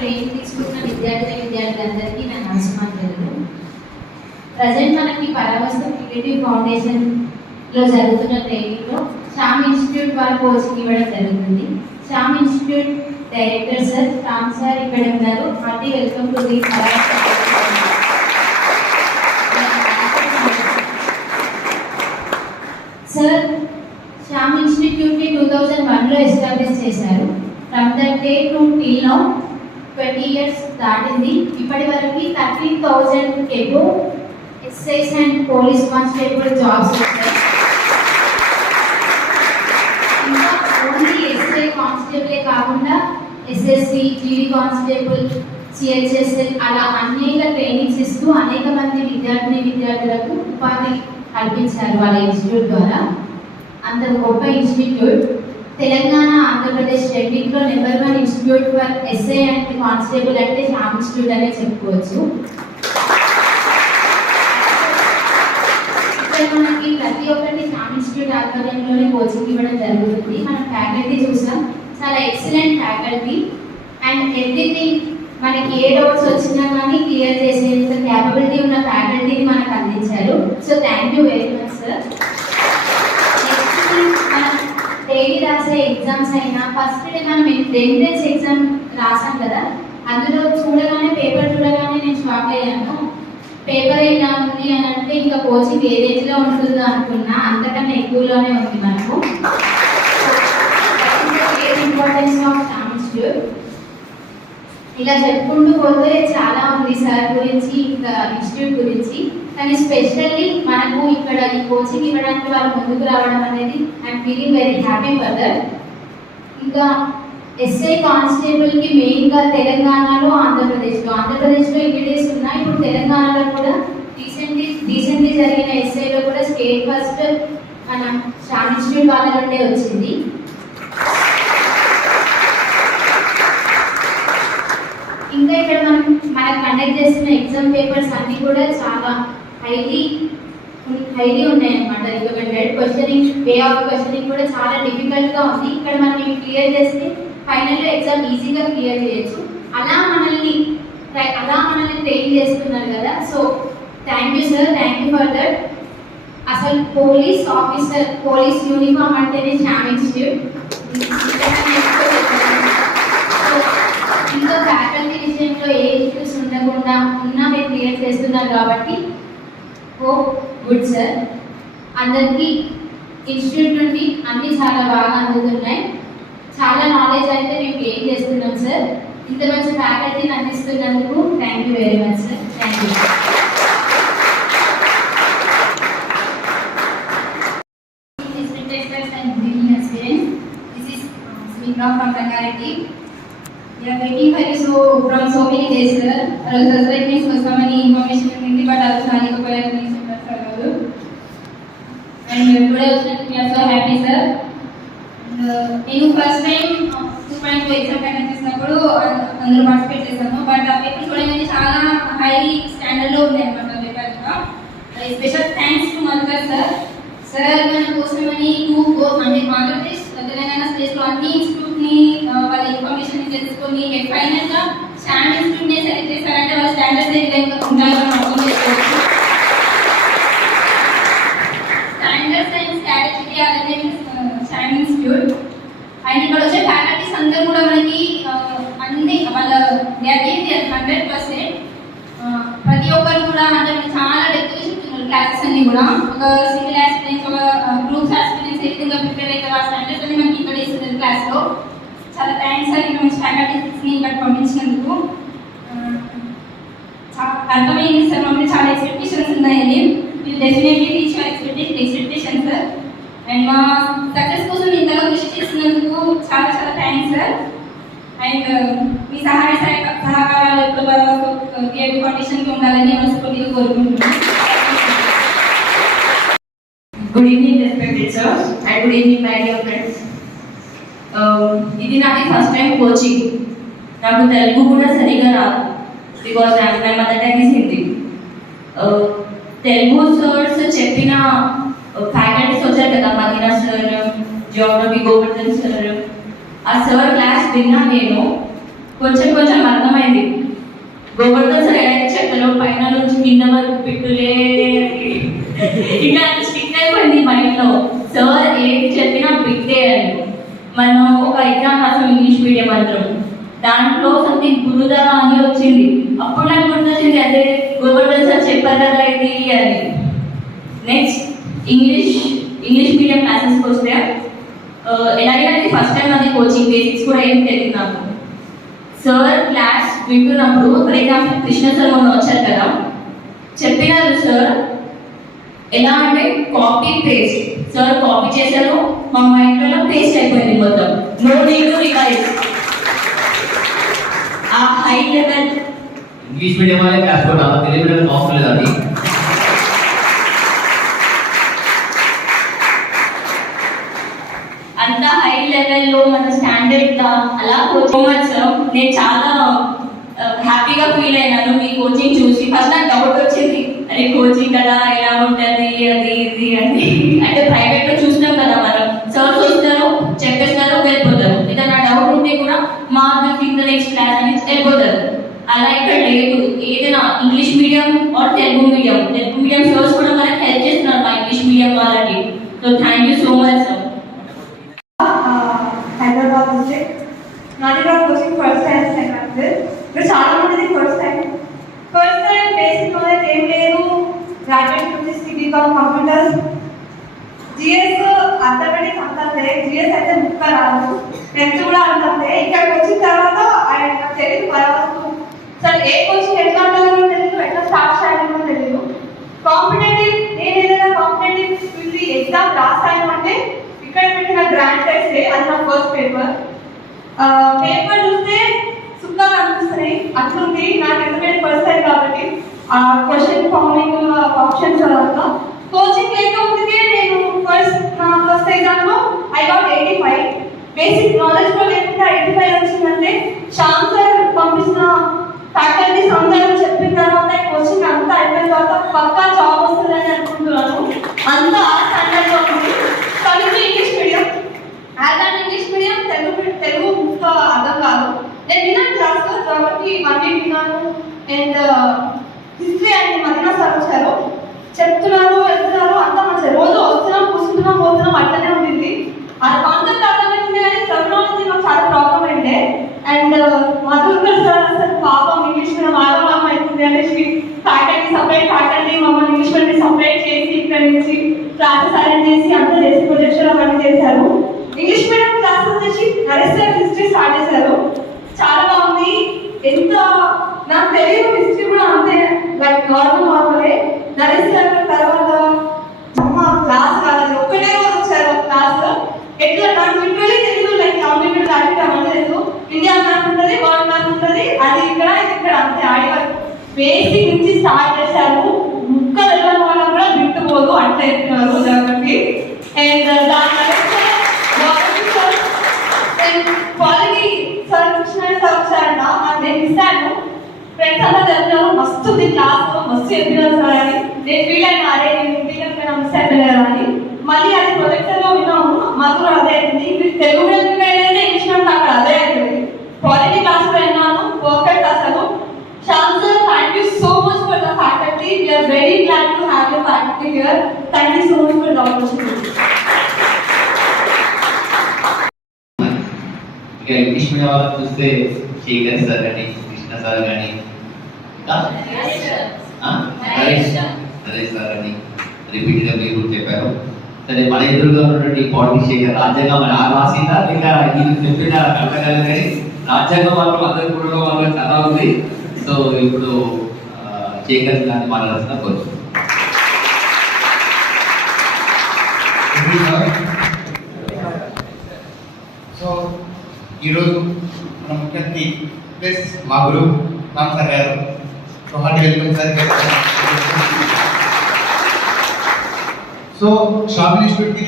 Training తీసుకుంటున్న విద్యార్థులందరికీ నా నమస్కారాలు. ప్రజెంట్ మనకి పరావస్తు క్రియేటివ్ ఫౌండేషన్లో జరుగుతున్న ట్రైనింగ్లో శ్యామ్ ఇన్స్టిట్యూట్ వారు కోచింగ్ ఇవ్వడం జరుగుతుంది. Shyam institute director sir Ram sir ఇక్కడ ఉన్నారు. Hearty welcome to the sir. Shyam ఇన్స్టిట్యూట్ని 2001లో ఎస్టాబ్లిష్ చేశారు. From that day to till now 20 years దాటింది. ఇప్పటి వరకు 30,000 above SIs and police constable jobs వచ్చాయి. ఇంకా ఓన్లీ ఎస్ఐ కానిస్టేబులే కాకుండా ఎస్ఎస్సి, జీడీ కానిస్టేబుల్, సిహెచ్ఎస్ఎల్ అలా అనేక ట్రైనింగ్స్ ఇస్తూ అనేక మంది విద్యార్థులకు ఉపాధి కల్పించారు వాళ్ళ ఇన్స్టిట్యూట్ ద్వారా. అంత గొప్ప ఇన్స్టిట్యూట్ తెలంగాణ, ఆంధ్రప్రదేశ్ రెండింటిలో number 1 institute for SI and constable అంటే శ్యామ్ ఇన్స్టిట్యూట్ అనే చెప్పుకోవచ్చు. ఇక్కడ మనకి ప్రతి ఒక్కటి శ్యామ్ ఇన్స్టిట్యూట్ ఆధ్వర్యంలోనే కోచింగ్ ఇవ్వడం జరుగుతుంది. మనం ఫ్యాకల్టీ చూసాం, చాలా ఎక్సలెంట్ ఫ్యాకల్టీ అండ్ ఎవ్రీథింగ్. మనకి ఏ డౌట్స్ వచ్చినా కానీ క్లియర్ చేసేంత క్యాపబిలిటీ ఉన్న ఫ్యాకల్టీని మనకు అందించారు. So thank you very much sir. Daily రాసే ఎగ్జామ్స్ అయినా ఫస్ట్ డే మనం ఎంట్రన్స్ ఎగ్జామ్ రాసాం కదా, అందులో పేపర్ చూడగానే నేను షాక్ అయ్యాను. పేపర్ ఇలా ఉంది అని అంటే ఇంకా కోచింగ్ ఏ రేంజ్లో ఉంటుందో అనుకున్నా, అంతకన్నా ఎక్కువలోనే ఉంది మనకు. ఇంపార్టెన్స్ ఆఫ్ శ్యామ్ ఇన్స్టిట్యూట్ ఇలా చెప్పుకుంటూ పోతే చాలా ఉంది సార్ గురించి, ఇంకా ఇన్స్టిట్యూట్ గురించి. కానీ స్పెషల్లీ మనకు ఇక్కడ ఈ కోచింగ్ ఇవ్వడానికి వాళ్ళు ముందుకు రావడం అనేది I'm feeling very happy for that. ఇంకా ఎస్ఐ కానిస్టేబుల్కి మెయిన్గా తెలంగాణలో, ఆంధ్రప్రదేశ్లో ఇన్ని డేస్ ఉన్నాయి. ఇప్పుడు తెలంగాణలో కూడా రీసెంట్లీ జరిగిన ఎస్ఐలో కూడా స్టేట్ ఫస్ట్ మన శ్యామ్ ఇన్స్టిట్యూట్ వాళ్ళ నుండే వచ్చింది. ఇంకా ఇక్కడ మనకు కండక్ట్ చేస్తున్న ఎగ్జామ్ పేపర్స్ అన్నీ కూడా చాలా హైలీ ఉన్నాయన్నమాట. Recommended questioning, way of questioning కూడా చాలా డిఫికల్ట్గా ఉంది. ఇక్కడ మనం ఇవి క్లియర్ చేస్తే ఫైనల్లో ఎగ్జామ్ ఈజీగా క్లియర్ చేయొచ్చు. అలా మనల్ని ట్రైన్ చేస్తున్నారు కదా. So thank you sir, thank you for that. అసలు పోలీస్ ఆఫీసర్, పోలీస్ యూనిఫామ్ అంటేనే శ్యామ్ ఇన్స్టిట్యూట్. ఇంకా ఫ్యాకల్టీ విషయంలో ఏ ఇష్యూస్ ఉండకుండా మీరు క్లియర్ చేస్తున్నారు కాబట్టి హోప్ గుడ్ సార్. అందరికీ ఇన్స్టిట్యూట్ నుండి అన్నీ చాలా బాగా అందుతున్నాయి. చాలా నాలెడ్జ్ అయితే మేము గెయిన్ చేస్తున్నాం సార్. ఇంత మంచి ఫ్యాకల్టీని అందిస్తున్నందుకు thank you very much sir. Thank you. From Rangareddy. We are waiting for you from so many days, sir. Like means for so many information in but also Sani ko pala nahi sir. And today also we are so happy, sir. In first time 2.2 exam conduct చేసినప్పుడు అందరూ participate చేశాము. But ఆ paper చూడగానే చాలా high standard లో ఉంది అన్నమాట paper గా. Special thanks to మల్కర్ sir. Sir మన కోసమని ఆంధ్రప్రదేశ్ తెలంగాణ స్టేట్ లో అన్ని ఇన్స్టిట్యూట్ ని వాళ్ళ ఇన్ఫర్మేషన్ తెలుసుకొని ఫైనల్ గా శ్యామ్ ఇన్స్టిట్యూట్ ని సెలెక్ట్ చేశారంటే వాళ్ళ స్టాండర్డ్స్ ఏ విధంగా ఉంటాయో మనం అర్థం చేసుకోవచ్చు. స్టాండర్డ్స్ అండ్ స్ట్రాటజీ అలాగే శ్యామ్ ఇన్స్టిట్యూట్. అండ్ ఇక్కడ వచ్చే ఫ్యాకల్టీస్ అందరూ కూడా మనకి అన్ని వాళ్ళ 100%. ప్రతి ఒక్కరు కూడా అంటే చాలా డెప్త్ గా చెప్తున్నారు క్లాసెస్ అన్ని కూడా. ఒక సింగిల్ ఆస్పిరెంట్స్, ఒక గ్రూప్స్ ఆస్పిరెంట్స్ ఏ విధంగా ప్రిపేర్ అయితే వాళ్ళ స్టాండర్డ్స్ అన్ని మనకి ఇక్కడ ఇస్తున్నారు క్లాస్ లో. చాలా థ్యాంక్స్ సార్, ఇంకా మంచి ఫ్యాకల్టీస్ ని ఇక్కడ పంపించినందుకు. అర్థమైంది సార్, మమ్మల్ని చాలా ఎక్స్పెక్టేషన్స్ ఉన్నాయని. Will definitely reach your expectation sir. And మా సక్సెస్ కోసం ఇంతగా కృషి చేసినందుకు చాలా చాలా థ్యాంక్స్ సార్. అండ్ మీ సహాయ సహకారాలు ఎప్పుడు క్రియేటివ్ ఫౌండేషన్కి ఉండాలని మనస్ఫూర్తిగా కోరుకుంటున్నాను. Good evening respected sir and good evening my dear friends. ఇది నాది ఫస్ట్ టైం కోచింగ్. నాకు తెలుగు కూడా సరిగా రాదు because my mother tongue is Hindi. Telugu sirs చెప్పిన ఫ్యాకల్టీస్ వచ్చారు కదా, Madina sir, geography Govardhan sir, ఆ సార్ క్లాస్ విన్నా నేను. కొంచెం కొంచెం అర్థమైంది. గోవర్ధన్ సార్ ఎలా చెప్పారో పైన నుంచి కింద వరకు పిట్టులే ఇంకా స్టిక్ అయిపోయింది మైండ్లో. సార్ ఏది చెప్పినా పిట్టే అని. మనం ఒక ఎగ్జామ్ రాసాం ఇంగ్లీష్ మీడియం అందరం, దాంట్లో సంథింగ్ గురుదా అని వచ్చింది. అప్పుడు నాకు గుర్తొచ్చింది, అదే గోవర్ధన్ సార్ చెప్పారు కదా ఇది అని. నెక్స్ట్ ఇంగ్లీష్ మీడియం క్లాసెస్కి వస్తే ఎలాగైనా ఫస్ట్ టైం అది కోచింగ్, బేసిక్స్ కూడా ఏం తెలియదు నాకు. సార్ క్లాస్ వింటున్నప్పుడు, ఫర్ ఎగ్జాంపుల్ కృష్ణ సార్ మొన్న వచ్చారు కదా, చెప్పినారు సార్ ఎలా అంటే కాపీ పేస్ట్. సార్ కాపీ చేశారు, మా మైండ్లో పేస్ట్ అయిపోయింది మొత్తం. No need to revise. ఆ హై లెవెల్ ఇంగ్లీష్ మీడియం వాళ్ళే క్లాస్ కూడా తెలుగు మీడియం అవసరం లేదు. అది అంత హై లెవెల్లో మన స్టాండర్డ్ గా అలా కోచింగ్ నేను చాలా హ్యాపీగా ఫీల్ అయినాను మీ కోచింగ్ చూసి. ఫస్ట్ నాకు డౌట్ వచ్చింది, అరే కోచింగ్ కదా ఎలా ఉంటుంది అది ఇది అని. అంటే ప్రైవేట్ లో చూసినాం కదా మనం, సార్ చూస్తారు చెప్పేస్తారు వెళ్ళిపోతారు. ఏదైనా డౌట్ ఉంటే కూడా మా కింద నెక్స్ట్ క్లాస్ అని వెళ్ళిపోతారు. అలా ఇక్కడ లేదు. ఏదైనా English medium or Telugu medium sirs కూడా మనకి హెల్ప్ చేస్తున్నారు మా ఇంగ్లీష్ మీడియం వాళ్ళకి. So thank you so much sir. Hyderabad district నాది కూడా కోచింగ్ ఫస్ట్ టైం సెకండ్ ఇక్కడ చాలా మంది ఫస్ట్ టైం బేసిక్ నాలెడ్జ్ ఏం లేదు. గ్రాడ్యుయేట్ నుంచి సిటీగా కంప్యూటర్స్ జిఎస్ అర్థమెటిక్స్ అంతే. జిఎస్ అయితే ముక్క రాదు, టెన్త్ కూడా అంతే. ఇక్కడికి వచ్చిన తర్వాత నాకు తెలియదు వరకు సార్ ఏ కోచింగ్ ఎట్లా ఉంటుందో తెలియదు, ఎట్లా స్టార్ట్ చేయాలో తెలియదు. కాంపిటేటివ్ నేను ఏదైనా కాంపిటేటివ్ ఎగ్జామ్ రాస్తాను అంటే ఇక్కడ పెట్టిన గ్రాంట్ టెస్ట్ అది నా ఫస్ట్ పేపర్ చూస్తే సుఖంగా అనిపిస్తున్నాయి. అట్లుంది నాకు ఎందుకంటే ఫస్ట్ టైం కాబట్టి ఆ క్వశ్చన్ ఫార్మింగ్ ఆప్షన్స్ అదంతా కోచింగ్ లేకపోతే నేను నా ఫస్ట్ ఎగ్జామ్లో ఐ గాట్ 85. బేసిక్ నాలెడ్జ్ కూడా లేకుండా 85 వచ్చిందంటే శ్యామ్ సార్ పంపిస్తున్న ఫ్యాకల్టీస్ అందరూ చెప్పిన తర్వాత కోచింగ్ అంతా అయిపోయిన తర్వాత పక్కా జాబ్ వస్తుందని అనుకుంటున్నాను. అంతా ఆ స్టాండర్డ్లో ఉంది. కానీ English medium English medium Telugu ముక్క అర్థం కాదు. నేను విన్నాను క్లాస్లో కాబట్టి 1 వీక్ విన్నాను. And history and Madina sir వచ్చారు, చెప్తున్నారు వెళ్తున్నారు అంతా మంచిగా. రోజు వస్తున్నాం కూర్చుంటున్నాం పోతున్నాం అట్లనే ఉండింది. ఆ కాన్సెప్ట్ అర్థమవుతుంది కానీ టెక్నాలజీ నాకు చాలా ప్రాబ్లం అయింది. అండ్ మధుకర్ సార్ అసలు పాపం ఇంగ్లీష్ మీడియం ఆగమాగం అవుతుంది అనేసి సపరేట్ ఫ్యాకల్టీ మమ్మల్ని ఇంగ్లీష్ మీడియం సపరేట్ చేసి ఇక్కడ నుంచి క్లాసెస్ అరేంజ్ చేసి అంతా చేసి ప్రొజెక్షన్ అవన్నీ చేశారు. ఇంగ్లీష్ మీడియం క్లాసెస్ వచ్చి నరేష్ హిస్టరీ స్టార్ట్ చేశారు, చాలా బాగుంది. ఎంత నాకు తెలియదు హిస్టరీ కూడా అంతే లైక్ నార్మలే. నరేష్ సార్ తర్వాత అమ్మ క్లాస్ కాలేదు, ఒక్కటే రోజు వచ్చారు క్లాస్. ఎట్లా నాకు లిటరలీ తెలియదు, లైక్ కాంప్లిమెంట్ దాటి అవన్నీ లేదు. ఇండియా మ్యాప్ ఉంటుంది, వరల్డ్ మ్యాప్ ఉంటుంది, అది ఇక్కడ ఇది ఇక్కడ అంతే. ఆడి వరకు బేసిక్ నుంచి స్టార్ట్ చేశారు. ముక్క తెలియని వాళ్ళ కూడా బిట్టుపోదు అట్లా చెప్తున్నారు కాబట్టి. అండ్ దాని క్వాలిటీ సార్ కృష్ణ సార్ వచ్చారంట, నేను ఇస్తాను. ఫ్రెండ్స్ అంతా చెప్తున్నారు మస్తు ఉంది క్లాస్, మస్తు చెప్పినారు సార్ అని. నేను ఫీల్ అయినా అరే నేను ఇంటికి మిస్ అయిపోయారు అని. మళ్ళీ అది ప్రొజెక్టర్లో విన్నాము, మాకు కూడా అదే అవుతుంది. తెలుగు మీడియం అయితే ఇంగ్లీష్ మీడియం అక్కడ అదే అవుతుంది. క్వాలిటీ క్లాస్లో విన్నాను, పర్ఫెక్ట్ అసలు. Shyam sir thank you so much for the faculty. We are very glad to have the faculty here. Thank you so much for the opportunity. ఇక ఇంగ్లీష్ మీడియం వాళ్ళని చూస్తే శేఖర్ సార్ కానీ కృష్ణ సార్ కానీ నరేష్ సార్ అని రిపీట్గా మీరు కూడా చెప్పారు. సరే మన ఎదురుగా ఉన్నటువంటి పాలిటీ శేఖర్ రాజ్యాంగం మన రాసిందా ఇంకా చెప్పిన అర్థం కాదు కానీ రాజ్యాంగం మాత్రం అందరి కూడా మాత్రం చాలా ఉంది. సో ఇప్పుడు శేఖర్ గారిని మాట్లాడాల్సిన కోరుతున్నాను. సో ఈరోజు మన ముఖ్య అతిథి ప్లస్ మా గురువు రామ్ సార్ గారు. So hearty welcome sir. So shopping ఇన్స్టిట్యూట్కి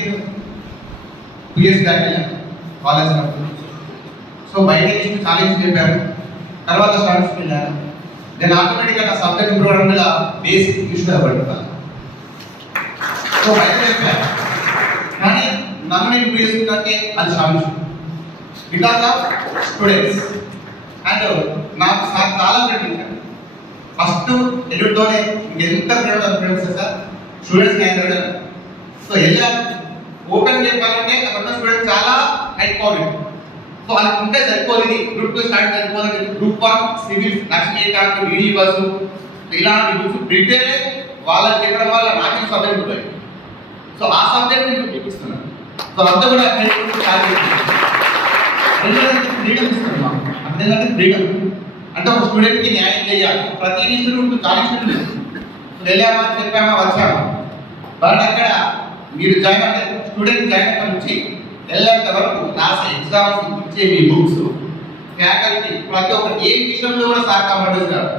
2 years బ్యాక్ వెళ్ళాను కాలేజ్ అప్పుడు. సో బయట ఇన్స్టిట్యూట్ చాలా ఇన్స్టిట్యూట్ చెప్పాను, తర్వాత స్టార్ట్స్కి వెళ్ళాను. నేను ఆటోమేటిక్గా నా సబ్జెక్ట్ ఇంప్రూవ్ అవడం వల్ల బేసిక్ ఇన్స్టిట్యూట్ పడుతున్నాను. సో బయట చెప్పాను కానీ నన్ను నేను ఇంప్రూవ్ చేసుకుంటే అది shopping because of students and నాకు సార్ చాలా ఫ్రెండ్స్ సార్. ఫస్ట్ ఎల్లుడితోనే ఇంకెంత ఫ్రెండ్స్ సార్ స్టూడెంట్స్ అయ్యారు. సో వెళ్ళాను, ఓపెన్ చెప్పాలంటే అక్కడ ఉన్న స్టూడెంట్స్ చాలా అయిపోలేదు. సో వాళ్ళకి ఉంటే సరిపోలేదు, గ్రూప్ 2 స్టార్ట్ సరిపోలేదు, గ్రూప్ 1 సివిల్స్ లక్ష్మీకాంత్ వీడి బస్సు ఇలాంటి బుక్స్ ప్రిపేరే వాళ్ళకి చెప్పడం వల్ల నాకు సబ్జెక్ట్ ఉంటాయి. సో ఆ సబ్జెక్ట్ నేను చూపిస్తున్నాను. సో అంతా కూడా ఫ్రీడమ్ ఇస్తున్నాను. అంతేంటే ఫ్రీడమ్ అంటే ఒక స్టూడెంట్కి న్యాయం చేయాలి. ప్రతి ఇన్స్టిట్యూట్ కాలేజ్ స్టూడెంట్ వెళ్ళామా చెప్పామా వచ్చామా, బట్ అక్కడ మీరు జాయిన్ అంటే స్టూడెంట్ జాయిన్ అక్కడ నుంచి వెళ్ళేంత వరకు రాసే ఎగ్జామ్స్ ఇచ్చే మీ బుక్స్ ఫ్యాకల్టీ ప్రతి ఒక్క ఏ విషయంలో కూడా సార్ కాంప్రమైజ్ కాదు.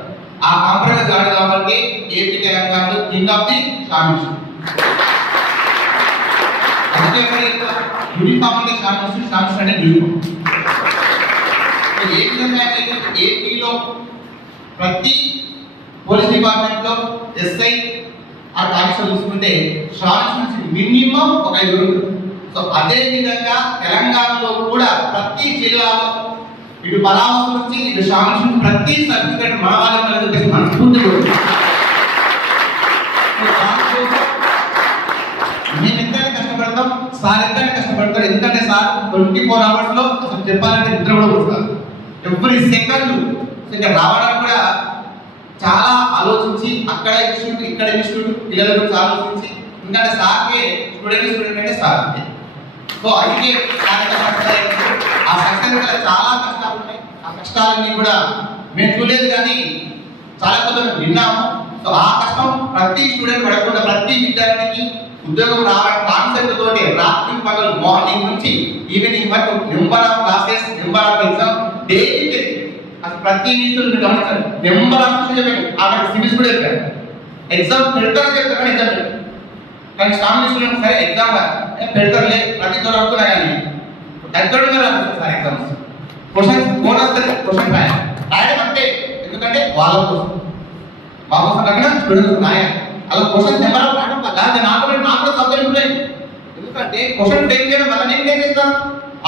ఆ కాంప్రమైజ్ కాదు కాబట్టి ఏపీ తెలంగాణలో కింగ్ ఆఫ్ ది షామిల్. అందుకే యూనిఫామ్ అంటే షామిల్ అంటే యూనిఫామ్. ఏ విధంగా ఏపీలో ప్రతి పోలీస్ డిపార్ట్మెంట్ లో ఎస్ఐ ఆ కానిస్టేబుల్ చూసుకుంటే షామిల్ నుంచి మినిమం ఒక 5 ఉంటుంది. సో అదే విధంగా తెలంగాణలో కూడా ప్రతి జిల్లాలో ఇటు పరామర్శ నుంచి ఇటు షామిల్ ప్రతి సర్టిఫికేట్ మన వాళ్ళకి చెప్పేసి మనస్ఫూర్తిగా మేము ఎంతైనా కష్టపడతాం, సార్ ఎంతైనా కష్టపడతారు. ఎందుకంటే సార్ 24 hours లో అసలు చెప్పాలంటే నిద్ర కూడా వస్తారు. ఎవ్రీ సెకండ్ ఇంకా రావడానికి కూడా చాలా ఆలోచించి అక్కడ ఇన్స్టిట్యూట్ ఇక్కడ ఇన్స్టిట్యూట్ పిల్లల గురించి ఆలోచించి, ఎందుకంటే సార్కే స్టూడెంట్ అంటే సార్. సో అందుకే ఆ సక్సెస్ చాలా కష్టాలు ఉన్నాయి. ఆ కష్టాలన్నీ కూడా మేము చూడలేదు కానీ చాలా కొద్ది విన్నాము. సో ఆ కష్టం ప్రతి స్టూడెంట్ పడకుండా ప్రతి విద్యార్థికి ఉద్యోగం రావడం కాన్సెప్ట్ తోటి రాత్రి పగలు మార్నింగ్ నుంచి ఈవినింగ్ వరకు number of classes, number of exam daily అసలు ప్రతి ఇన్స్టిట్యూట్ గమనించాలి. నెంబర్ ఆఫ్ చెప్పాను అక్కడ సివిల్స్ కూడా చెప్పారు. ఎగ్జామ్ పెడతారని చెప్తారు కానీ ఎగ్జామ్ పెట్టారు. కానీ స్టాండ్ స్టూడెంట్ సరే ఎగ్జామ్ పెడతారులే ప్రతి చోట అనుకున్నా కానీ దగ్గరగా రాస్తారు సార్ ఎగ్జామ్స్. క్వశ్చన్స్ క్వశ్చన్ రాయడం అంటే ఎందుకంటే వాళ్ళ కోసం మా కోసం కాకుండా స్టూడెంట్స్ రాయాలి. అలా క్వశ్చన్స్ నెంబర్ ఆఫ్ రాయడం వల్ల నాకు కూడా సబ్జెక్ట్ ఉన్నాయి. ఎందుకంటే క్వశ్చన్ టేక్ చేయడం వల్ల నేను ఏం చేస్తాను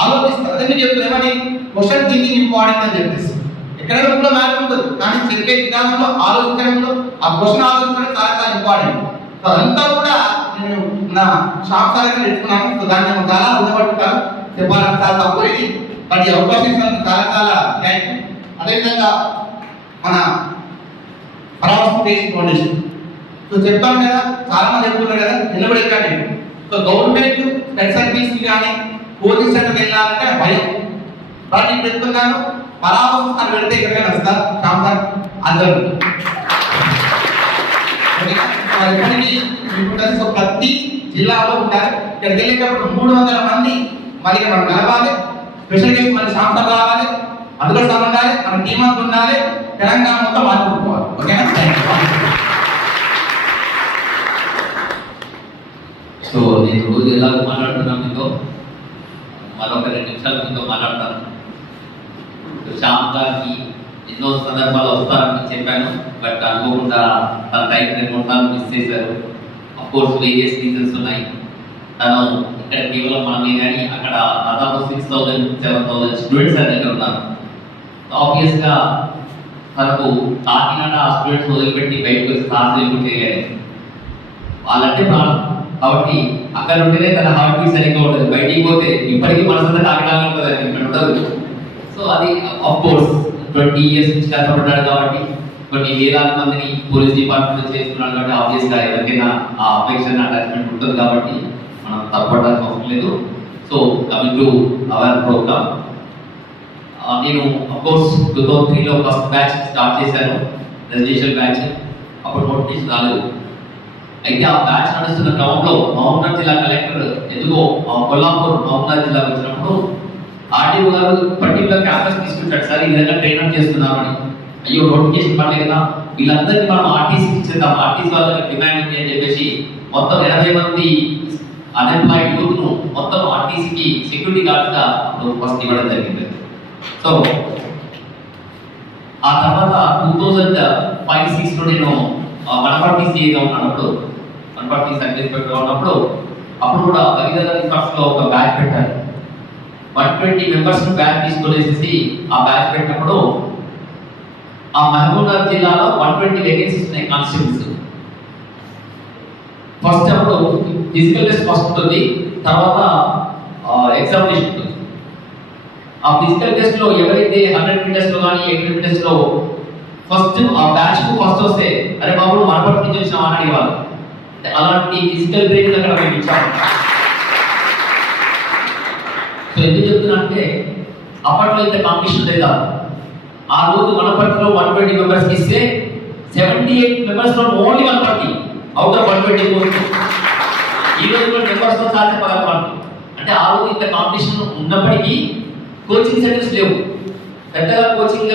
ఆలోచిస్తాను. అదే మీరు చెప్తాను ఏమని క్వశ్చన్ థింకింగ్ ఇంపార్టెంట్ అని చెప్పేసి. ఎక్కడైనా కూడా మ్యాటర్ ఉంటుంది కానీ చెప్పే విధానంలో ఆలోచించడంలో ఆ క్వశ్చన్ ఆలోచించడం చాలా చాలా ఇంపార్టెంట్. సో అదంతా కూడా నేను నా షాప్ సార్ నేర్చుకున్నాను. సో దాన్ని నేను చాలా ఉండబడుతాను చెప్పాలంటే చాలా తక్కువ ఇది. బట్ ఈ అవకాశం ఇచ్చినందుకు చాలా చాలా థ్యాంక్ యూ. అదేవిధంగా మన పరామర్శ ఫౌండేషన్ సో చెప్పాను కదా, చాలా మంది చెప్తున్నారు కదా, నిలబడి ఎక్కండి. సో గవర్నమెంట్ ఫెసిలిటీస్ కానీ కోచింగ్ సెంటర్ వెళ్ళాలంటే భయం. బట్ ఇప్పుడు చెప్తున్నాను పరామర్శ వెళ్తే ఎక్కడికైనా వస్తారు శ్యామ్ సార్ అందరూ సో ప్రతి జిల్లాలో ఉంటారు. ఇక్కడికి వెళ్ళేటప్పుడు 300 మంది మళ్ళీ మనం కలవాలి. స్పెషల్ గెస్ట్ మళ్ళీ శ్యామ్ సార్ రావాలి, అందులో ఉండాలి, మన టీం అంతా ఉండాలి, తెలంగాణ మొత్తం మార్చుకోవాలి. ఓకేనా? సో నేను రోజు ఎలా మాట్లాడుతున్నాను మీతో, మరొక 2 నిమిషాలు మీతో మాట్లాడతాను. శ్యామ్ గారికి ఎన్నో సందర్భాలు వస్తారని చెప్పాను, బట్ అనుకోకుండా తన టైం 2 సార్లు మిస్ చేశారు. అఫ్కోర్స్ వేరియస్ రీజన్స్ ఉన్నాయి. తను ఇక్కడ కేవలం మనమే కానీ అక్కడ దాదాపు 6,000-7,000 స్టూడెంట్స్ అని దగ్గర ఉన్నారు. ఆబ్వియస్గా తనకు కాకినాడ ఆ స్టూడెంట్స్ వదిలిపెట్టి బయటకు వచ్చి క్లాస్ చేయలేదు. వాళ్ళంటే ప్రాణం కాబట్టి అక్కడ ఉంటేనే తన హార్ట్ బీట్ సరిగ్గా ఉంటుంది. బయటికి పోతే ఇప్పటికీ మనసంతా కాకినాడలో ఉంటుంది, ఇక్కడ ఉండదు. సో అది ఆఫ్కోర్స్ 20 years నుంచి కష్టపడ్డాడు కాబట్టి, కొన్ని వేలాది మందిని పోలీస్ డిపార్ట్మెంట్ చేస్తున్నాడు కాబట్టి ఆబ్వియస్గా ఎవరికైనా ఆ అఫెక్షన్ అటాచ్మెంట్ ఉంటుంది కాబట్టి మనం తప్పడానికి అవసరం లేదు. So coming to our program, నేను అఫ్కోర్స్ 2003లో ఫస్ట్ బ్యాచ్ స్టార్ట్ చేశాను, రెసిడెన్షియల్ బ్యాచ్. అప్పుడు నోటిఫికేషన్ రాలేదు. అయితే ఆ బ్యాచ్ నడుస్తున్న క్రమంలో మహబూబ్నగర్ జిల్లా కలెక్టర్ ఎందుకో కొల్లాపూర్ మహబూబ్నగర్ జిల్లాకు వచ్చినప్పుడు ఆర్టీఓ గారు పర్టికులర్ క్యాంపస్ తీసుకుంటాడు, సార్ ఈ విధంగా ట్రైన్ చేస్తున్నామని. అయ్యో నోటిఫికేషన్ పడలేదు కదా, వీళ్ళందరికీ మనం ఆర్టీసీకి ఇచ్చేద్దాం, ఆర్టీసీ వాళ్ళకి డిమాండ్ ఉంది అని చెప్పేసి మొత్తం 80 మంది అన్ఎంప్లాయిడ్ యూత్ ను మొత్తం ఆర్టీసీకి సెక్యూరిటీ గార్డ్స్ గా ఫస్ట్ ఇవ్వడం జరిగింది. సో ఆ తర్వాత 2005-06లో నేను వనపర్తి సిఏగా ఉన్నప్పుడు, వనపర్తి సబ్ ఇన్స్పెక్టర్గా ఉన్నప్పుడు అప్పుడు కూడా బలిదల ఫస్ట్ లో ఒక బ్యాచ్ పెట్టారు. 120 మెంబర్స్ బ్యాచ్ తీసుకొనేసి ఆ బ్యాచ్ పెట్టినప్పుడు ఆ మహబూబ్నగర్ జిల్లాలో 120 వేకెన్సీస్ ఉన్నాయి కానిస్టేబుల్స్. ఫస్ట్ అప్పుడు ఫిజికల్ టెస్ట్ ఫస్ట్ ఉంటుంది, తర్వాత ఎగ్జామినేషన్ ఉంటుంది. ఆ ఫిజికల్ టెస్ట్ లో ఎవరైతే 100 మీటర్స్ లో కానీ 80 మీటర్స్ లో ఫస్ట్ ఆ బ్యాచ్ కు ఫస్ట్ వస్తే అరే బాబు మనపటి నుంచి వచ్చిన అని అడిగేవాళ్ళు. అలాంటి ఫిజికల్ ట్రైనింగ్ అక్కడ మేము ఇచ్చాము. సో ఎందుకు చెప్తున్నా అంటే అప్పట్లో ఇంత కాంపిటీషన్ లేదా. ఆ రోజు వనపర్తిలో 120 మెంబర్స్కి ఇస్తే 78 members only Wanaparthy out of 120 post. ఈ రోజు కూడా మెంబర్స్ తో సాధ్యపడాలి. అంటే ఆ రోజు ఇంత కాంపిటీషన్ ఉన్నప్పటికీ కోచింగ్ సెంటర్స్ లేవు. పెద్దగా కోచింగ్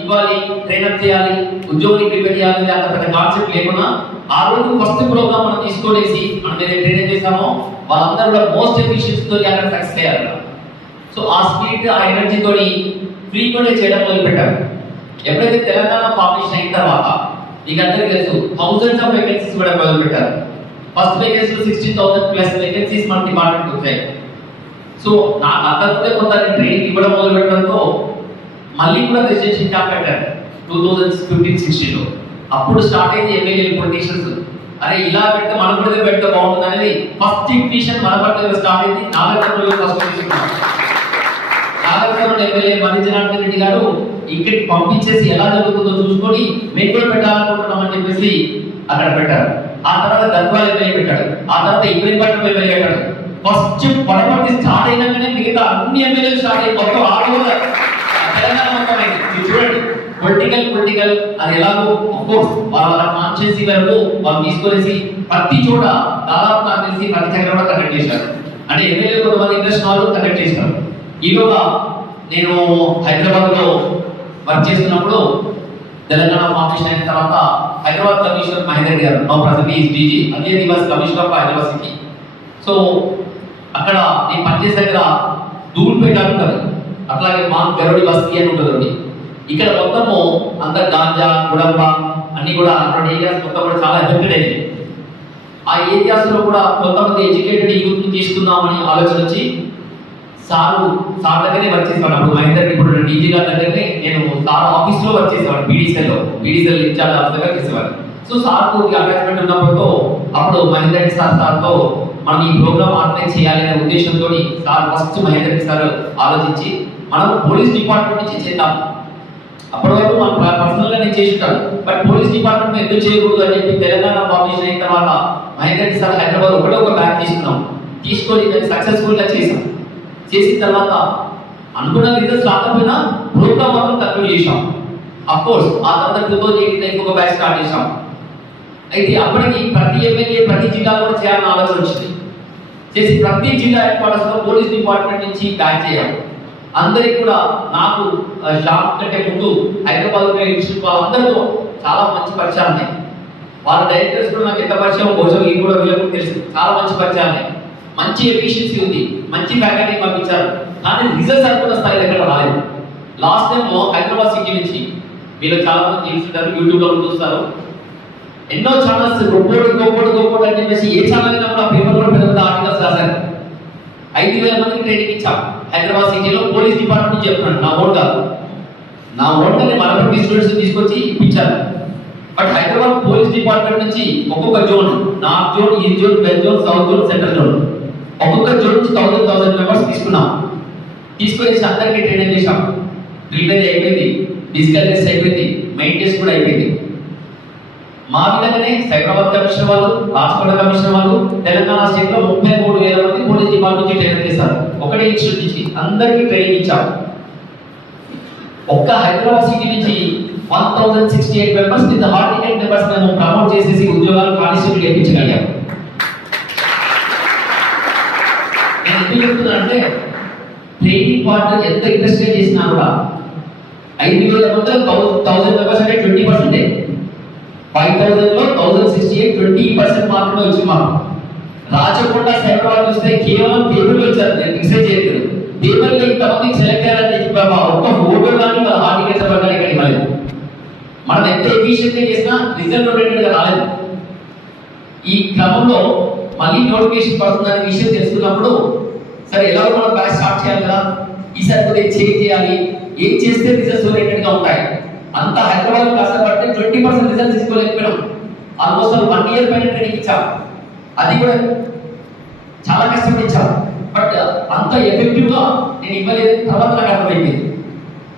ఇవ్వాలి, ట్రైనప్ చేయాలి, ఉద్యోగిని ప్రిపేర్ చేయాలి అంత పెద్ద కాన్సెప్ట్ లేకున్నా ఆ రోజు ఫస్ట్ ప్రోగ్రామ్ మనం తీసుకొనేసి మనం ఏదైతే ట్రైనింగ్ చేసామో వాళ్ళందరూ కూడా మోస్ట్ ఎఫిషియన్సీ తోటి అక్కడ సక్సెస్ అయ్యారు. సో ఆ స్పీడ్ ఆ ఎనర్జీ తోటి ఫ్రీక్వెంట్ చేయడం మొదలు పెట్టారు. ఎప్పుడైతే తెలంగాణ ఫార్మేషన్ అయిన తర్వాత మీకు అందరికీ తెలుసు థౌసండ్స్ ఆఫ్ వేకెన్సీస్ కూడా మొదలు పెట్టారు. ఫస్ట్ వేకెన్సీ 16,000 ప్లస్ వేకెన్సీస్ మన డిపార్ట్మెంట్ వచ్చాయి. సో నాకు అంతకుముందే కొంత ట్రైనింగ్ ఇవ్వడం మొదలు పెట్టడంతో మళ్ళీ కూడా రిజిస్ట్రేషన్ క్యాంప్ పెట్టారు 2015-16లో. అప్పుడు స్టార్ట్ అయింది ఎమ్మెల్యే పొలిటీషియన్స్. అరే ఇలా పెడితే మన కూడా పెడితే బాగుంటుంది అనేది ఫస్ట్ ఇన్విటేషన్ మన పట్ల స్టార్ట్ అయింది. నాగర్కర్నూలు ఫస్ట్ తీసుకున్నాం. నాగర్కర్నూలు ఎమ్మెల్యే మరిజనార్దన్ రెడ్డి గారు ఇక్కడికి పంపించేసి ఎలా జరుగుతుందో చూసుకొని మేము కూడా పెట్టాలనుకుంటున్నాం అని చెప్పేసి అక్కడ పెట్టారు. ఆ తర్వాత గద్వాల ఎమ్మెల్యే పెట్టాడు. ఆ తర్వాత ఇబ్రహీంపట్నం ఎమ్మెల్యే పెట్టాడు. ఫస్ట్ వనపర్తి స్టార్ట్ అయినాకనే మిగతా అన్ని ఎమ్మెల్యేలు స్టార్ట్ అయ్యి మొత్తం తెలంగాణ మొత్తం అయింది. చూడండి పొలిటికల్ అది ఎలాగో అఫ్కోర్స్ వాళ్ళ కాన్షియన్సీ వరకు వాళ్ళు తీసుకొనేసి ప్రతి చోట దాదాపు నాకు తెలిసి ప్రతి దగ్గర కూడా కండక్ట్ చేశారు. అంటే ఎమ్మెల్యే కొంతమంది ఇంట్రెస్ట్ వాళ్ళు కండక్ట్ చేశారు. ఈలోగా నేను హైదరాబాద్ లో వర్క్ చేస్తున్నప్పుడు తెలంగాణ ఫార్మేషన్ అయిన తర్వాత హైదరాబాద్ కమిషనర్ మహేందర్ గారు నో ప్రజెంట్ ఈజ్ డీజీ అదే దివాస్ commissioner of Hyderabad city. So అక్కడ నేను పనిచేసే దగ్గర ధూళిపేట ఉంటుంది, అట్లాగే మా గరుడి బస్తీ అని ఉంటుంది. ఇక్కడ మొత్తము అంత గాంజా గుడంబ అన్ని కూడా అటువంటి ఏరియాస్ మొత్తం కూడా చాలా ఎఫెక్టెడ్ అయింది. ఆ ఏరియాస్ లో కూడా కొంతమంది ఎడ్యుకేటెడ్ యూత్ ని తీసుకుందామని ఆలోచన వచ్చి సార్ దగ్గరే వర్క్ చేసేవాడు. అప్పుడు మహేందర్ ఇప్పుడు డీజీ గారి దగ్గరనే నేను సార్ ఆఫీస్ లో వర్క్ చేసేవాడు. పీడీసీఎల్ ఇన్ఛార్జ్ ఆఫీసర్ గా చేసేవాడు. సో సార్ అటాచ్మెంట్ ఉన్నప్పుడు అప్పుడు మహేందర్ సార్తో మనం ఈ ప్రోగ్రామ్ ఆర్గనైజ్ చేయాలి అనే ఉద్దేశంతో సార్ ఫస్ట్ మహేందర్ సార్ ఆలోచించి మనం పోలీస్ డిపార్ట్మెంట్ నుంచి చేద్దాం. అప్పటి వరకు మనం పర్సనల్ గా నేను చేస్తుంటాను, బట్ పోలీస్ డిపార్ట్మెంట్ ఎందుకు చేయకూడదు అని చెప్పి తెలంగాణ ఫార్మేషన్ అయిన తర్వాత మహేందర్ సార్ హైదరాబాద్ ఒకటే ఒక బ్యాగ్ తీసుకొని దాన్ని సక్సెస్ఫుల్ గా చేసాం. చేసిన తర్వాత అనుకున్న రిజల్ట్స్ రాకపోయినా ప్రోగ్రామ్ మాత్రం కంటిన్యూ చేసాం. అఫ్కోర్స్ ఆ తర్వాత 2018 ఒక బ్యాచ్ స్టార్ట్ చేసాం. అయితే అప్పటికి ప్రతి ఎమ్మెల్యే ప్రతి జిల్లాలో కూడా చేయాలని ఆలోచన వచ్చింది. చేసి ప్రతి జిల్లా హెడ్ క్వార్టర్స్ లో పోలీస్ డిపార్ట్మెంట్ నుంచి బ్యాచ్ చేయాలి. అందరికి కూడా నాకు షాప్ కంటే ముందు హైదరాబాద్ వాళ్ళందరితో చాలా మంచి పరిచయాలు ఉన్నాయి. వాళ్ళ డైరెక్టర్స్ కూడా నాకు ఎంత పరిచయం కోసం ఇది కూడా వీళ్ళకు తెలుసు. చాలా మంచి పరిచయాలు ఉన్నాయి, మంచి ఎఫిషియన్సీ ఉంది, మంచి ఫ్యాకల్టీ పంపించారు. కానీ రిజల్ట్స్ అనుకున్న స్థాయి దగ్గర రాలేదు. లాస్ట్ టైం హైదరాబాద్ సిటీ నుంచి మీరు చాలా మంది చూస్తుంటారు, యూట్యూబ్ లో చూస్తారు, ఎన్నో ఛానల్స్ గొప్పోడు అని చెప్పేసి ఏ ఛానల్ అయినా కూడా పేపర్ లో పెద్ద ఆర్టికల్స్ రాశారు. 5,000 మందికి ట్రైనింగ్ ఇచ్చాం హైదరాబాద్ సిటీలో పోలీస్ డిపార్ట్మెంట్ నుంచి చెప్తున్నాను. నా ఓన్ గా మనపటి స్టూడెంట్స్ తీసుకొచ్చి ఇప్పించారు. బట్ హైదరాబాద్ పోలీస్ డిపార్ట్మెంట్ నుంచి ఒక్కొక్క zone, north zone, east zone, west zone, south zone, central zone, ఒక్కొక్క జోన్ నుంచి 1000 మెంబర్స్ తీసుకున్నాం. తీసుకొచ్చి అందరికీ ట్రైనింగ్ చేశాం. ప్రిపేర్ అయిపోయింది, ఫిజికల్ టెస్ట్ అయిపోయింది, మెయిన్ టెస్ట్ కూడా అయిపోయింది. మా విధంగానే సైబరాబాద్ కమిషనర్ వాళ్ళు, రాజకోట కమిషనర్ వాళ్ళు తెలంగాణ స్టేట్ లో 33,000 మంది పోలీస్ డిపార్ట్మెంట్ నుంచి ట్రైనింగ్ చేస్తారు. ఒకటే ఇన్స్టిట్యూట్ నుంచి అందరికీ ట్రైనింగ్ ఇచ్చాం. ఒక్క హైదరాబాద్ సిటీ నుంచి 1068 members with heart ticket members మేము ప్రమోట్ చేసేసి ఉద్యోగాలు కానిస్టేబుల్ ఇప్పించగలిగాం. నేను ఎందుకు చెప్తున్నానంటే ట్రైనింగ్ పార్ట్ ఎంత ఇంట్రెస్ట్ చేసినా కూడా 5,000 మందిలో 1000 మెంబర్స్ అంటే 20%. 5,000 లో 1068 20% మాత్రమే వచ్చింది మాకు. రాచకొండ సైబరాబాద్ చూస్తే కేవలం పేపర్లు వచ్చారు, రీసెర్చ్ చేయలేదు. పేపర్లో ఇంతమంది సెలెక్ట్ అయ్యారని చెప్పి ఒక్క ఫోటో కానీ వాళ్ళ హార్ట్ టికెట్స్ ప్రకారం ఇక్కడ ఇవ్వలేదు. మనం ఎంత ఎఫిషియెంట్ గా చేసినా రిజల్ట్ ఓరియంటెడ్ గా రాలేదు. ఈ క్రమంలో మళ్ళీ నోటిఫికేషన్ పడుతుందనే విషయం తెలుసుకున్నప్పుడు సరే ఎలాగో మనం బ్యాచ్ స్టార్ట్ చేయాలి కదా, ఈసారి కొద్దిగా చేంజ్ చేయాలి, ఏం చేస్తే రిజల్ట్స్ ఓరియంటెడ్ గా ఉంటాయి అంత హైదరాబాద్ కష్టపడితే 20% రిజల్ట్ తీసుకోలేకపోయినాం. ఆల్మోస్ట్ 1 ఇయర్ పైన ట్రైనింగ్ ఇచ్చాం. అది కూడా చాలా కష్టపడి ఇచ్చాం. బట్ అంత ఎఫెక్టివ్ గా నేను ఇవ్వలేదు. తర్వాత నాకు అర్థమైంది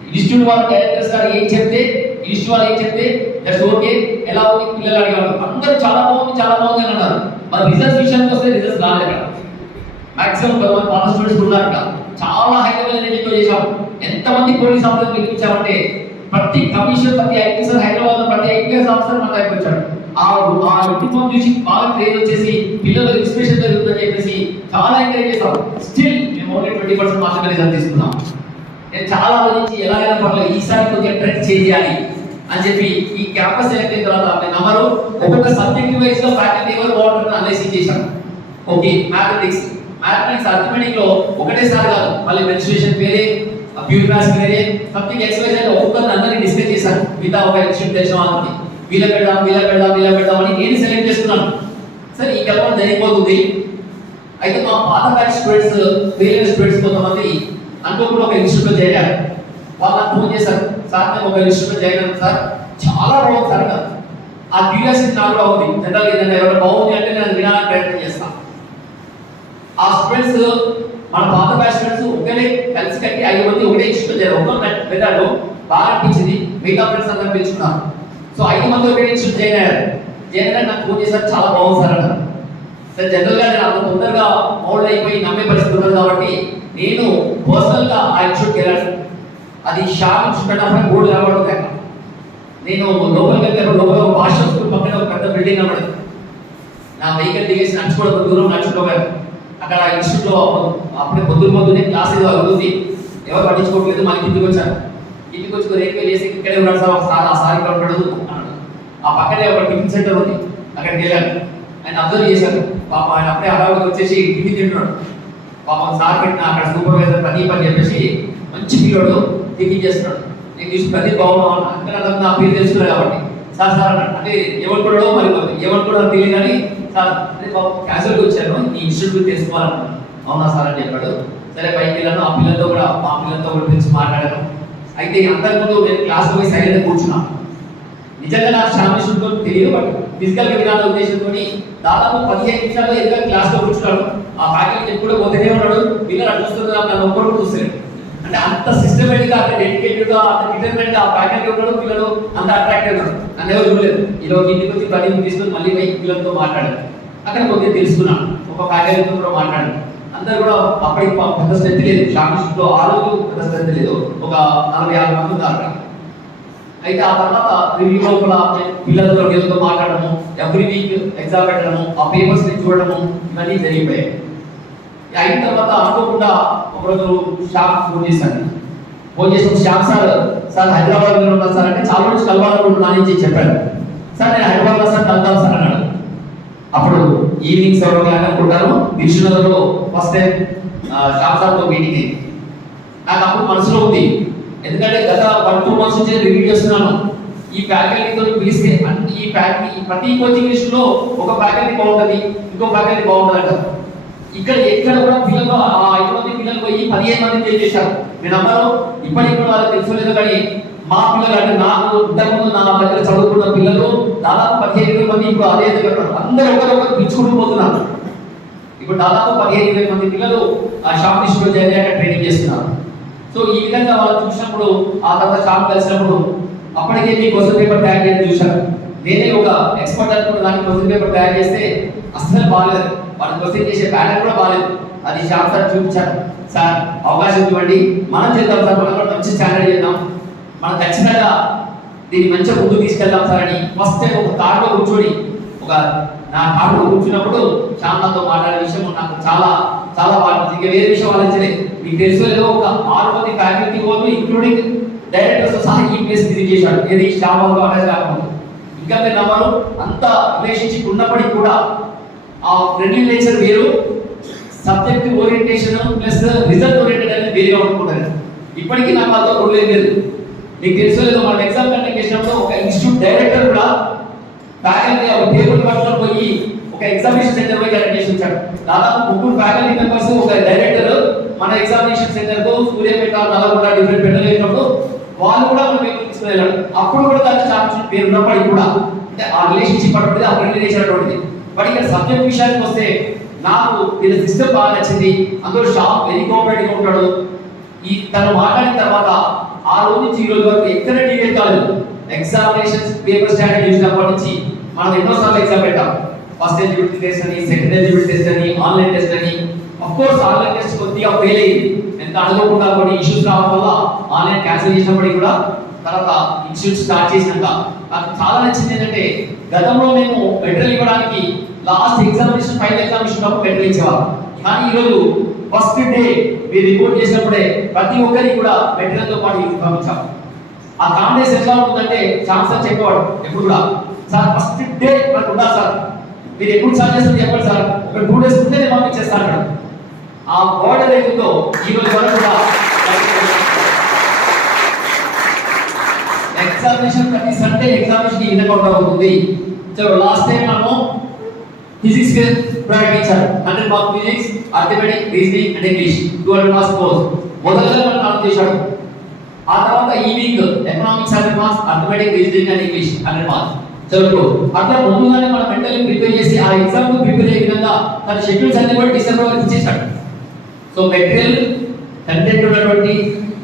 ఇన్స్టిట్యూట్ వాళ్ళ డైరెక్టర్స్ గారు ఏం చెప్తే, ఇన్స్టిట్యూట్ వాళ్ళు ఏం చెప్తే దట్స్ ఓకే. ఎలా ఉంది పిల్లలు అడిగారు, అందరూ చాలా బాగుంది అని అన్నారు. మరి రిజల్ట్స్ విషయానికి వస్తే రిజల్ట్స్ రాలేదు అక్కడ. మాక్సిమం కొంతమంది పాత స్టూడెంట్స్ ఉన్నారట. చాలా హై లెవెల్ ఎన్నికలు చేశాం. ఎంతమంది పోలీస్ ఆఫీసర్ పిలిపించామంటే ప్రతి కమిషన్, ప్రతి ఐపీఎస్ హైదరాబాద్ లో ప్రతి ఐపీఎస్ ఆఫీసర్ మన దగ్గరికి వచ్చాడు. ఆ కుటుంబం చూసి బాగా క్రేజ్ వచ్చేసి పిల్లలు ఇన్స్పిరేషన్ జరుగుతుందని చెప్పేసి చాలా ఎంకరేజ్ చేస్తాం. స్టిల్ మేము ఓన్లీ 20% మాత్రమే రిజల్ట్ తీసుకున్నాం. నేను చాలా ఆలోచించి ఎలాగైనా పర్లేదు ఈసారి కొంచెం ట్రెండ్ చేయాలి అని చెప్పి ఈ క్యాంపస్ సెలెక్ట్ అయిన తర్వాత నేను నమ్మరు ఒక్కొక్క సబ్జెక్ట్ వైజ్ గా ఫ్యాకల్టీ ఎవరు బాగుంటుందని అనాలిసిస్ చేశాను. ఓకే, మ్యాథమెటిక్స్ అర్థమెటిక్ లో ఒకటేసారి కాదు, మళ్ళీ మెన్స్ట్రుయేషన్ వేరే, ప్యూర్ మ్యాథ్స్ వేరే, సంథింగ్ ఎక్స్‌వై జెడ్ ఒక్కొక్కరిని అందరినీ డిస్కస్ చేశాను. మిగతా ఒక ఇన్స్టిట్యూట్ తెలిసిన వాళ్ళని వీళ్ళ పెడదాం అని నేను సెలెక్ట్ చేసుకున్నాను. సరే ఈ కల్పన జరిగిపోతుంది. అయితే మా పాత బ్యాచ్ స్టూడెంట్స్, ఫెయిల్ స్టూడెంట్స్ కొంతమంది అనుకోకుండా ఒక ఇన్స్టిట్యూట్ లో చేరారు. వాళ్ళు నాకు ఫోన్ చేశారు, సార్ మేము ఒక ఇన్స్టిట్యూట్ లో చేరాను సార్, చాలా బాగుంది సార్ అన్నారు. ఆ క్యూరియాసిటీ నాకు కూడా ఉంది. జనరల్గా ఏదైనా ఎవరైనా బాగుంది అంటే నేను వినాలని ప్రయత్నం చేస్తాను. ఆ స్టూడెంట్స్ మన పాత బ్యాచ్ స్టూడెంట్స్ ఒకటే కలిసి కట్టి 5 మంది ఒకటే ఇన్స్టిట్యూట్ చేరారు. ఒక్క మెథడ్ బాగా అనిపించింది. మిగతా ఫ్రెండ్స్ అందరూ పిలుచుకున్నారు. సో 5 మంది ఒకటే ఇన్స్టిట్యూట్ చేరారు. నాకు ఫోన్ చేశారు, చాలా బాగుంది సార్ అన్నారు. సార్ జనరల్గా నేను అంత తొందరగా మౌల్డ్ అయిపోయి నమ్మే పరిస్థితి ఉండదు కాబట్టి నేను పర్సనల్ గా ఆ ఇన్స్టిట్యూట్ వెళ్ళాను. అది షాప్ ఇన్స్టిట్యూట్ అప్పుడు బోర్డు కనబడుతుంది. నేను లోపలికి వెళ్తాను. లోపల ఒక భాష స్కూల్ పక్కన ఒక పెద్ద బిల్డింగ్ కనబడుతుంది. నా వెహికల్ దిగేసి నడుచుకోవడం దూరం నడుచుకోవాలి. అక్కడ ఇన్స్టిట్యూట్ లో అప్పుడే పొద్దున్నే క్లాస్ ఏదో అవుతుంది, ఎవరు పట్టించుకోవట్లేదు. మళ్ళీ ఇంటికి వచ్చాను. ఇంటికి వచ్చి రేపు చేసి ఇక్కడే ఉన్నాడు సార్, ఒకసారి ఆ సార్ ఇక్కడ ఉంటాడు అన్నాడు. ఆ పక్కనే ఒక టిఫిన్ సెంటర్ ఉంది, అక్కడికి వెళ్ళాను. ఆయన అబ్జర్వ్ చేశాను. పాప ఆయన అప్పుడే అడవికి వచ్చేసి టిఫిన్ తింటున్నాడు. పాపం సార్ పెట్టిన అక్కడ సూపర్వైజర్ ప్రదీప్ అని చెప్పేసి మంచి పిల్లడు టిఫిన్ చేస్తున్నాడు. నేను చూసి ప్రదీప్ బాగున్నాను అక్కడ నా పేరు తెలుసుకున్నాను కాబట్టి సార్ అన్నాడు. అంటే ఏమనుకున్నాడో మరి ఏమనుకున్నాడో తెలియదు కానీ సార్ అంటే బాబు క్యాజువల్గా వచ్చాను, ఈ ఇన్స్టిట్యూట్ తెలుసుకోవాలన్నాను. అవునా సార్ అని చెప్పాడు. సరే పైకి వెళ్ళాను. ఆ పిల్లలతో కూడా పిలిచి మాట్లాడాను. అయితే అంతకుముందు నేను క్లాస్లో పోయి సైలెంట్గా కూర్చున్నాను. నిజంగా నాకు శామిషుడితో తెలియదు, బట్ ఫిజికల్ విధాన ఉద్దేశంతో దాదాపు 15 నిమిషాల్లో ఎదుగా క్లాస్లో కూర్చున్నాడు. ఆ ఫ్యాకల్టీ ఎప్పుడూ పోతేనే ఉన్నాడు. పిల్లలు అడ్డుస్తున్నారు, నన్ను ఒక్కడు చూస్తారు. అంటే అంత సిస్టమేటిక్ గా, అంత డెడికేటెడ్ గా, అంత డిటర్మెంట్ గా ఆ ఫ్యాకల్టీ ఉన్నాడు. పిల్లలు అంత అట్రాక్టివ్ ఉన్నారు. నన్ను ఎవరు చూడలేదు. ఈరోజు ఇంటికి వచ్చి ప్రదీప్ తీసుకొని మళ్ళీ పోయి పిల్లలతో మాట్లాడారు. అక్కడ కొద్దిగా తెలుసుకున్నాను. ఒక ఫ్యాకల్టీతో కూడా మాట్లాడాను. అందరు కూడా అప్పటికి పెద్ద స్ట్రెంత్ లేదు. షామిషుడిలో ఆ రోజు పెద్ద స్ట్రెంత్ లేదు. ఒక 46 మంది ఉన్నారు. అయితే ఆ తర్వాత రివ్యూ లోపల పిల్లలతో వీళ్ళతో మాట్లాడము, ఎవ్రీ వీక్ ఎగ్జామ్ పెట్టడము, ఆ పేపర్స్ చూడడము, ఇవన్నీ జరిగిపోయాయి. అయిన తర్వాత అనుకోకుండా ఒకరోజు షాప్ ఫోన్ చేశాను. ఫోన్ చేసి షాప్ సార్ హైదరాబాద్ లో ఉన్నారు సార్ అంటే చాలా రోజు కలవాలనుకుంటున్నాను అని చెప్పాడు. సార్ నేను హైదరాబాద్ లో సార్ కలుద్దాం సార్ అన్నాడు. అప్పుడు ఈవినింగ్ 7 o'clock అనుకుంటాను. విష్ణునగర్లో ఫస్ట్ టైం షాప్ సార్తో మీటింగ్ అయింది. నాకు అప్పుడు మనసులో ఉంది, ఎందుకంటే గత 1-2 months నుంచి రివ్యూ చేస్తున్నాను. ఈ ఫ్యాకల్టీతో పిలిస్తే ఈ ఫ్యాకల్టీ ప్రతి కోచింగ్ ఇన్స్టిట్యూట్లో ఒక ఫ్యాకల్టీ బాగుంటుంది, ఇంకో ఫ్యాకల్టీ బాగుంటుంది అంటారు. ఇక్కడ ఎక్కడ కూడా పిల్లలు 5 మంది పిల్లలు పోయి 15 మంది చేశారు. నేను నమ్మను, ఇప్పటికి కూడా వాళ్ళకి తెలుసుకోలేదు. కానీ మా పిల్లలు అంటే నాకు ఇంతకుముందు నా దగ్గర చదువుకున్న పిల్లలు దాదాపు 15-20 మంది ఇప్పుడు అదే దగ్గర అందరూ ఒకరొకరు పిలుచుకుంటూ పోతున్నారు. ఇప్పుడు దాదాపు 15-20 మంది పిల్లలు ఆ షాప్ ఇన్స్టిట్యూట్ చేయాక ట్రైనింగ్ చేస్తున్నారు. సో ఈ విధంగా వాళ్ళు చూసినప్పుడు ఆ తర్వాత షాప్ కలిసినప్పుడు అప్పటికే మీ క్వశ్చన్ పేపర్ తయారు చేయడం చూశారు. నేనే ఒక ఎక్స్పర్ట్ అనుకున్న దానికి క్వశ్చన్ పేపర్ తయారు చేస్తే అస్సలు బాగాలేదు. వాళ్ళు క్వశ్చన్ చేసే ప్యాటర్న్ కూడా బాగాలేదు. అది షాప్ సార్ చూపించారు. సార్ అవకాశం ఇవ్వండి, మనం చేద్దాం సార్, మనం కూడా మంచి స్టాండర్డ్ చేద్దాం, మనం ఖచ్చితంగా దీన్ని మంచిగా ముందుకు తీసుకెళ్దాం సార్ అని ఫస్ట్ టైం ఒక కార్లో కూర్చొని నా కార్లో కూర్చున్నప్పుడు శ్యామ్తో మాట్లాడే విషయం నాకు చాలా చాలా బాగా. ఇంకా వేరే విషయం ఆలోచించలేదు. మీకు తెలుసు లేదో ఒక 6 మంది ఫ్యాకల్టీ వాళ్ళు ఇంక్లూడింగ్ డైరెక్టర్స్ సహా ఈ ప్లేస్ విజిట్ చేశాడు. ఏది శ్యామ్తో అటాచ్ కాకుండా. ఇంకా మీరు నమ్మరు, అంత రిలేషన్షిప్ ఉన్నప్పటికీ కూడా ఆ ఫ్రెండ్లీ నేచర్ వేరు, subject orientation plus result oriented అనేది వేరుగా ఉంటున్నారు. ఇప్పటికీ నాకు అంత రూల్ లేదు. మీకు తెలుసు లేదో మనం ఎగ్జామ్ కండక్ట్ చేసినప్పుడు ఒక ఇన్స్టిట్యూట్ డైరెక్టర్ కూడా ఫ్యాకల్టీ ఒక టేబుల్ పట్టుకొని పోయి ఒక ఎగ్జామినేషన్ సెంటర్ పోయి కండక్ట్ చేసి వచ్చాడు. దాదాపు 3 ఫ్యాకల్టీ మెంబర్స్ ఒక డైరెక్టర్ మన ఎగ్జామినేషన్ సెంటర్ కు సూర్యాపేట, నల్గొండ డిఫరెంట్ పెట్టలేనప్పుడు వాళ్ళు కూడా మనం వైపు తీసుకుని వెళ్ళాడు. అప్పుడు కూడా తన ఛాంపియన్షిప్ పేరు ఉన్నప్పటికీ కూడా అంటే ఆ రిలేషన్షిప్ అటువంటిది, ఆ ఫ్రెండ్లీ నేచర్ అటువంటిది. బట్ ఇక్కడ సబ్జెక్ట్ విషయానికి వస్తే నాకు వీళ్ళ సిస్టమ్ బాగా నచ్చింది. అందులో షాప్ వెరీ కోఆపరేటివ్ ఉంటాడు. ఈ తను మాట్లాడిన తర్వాత ఆ రోజు నుంచి ఈ రోజు వరకు ఎక్కడ డిబేట్ కాలేదు. ఎగ్జామినేషన్స్ పేపర్ స్టాండర్డ్ చూసినప్పటి నుంచి మనం ఎన్నోసార్లు ఎగ్జామ్ పెట్టాం. ఫస్ట్ ఎలిజిబిలిటీ టెస్ట్ అని, సెకండ్ ఎలిజిబిలిటీ టెస్ట్ అని, ఆన్లైన్ టెస్ట్ అని. అఫ్ కోర్స్ ఆన్లైన్ టెస్ట్ కొద్దిగా ఫెయిల్ అయింది. ఎంత అనుకోకుండా కొన్ని ఇష్యూస్ రావడం వల్ల ఆన్లైన్ క్యాన్సిల్ చేసినప్పటికీ కూడా తర్వాత ఇన్స్టిట్యూట్ స్టార్ట్ చేసినాక నాకు చాలా నచ్చింది ఏంటంటే గతంలో మేము మెటీరియల్ ఇవ్వడానికి లాస్ట్ ఎగ్జామినేషన్ ఫైనల్ ఎగ్జామినేషన్ ఉన్నప్పుడు మెటీరియల్ ఇచ్చేవాళ్ళం. కానీ ఈరోజు ఫస్ట్ డే మీరు రిపోర్ట్ చేసినప్పుడే ప్రతి ఒక్కరికి కూడా మెటీరియల్ తో పాటు పంపించాం. ఆ కాంటెస్ట్ ఎట్లా ఉంటుందంటే ఛాన్సర్ చెప్పేవాడు ఎప్పుడు కూడా, సార్ ఫస్ట్ డే మనకు ఉండాలి సార్, మీరు ఎప్పుడు స్టార్ట్ చేస్తారు చెప్పండి సార్, ఒక 2 days ముందే నేను పంపించేస్తాను. ఆ బోర్డు ఏదైతుందో ఈ రోజు వరకు కూడా ఎగ్జామినేషన్ ప్రతి సండే ఎగ్జామినేషన్ ఈ విధంగా ఉండబోతుంది. చలో లాస్ట్ టైం మనము ఫిజిక్స్ కి ప్రయారిటీ ఇచ్చారు. 100 marks physics, arithmetic, reasoning and English 200 marks course మొదలుగా మనం నాలుగు చేశాడు. ఆ తర్వాత ఈ week economics 100 marks, arithmetic, reasoning and English 100 marks. చదువు అట్లా ముందుగానే మనం మెంటల్లీ ప్రిపేర్ చేసి ఆ ఎగ్జామ్ కు ప్రిపేర్ అయ్యే విధంగా తన షెడ్యూల్స్ అన్ని కూడా డిసెంబర్ వరకు ఇచ్చేసాడు. సో మెటీరియల్ కంటెంట్ ఉన్నటువంటి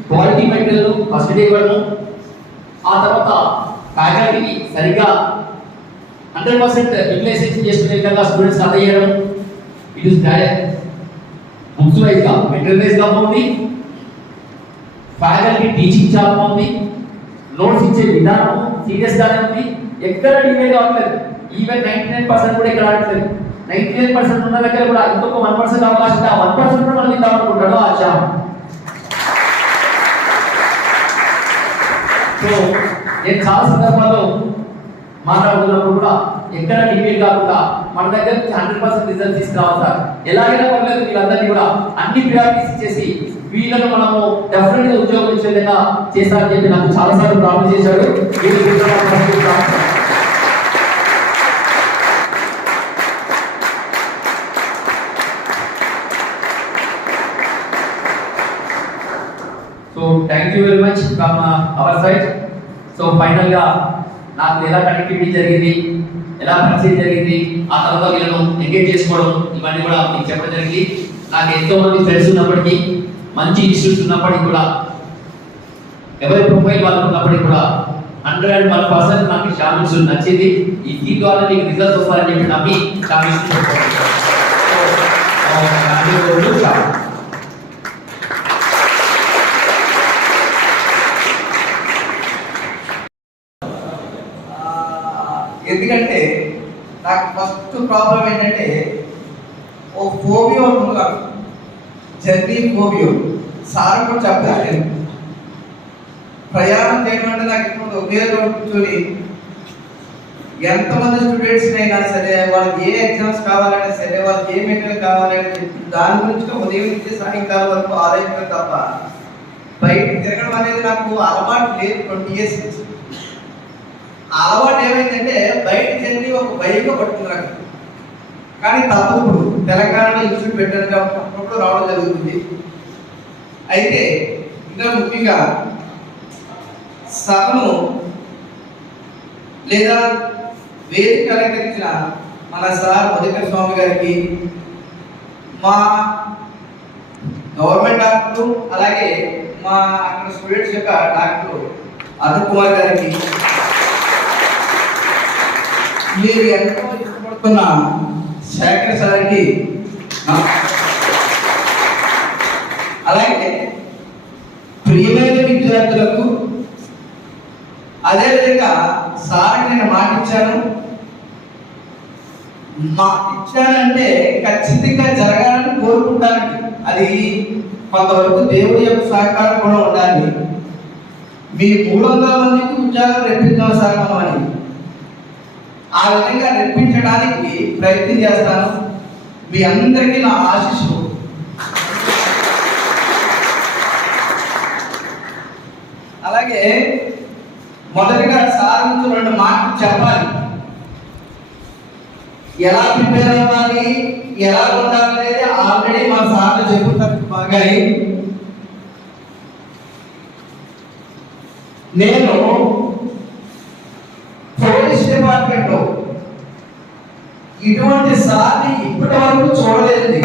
క్వాలిటీ మెటీరియల్ ఫస్ట్ డే ఇవ్వడము, ఆ తర్వాత ఫ్యాకల్టీని సరిగ్గా 100% యూటిలైజేషన్ చేసుకునే విధంగా స్టూడెంట్స్ అందజేయడం. ఇట్ ఇస్ బుక్స్ వైజ్ గా మెటీరియల్ వైజ్ గా ఉంది, ఫ్యాకల్టీ టీచింగ్ చాలా బాగుంది, నోట్స్ ఇచ్చే విధానం సీరియస్ గానే ఉంది. ఎక్కడ డిబేట్ కావట్లేదు. ఈవెన్ 99% కూడా ఇక్కడ ఆడట్లేదు. 99% ఉన్న దగ్గర కూడా ఇంకొక 1% అవకాశం ఉంది. ఆ 1% కూడా మనం ఇద్దాం అనుకుంటాడు ఆ ఛామ్. సో నేను చాలా సందర్భాల్లో మాట్లాడుతున్నప్పుడు కూడా ఎక్కడ డిబేట్ కాకుండా మన దగ్గర 100% రిజల్ట్ తీసుకురావాలి సార్, ఎలాగైనా పర్లేదు వీళ్ళందరినీ కూడా అన్ని ప్రియారిటీస్ ఇచ్చేసి వీళ్ళను మనము డెఫినెట్ గా ఉద్యోగం ఇచ్చే విధంగా చేస్తారని చెప్పి నాకు చాలా సార్లు ప్రామిస్ చేశాడు. So thank you very much from our side. So final గా నాకు ఎలా కనెక్టివిటీ జరిగింది, ఎలా పరిచయం జరిగింది, ఆ తర్వాత వీళ్ళను ఎంగేజ్ చేసుకోవడం, ఇవన్నీ కూడా మీకు చెప్పడం జరిగింది. నాకు ఎంతో మంది ఫ్రెండ్స్ ఉన్నప్పటికీ, మంచి ఇన్స్టిట్యూట్స్ ఉన్నప్పటికీ కూడా, ఎవరి ప్రొఫైల్ వాళ్ళకు ఉన్నప్పటికీ కూడా 101% నాకు శ్యామ్ ఇన్స్టిట్యూట్ నచ్చింది. ఈ దీని ద్వారా మీకు రిజల్ట్స్ వస్తారని చెప్పి నమ్మి శ్యామ్ ఇన్స్టిట్యూట్ ఎందుకంటే నాకు ఫస్ట్ ప్రాబ్లం ఏంటంటే ఓ ఫోబియో ఉంది, జర్నీ ఫోబియో. సార్ కూడా చెప్పలేదు, ప్రయాణం చేయడం అంటే నాకు ఇప్పుడు ఒకే రోజు కూర్చొని ఎంతమంది స్టూడెంట్స్ అయినా సరే, వాళ్ళకి ఏ ఎగ్జామ్స్ కావాలన్నా సరే, వాళ్ళకి ఏ మెటీరియల్ కావాలని చెప్పి దాని గురించి ఉదయం నుంచి సాయంకాలం వరకు ఆలోచించడం తప్ప బయట తిరగడం అనేది నాకు అలవాటు లేదు. 20 years నుంచి అలవాటు ఏమైందంటే బయట జర్నీ ఒక భయంగా పట్టుకున్నాను. కానీ తప్పదు, తెలంగాణలో ఇన్స్టిట్యూట్ పెట్టడానికి అప్పుడప్పుడు రావడం జరుగుతుంది. అయితే ఇంకా ముఖ్యంగా సభను లేదా వేదిక అలంకరించిన మన సార్ మధుకర్ స్వామి గారికి, మా గవర్నమెంట్ డాక్టర్లు, అలాగే మా అక్కడ స్టూడెంట్స్ యొక్క డాక్టర్ అరుణ్ కుమార్ గారికి, మీరు ఎంతో ఇష్టపడుతున్న శేఖర్ సార్కి, అలాగే ప్రియమైన విద్యార్థులకు, అదేవిధంగా సార్కి నేను మాట ఇచ్చానంటే ఖచ్చితంగా జరగాలని కోరుకుంటానండి. అది కొంతవరకు దేవుడి యొక్క సహకారం కూడా ఉండాలి. మీ 300 మందికి ఉద్యోగాలు రెప్పించాం సార్ మనం అని, ఆ విధంగా రెప్పించడానికి ప్రయత్నం చేస్తాను. మీ అందరికీ నా ఆశీస్సు. అలాగే మొదటిగా సార్ నుంచి 2 మాటలు చెప్పాలి. ఎలా ప్రిపేర్ అవ్వాలి, ఎలా ఉండాలనేది ఆల్రెడీ మా సార్లు చెప్పుతారు బాగా. నేను పోలీస్ డిపార్ట్మెంట్లో ఇటువంటి సార్ని ఇప్పటి వరకు చూడలేదు.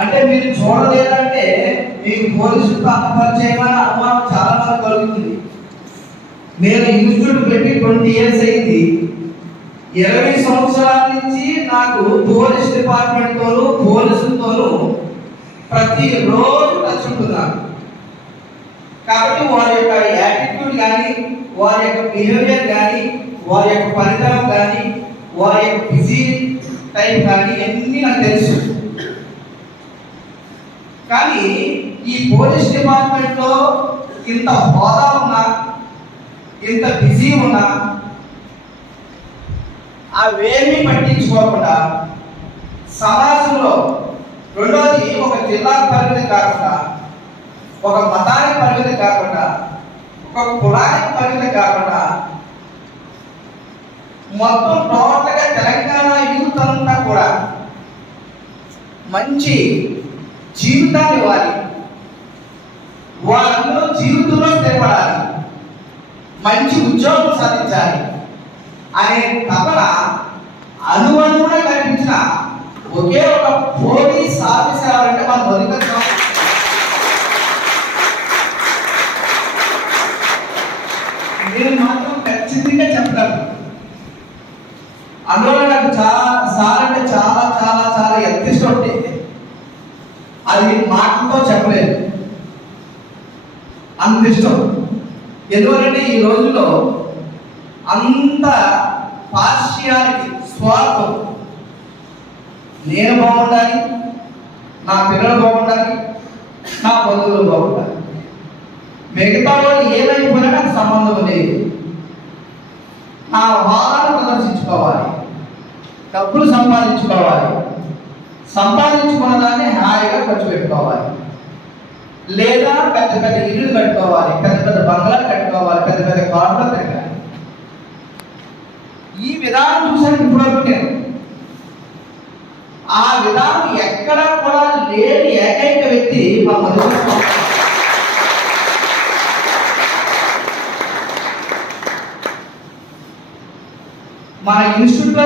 అంటే మీరు చూడలేదంటే మీకు పోలీసులతో అంతపరిచయమని అనుమానం చాలా మంది కలుగుతుంది. నేను ఇన్స్టిట్యూట్ పెట్టి 20 years అయింది. 20 సంవత్సరాల నుంచి నాకు పోలీస్ డిపార్ట్మెంట్తోనూ పోలీసులతోనూ ప్రతిరోజు టచ్ ఉంటున్నాను. కాబట్టి వారి యొక్క యాటిట్యూడ్ కానీ, వారి యొక్క బిహేవియర్ కానీ, వారి యొక్క ఫలితం కానీ, వారి యొక్క బిజీ టైం కానీ అన్నీ నాకు తెలుసు. కానీ ఈ పోలీస్ డిపార్ట్మెంట్లో ఇంత హోదా ఉన్నా, ఇంత బిజీ ఉన్నా అవేమీ పట్టించుకోకుండా సమాజంలో, రెండోది ఒక జిల్లా పరిమితి కాకుండా, ఒక మతానికి పరిమితి కాకుండా, ఒక కులానికి పరిమితి కాకుండా మొత్తం టోటల్గా తెలంగాణ యూత్ అంతా కూడా మంచి జీవితాన్ని ఇవ్వాలి, వాళ్ళందరూ జీవితంలో స్థిరపడాలి, మంచి ఉద్యోగం సాధించాలి అనే తపన అనువనుగా కనిపించిన ఒకే ఒక పోలీస్ ఆఫీసర్ ఎవరంటే మన మొదటి నేను మాత్రం ఖచ్చితంగా చెప్తాను. అందువల్ల నాకు సార్ అంటే చాలా చాలా చాలా ఎంత ఇష్టం అంటే అది మాటలతో చెప్పలేదు, అంత ఇష్టం. ఎందుకంటే ఈ రోజుల్లో అంత పార్షియాలిటీ, స్వార్థం, నేను బాగుండాలి, నా పిల్లలు బాగుండాలి, నా బంధువులు బాగుండాలి, మిగతా వాళ్ళు ఏమైపోయినా నాకు సంబంధం లేదు. నా వాదాన్ని ప్రదర్శించుకోవాలి, డబ్బులు సంపాదించుకోవాలి, సంపాదించుకున్న దాన్ని హాయిగా ఖర్చు పెట్టుకోవాలి, లేదా పెద్ద పెద్ద ఇల్లు కట్టుకోవాలి, పెద్ద పెద్ద బంగ్లాలు కట్టుకోవాలి, పెద్ద పెద్ద కార్లు తిరగాలి. ఈ విధానం చూసాను ఇప్పటివరకు నేను. ఆ విధానం ఎక్కడా కూడా లేని ఏకైక వ్యక్తి మా మొదటి. మన ఇన్స్టిట్యూట్ లో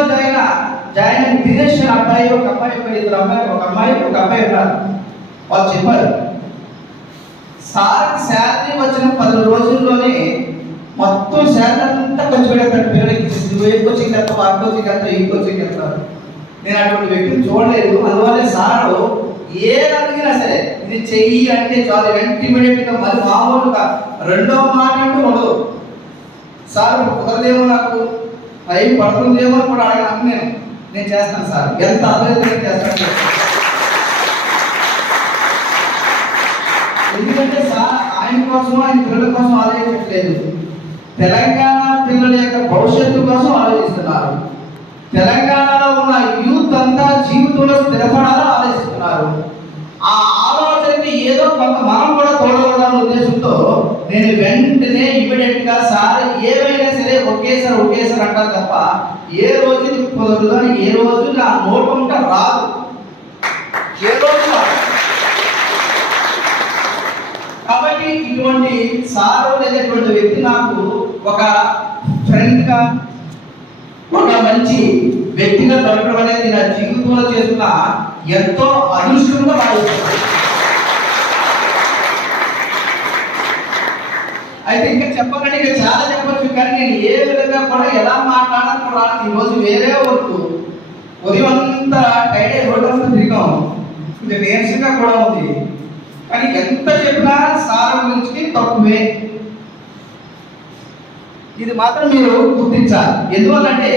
జాయిన్ అయిన దినేష్ అబ్బాయి, ఒక అబ్బాయి, ఒక ఇద్దరు అబ్బాయి, ఒక అమ్మాయి, ఒక అబ్బాయి ఉన్నారు. వాళ్ళు చెప్పారు, సార్ శాలరీ వచ్చిన 10 రోజుల్లోనే మొత్తం శాలరీ అంతా ఖర్చు పెట్టారు పిల్లలకి. నువ్వు ఏ కోచింగ్ వెళ్తావు, ఆ కోచింగ్ వెళ్తావు, ఈ కోచింగ్ వెళ్తావు. నేను అటువంటి వ్యక్తిని చూడలేదు. అందువల్ల సారు ఏది అడిగినా సరే ఇది చెయ్యి అంటే చాలు, ఇమీడియట్గా మరి మామూలుగా రెండో మాట అంటూ ఉండదు. సార్ కుదరదేమో, నాకు టైం పడుతుందేమో కూడా అడగడానికి నేను చేస్తాను సార్, ఎంత అభివృద్ధి చేస్తాను. ఎందుకంటే సార్ ఆయన కోసం, ఆయన పిల్లల కోసం ఆలోచించట్లేదు, తెలంగాణ పిల్లల యొక్క భవిష్యత్తు కోసం ఆలోచిస్తున్నారు. తెలంగాణలో ఉన్న యూత్ అంతా జీవితంలో స్థిరపడాలని ఆలోచిస్తున్నారు. ఆ ఆలోచనకి ఏదో కొంత మనం కూడా తోడవదాలనే ఉద్దేశంతో నేను వెంటనే ఇమీడియట్ గా సార్ ఏమైనా సరే ఒకేసారి అంటారు తప్ప ఏ రోజు కుదరదు అని, ఏ రోజు నా నోటు ఉంటే రాదు, ఏ రోజు రాదు. కాబట్టి ఇటువంటి సారు అనేటువంటి వ్యక్తి నాకు ఒక ఫ్రెండ్ గా, ఒక మంచి వ్యక్తిగా దొరకడం అనేది నా జీవితంలో చేస్తున్న ఎంతో అదృష్టంగా భావిస్తున్నాను. అయితే ఇంకా చెప్పాలంటే ఇంకా చాలా చెప్పచ్చు, కానీ నేను ఏ విధంగా కూడా ఎలా మాట్లాడాలని కూడా ఈరోజు వేరే వరకు ఉదయం అంతా టైడ్ అయ్యి రోడ్డు అంతా తిరిగాము, కొంచెం నీరసంగా కూడా ఉంది. కానీ ఎంత చెప్పినా సార్ గురించి తక్కువే, ఇది మాత్రం మీరు గుర్తించాలి. ఎందువల్లంటే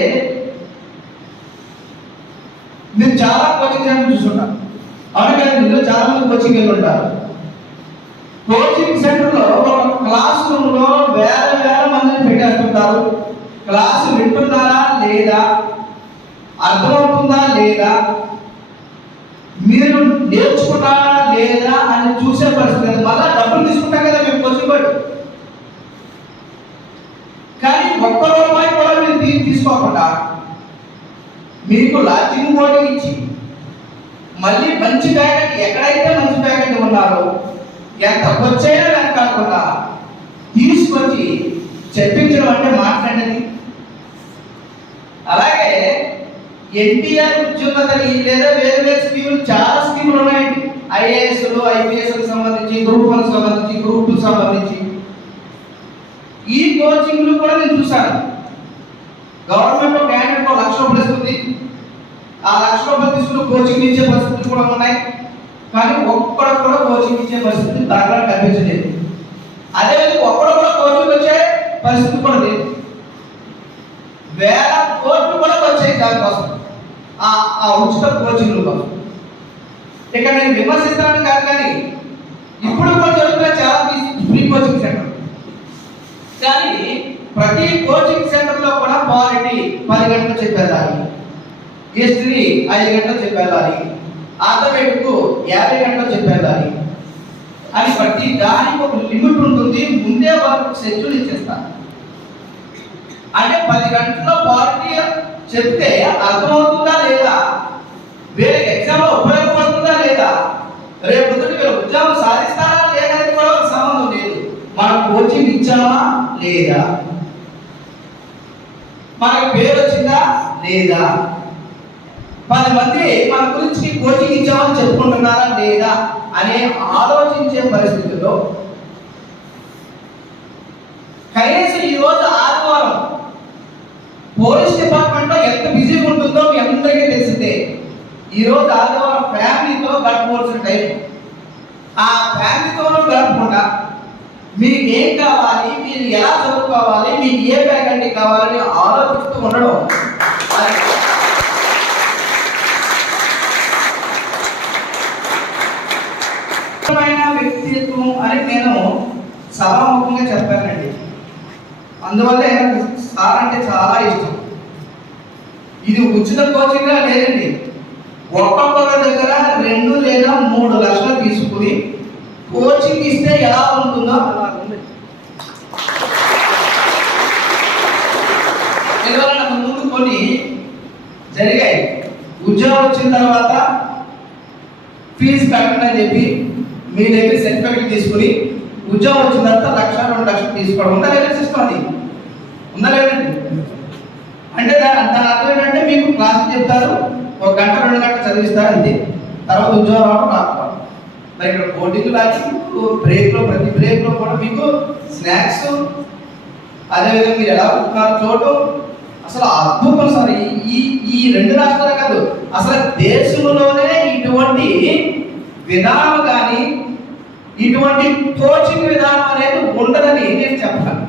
మీరు చాలా కోచింగ్ సెంటర్ చూస్తుంటారు, అవును కదా, ఇందులో చాలా మంది కోచింగ్ వెళ్ళి ఉంటారు. కోచింగ్ సెంటర్లో ఒక క్లాస్ రూమ్లో వేల మందిని పెట్టేస్తుంటారు. క్లాసు వింటున్నారా లేదా, అర్థమవుతుందా లేదా, మీరు నేర్చుకున్నారా లేదా అని చూసే పరిస్థితి. మళ్ళా డబ్బులు తీసుకుంటాం కదా మేము కోచింగ్ పడి, కానీ ఒక్క రూపాయి కూడా మీరు తీసుకోకుండా మీకు లాడ్జింగ్ బోర్డు ఇచ్చి మళ్ళీ మంచి ఫ్యాకల్టీ ఎక్కడైతే మంచి ఫ్యాకల్టీ ఉన్నారో ఎంత వచ్చైనా వెనకాలకుండా తీసుకొచ్చి చెప్పించడం అంటే మాట్లాడేది. అలాగే ఎన్టీఆర్ ఉద్యోగతని లేదా వేరే వేరే స్కీములు చాలా స్కీములు ఉన్నాయండి. ఐఏఎస్లు ఐపీఎస్లకు సంబంధించి, గ్రూప్ 1 సంబంధించి, గ్రూప్ 2 సంబంధించి ఈ కోచింగ్లు కూడా నేను చూశాను. గవర్నమెంట్ క్యాండిడేట్ 1 లక్ష రూపాయలు ఇస్తుంది. ఆ 1 లక్ష రూపాయలు తీసుకుని కోచింగ్ ఇచ్చే పరిస్థితులు కూడా ఉన్నాయి. కానీ ఒక్కడ కూడా కోచింగ్ ఇచ్చే పరిస్థితి దాంట్లో కనిపించలేదు. అదేవిధంగా ఒక్కడ కూడా కోచింగ్ వచ్చే పరిస్థితి కూడా లేదు. వేల కోట్లు కూడా వచ్చాయి దానికోసం, ఆ ఉచిత కోచింగ్ల కోసం. ఇక్కడ నేను విమర్శిస్తాను కాదు, కానీ ఇప్పుడు కూడా జరుగుతున్న చాలా ఫ్రీ కోచింగ్ సెంటర్. కానీ ప్రతి కోచింగ్ సెంటర్లో కూడా పాలిటీ 10 గంటలు చెప్పేదాన్ని, హిస్టరీ 5 గంటలు చెప్పేదాన్ని, ఆర్థమెటిక్ 50 గంటలు చెప్పేదాన్ని అని ప్రతి దానికి ఒక లిమిట్ ఉంటుంది. ముందే వాళ్ళకు షెడ్యూల్ ఇచ్చేస్తారు. అంటే 10 గంటల్లో పాలిటీ చెప్తే అర్థమవుతుందా లేదా, వేరే ఎగ్జామ్లో ఉపయోగపడుతుందా లేదా, రేపు వీళ్ళు ఉద్యోగం సాధిస్తారా లేదా అనేది కూడా ఒక సంబంధం లేదు. మనం కోచింగ్ ఇచ్చామా లేదా, మనకు పేరు వచ్చిందా లేదా, 10 మంది మన గురించి కోచింగ్ ఇచ్చామని చెప్పుకుంటున్నారా లేదా అనే ఆలోచించే పరిస్థితుల్లో కనీసం ఈరోజు ఆదివారం పోలీస్ డిపార్ట్మెంట్లో ఎంత బిజీగా ఉంటుందో మీ అందరికీ తెలిసిందే. ఈరోజు ఆదివారం ఫ్యామిలీతో గడపవలసిన టైం. ఆ ఫ్యామిలీతోనూ గడపకుండా మీకు ఏం కావాలి, మీరు ఎలా చదువుకోవాలి, మీకు ఏ ఫ్యాకల్టీ కావాలని ఆలోచిస్తూ ఉండడం వ్యక్తిత్వం అని నేను సభాముఖంగా చెప్పానండి. అందువల్ల సార్ అంటే చాలా ఇష్టం. ఇది ఉచిత కోచింగ్గా లేదండి. ఒక్కొక్కరి దగ్గర 2 లేదా 3 లక్షలు తీసుకుని కోచింగ్ ఇస్తే ఎలా ఉంటుందో అలా ఉంది. ఎందువల్ల ముందు కొన్ని జరిగాయి. ఉద్యోగం వచ్చిన తర్వాత ఫీజు కట్టండి అని చెప్పి మీ దగ్గర సర్టిఫికెట్ తీసుకుని ఉద్యోగం వచ్చిన తర్వాత 1 లక్ష 2 లక్షలు తీసుకోవడం ఉందా లేదా సిస్టమ్? అది ఉందా లేదండి? అంటే దాని అర్థం ఏంటంటే మీకు క్లాస్ చెప్తారు, 1 గంట 2 గంటలు చదివిస్తారు అంతే, తర్వాత ఉద్యోగం రావడం రాకపోవడం. మరి ఇక్కడ బోర్డింగ్ లాగి బ్రేక్లో ప్రతి బ్రేక్లో కూడా మీకు స్నాక్స్, అదేవిధంగా మీరు ఎలా ఉంటున్నారు చూడటం అసలు అద్భుతం సార్. ఈ 2 రాష్ట్రాలు కాదు, అసలు దేశంలోనే ఇటువంటి విధానం కానీ ఇటువంటి కోచింగ్ విధానం అనేది ఉండదని నేను చెప్తాను.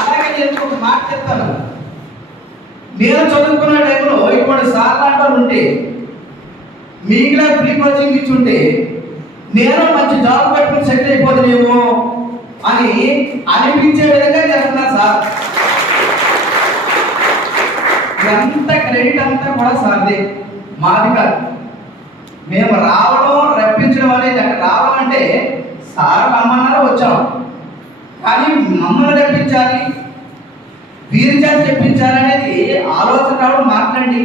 అలాగే నేను ఒక మాట చెప్తాను. నేను చదువుకున్న టైంలో ఇప్పుడు సార్ లాంటి ఉంటే మీకులా ఫ్రీ కోచింగ్ ఇచ్చుంటే నేను మంచి జాబ్ పెట్టుకుని సెటిల్ అయిపోతుందేమో అని అనిపించే విధంగా చేస్తున్నారు సార్. ఎంత క్రెడిట్ అంతా కూడా సార్దే, మాది కాదు. మేము రావడం రప్పించడం అనేది, అక్కడ రావాలంటే సార్ రమ్మన్నారో వచ్చాం, కానీ మమ్మల్ని రప్పించాలి, వీరి చేత చెప్పించాలి అనేది ఆలోచన రావడం. మాట్లాడండి,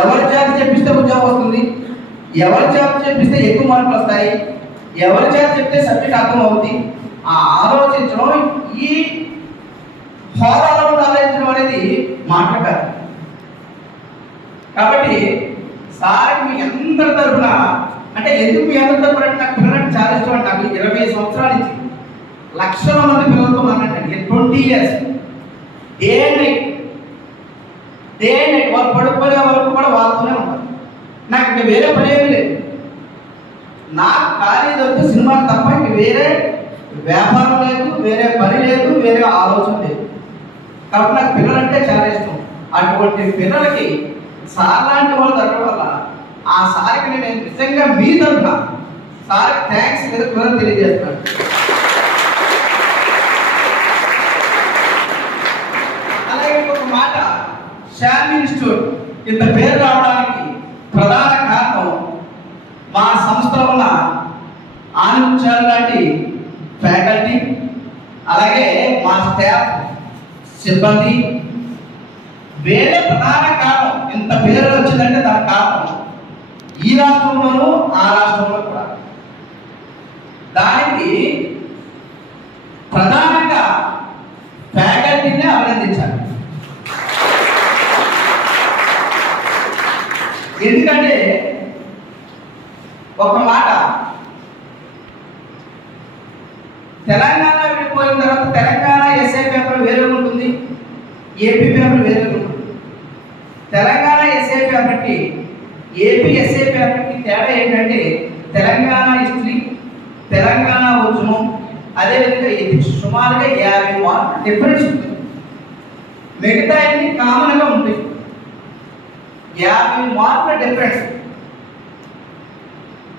ఎవరి చేత చెప్పిస్తే ఉద్యోగం వస్తుంది, ఎవరి చేత చెప్పిస్తే ఎక్కువ మార్కులు వస్తాయి, ఎవరి చేత చెప్తే సబ్జెక్ట్ అర్థం అవుతుంది, ఆ ఆలోచించడం, ఈ హోదాలో ఆలోచించడం అనేది మాట్లాడారు. కాబట్టి సార్ మీ అందరి తరఫున, అంటే ఎందుకు మీ అందరి తరఫున అంటే నాకు పిల్లలంటే చాలా ఇష్టం అండి. నాకు 20 సంవత్సరాల నుంచి లక్షల మంది పిల్లలతో మాట్లాడండి. 20 years డే నైట్ వాళ్ళు పడుకునే వరకు కూడా వాళ్ళతోనే ఉంటారు. నాకు ఇంకా వేరే పని ఏమీ లేదు. నాకు ఖాళీ దొరికితే సినిమా తప్ప ఇంక వేరే వ్యాపారం లేదు, వేరే పని లేదు, వేరే ఆలోచన లేదు. కాబట్టి నాకు పిల్లలంటే చాలా ఇష్టం. అటువంటి పిల్లలకి సార్ లాంటి వాళ్ళు దొరకడం వల్ల ఆ సార్కి నేను నిజంగా మీ తరఫున సార్కి థ్యాంక్స్ పిల్లలు తెలియజేస్తున్నాను. అలాగే ఒక మాట, శామ్ ఇన్స్టిట్యూట్ ఇంత పేరు రావడానికి ప్రధాన కారణం మా సంస్థలో ఉన్న ఆనందించాలి లాంటి ఫ్యాకల్టీ, అలాగే మా స్టాఫ్ సిబ్బంది, వేరే ప్రధాన కారణం ఇంత పేరు వచ్చిందంటే దాని కారణం ఈ రాష్ట్రంలోనూ ఆ రాష్ట్రంలో కూడా. దానికి ప్రధానంగా ఫ్యాకల్టీనే అభినందించాలి. ఎందుకంటే ఒక మాట, తెలంగాణ విడిపోయిన తర్వాత తెలంగాణ ఎస్ఐ పేపర్ వేరే ఉంటుంది, ఏపీ పేపర్ వేరే ఉంటుంది. తెలంగాణ ఎస్ఐ పేపర్కి ఏపీ ఎస్ఐ పేపర్కి తేడా ఏంటంటే తెలంగాణ హిస్టరీ, తెలంగాణ ఉద్యమం, అదేవిధంగా ఇది సుమారుగా 50 మార్కులు డిఫరెన్స్ ఉంటుంది. మిగతా అన్ని కామన్గా ఉంటాయి. 50 మార్కుల డిఫరెన్స్.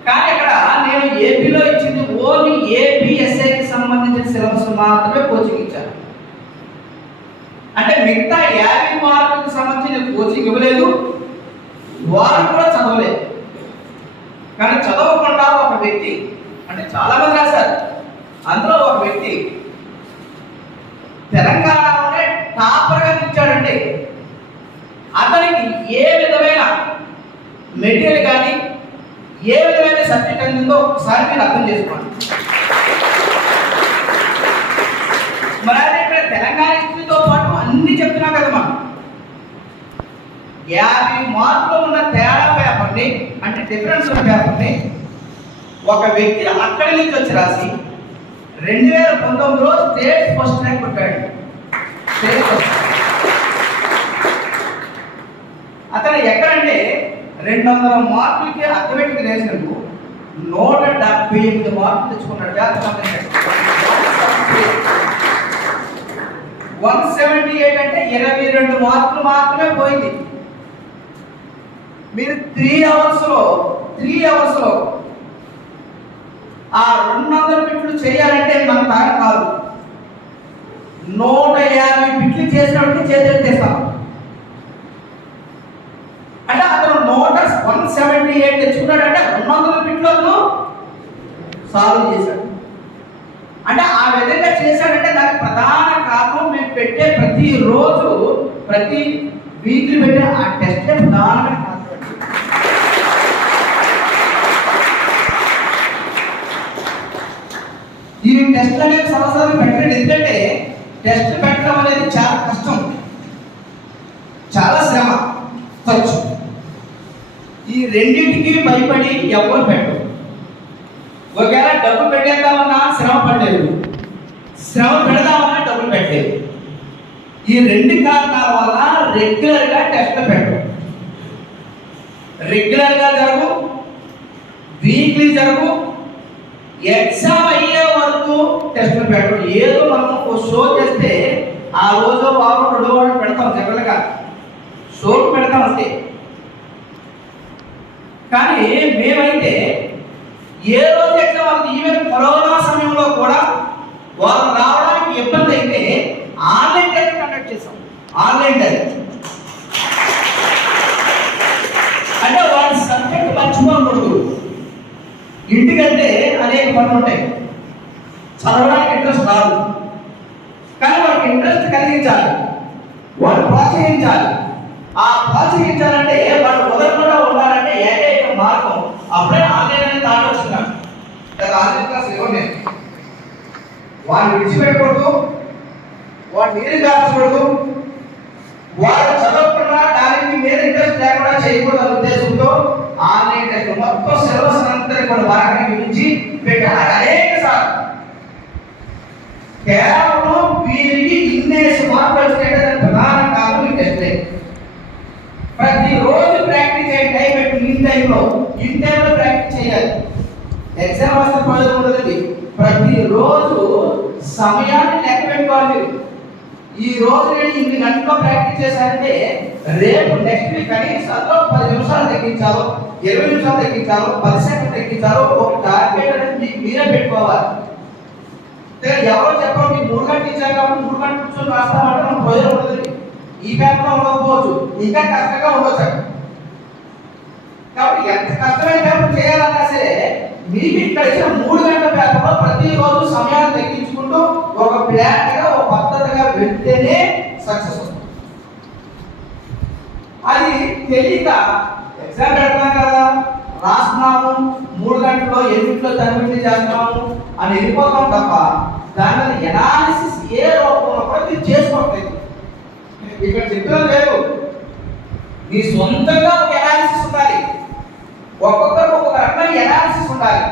కానీ అక్కడ నేను ఏపీలో ఇచ్చింది ఓన్లీ ఏపీఎస్ఐకి సంబంధించిన సిలబస్ మాత్రమే కోచింగ్ ఇచ్చాను. అంటే మిగతా 50 మార్కులకు సంబంధించిన కోచింగ్ ఇవ్వలేదు, వారు కూడా చదవలేదు. కానీ చదవకుండా ఒక వ్యక్తి, అంటే చాలా మంది రాశారు, అందులో ఒక వ్యక్తి తెలంగాణలోనే టాపర్గా నిలిచాడంటే అతనికి ఏ విధమైన మెటీరియల్ కానీ ఏ విధమైన సబ్జెక్ట్ అందిందో ఒకసారి మీరు అర్థం చేసుకోండి. మరి అదే ఇక్కడ తెలంగాణ హిస్టరీతో పాటు అన్ని చెప్తున్నా కదా మనం 50 మార్కులు ఉన్న తేడా పేపర్ని, అంటే డిఫరెన్స్ ఉన్న పేపర్ని ఒక వ్యక్తి అక్కడి నుంచి వచ్చి రాసి 2019లో స్టేట్ ఫస్ట్ ర్యాంక్ కొట్టాడు. State first. అతను ఎక్కడంటే 200 మార్కులకి అథమెటిక్ వేసినందుకు 178 మార్కులు తెచ్చుకున్నాడు. 178 అంటే 22 మార్కులు మాత్రమే పోయింది. మీరు 3 అవర్స్లో ఆ 200 బిట్లు చేయాలంటే మన తాగ కాదు. 150 బిట్లు చేసినప్పుడు చేసేస్తాం. అంటే అతను 178 తెచ్చుకున్నాడంటే 200 బిట్లను సాల్వ్ చేశాడు. అంటే ఆ విధంగా చేశాడంటే దానికి ప్రధాన కారణం మేము పెట్టే ప్రతిరోజు ప్రతి వీక్లీ పెట్టే ఆ టెస్ట్ ప్రధానమైన కారణం. ఈ టెస్ట్ అనేది సంవత్సరాలు పెట్టండి. ఎందుకంటే టెస్ట్ పెట్టడం అనేది చాలా కష్టం, చాలా శ్రమ, ఖర్చు. ఈ రెండింటికి భయపడి ఎవరు పెట్టరు. ఒకవేళ డబ్బు పెట్టేద్దామన్నా శ్రమ పడలేదు, శ్రమ పెడదామన్నా డబ్బులు పెట్టలేదు. ఈ 2 కారణాల వల్ల రెగ్యులర్గా టెస్ట్లు పెట్టరు. రెగ్యులర్గా జరుగు, వీక్లీ జరుగు, ఎగ్జామ్ అయ్యే వరకు టెస్టులు పెట్టడం. ఏదో మనం ఒక షో చేస్తే ఆ రోజు వారం 2 వారాలు పెడతాం, జనరల్గా షోకి పెడతాం అంతే. కానీ మేమైతే ఏ రోజు ఎగ్జామ్ అవుతుంది, ఈవెన్ కరోనా సమయంలో కూడా వాళ్ళు రావడానికి ఇబ్బంది అయితే ఆన్లైన్ టెస్ట్ కండక్ట్ చేస్తాం. ఆన్లైన్ టెస్ట్ అంటే వాడి సబ్జెక్ట్ మర్చిపోకూడదు. ఇంటికంటే అనేక పనులు ఉంటాయి, చదవడానికి ఇంట్రెస్ట్ రాదు. కానీ వాడికి ఇంట్రెస్ట్ కలిగించాలి, వాడు ప్రోత్సహించాలి. ఆ ప్రోత్సహించాలంటే వాడు వదలకుండా ఉండాలంటే ఏకైక మార్గం అప్పుడే ఆన్లైన్ అనేది ఆలోచిస్తున్నాను. ఆన్లైన్ క్లాస్ ఇవ్వండి. వాడిని విడిచిపెట్టకూడదు, వాడు నీరు కాల్చకూడదు, వాడు చదవకుండా దానికి మీద ఇంట్రెస్ట్ లేకుండా చేయకూడదు అనే ఉద్దేశంతో ఆన్లైన్ టెస్ట్ మొత్తం సిలబస్ అంతా కూడా బాగా విధించి పెట్టారు అనేక సార్లు. కేవలం వీరికి ఇన్నేసి మార్కులు వచ్చేటది ప్రధాన కారణం ఈ టెస్ట్. ప్రతిరోజు ప్రాక్టీస్ అయ్యే టైం పెట్టి ఇన్ టైంలో ప్రాక్టీస్ చేయాలి. ఎగ్జామ్ వస్తే ప్రయోజనం ఉండదు. ప్రతిరోజు సమయాన్ని లెక్క పెట్టుకోవాలి. ఈ రోజు నేను 8 గంటల్లో ప్రాక్టీస్ చేశానంటే రేపు నెక్స్ట్ వీక్ కనీసం 10 నిమిషాలు తగ్గించాలో, 20 నిమిషాలు తగ్గించాలో, 10 సెకండ్లు తగ్గించాలో ఒక టార్గెట్ అనేది మీరే పెట్టుకోవాలి. ఎవరో చెప్పాలి మీరు 3 గంటలు ఇచ్చారు కాబట్టి 3 గంటలు కూర్చొని రాస్తామంటే మనం ప్రయోజనం ఉండదు. ఈ పేపర్లో ఉండకపోవచ్చు, ఇంకా కష్టంగా ఉండొచ్చు. కాబట్టి ఎంత కష్టమైన పేపర్ చేయాలన్నా సరే మీకు ఇక్కడ ఇచ్చిన 3 గంటల పేపర్లో ప్రతిరోజు సమయాన్ని తగ్గించుకుంటూ ఒక ప్లాన్గా, ఒక పద్ధతిగా వెళ్తేనే సక్సెస్ వస్తుంది. అది తెలియక ఎగ్జామ్ పెడుతున్నాం కదా, రాస్తున్నాము, 3 గంటల్లో 8 తరబడి చేస్తున్నాము అని వెళ్ళిపోతాం తప్ప దాని మీద ఎనాలిసిస్ ఏ రూపంలో కూడా మీరు చేసుకోవట్లేదు. ఇక్కడ చెప్పడం లేదు, మీ సొంతంగా ఒక ఎనాలిసిస్ ఉండాలి, ఒక్కొక్కరికి ఒక్కొక్క రకమైన ఎనాలిసిస్ ఉండాలి.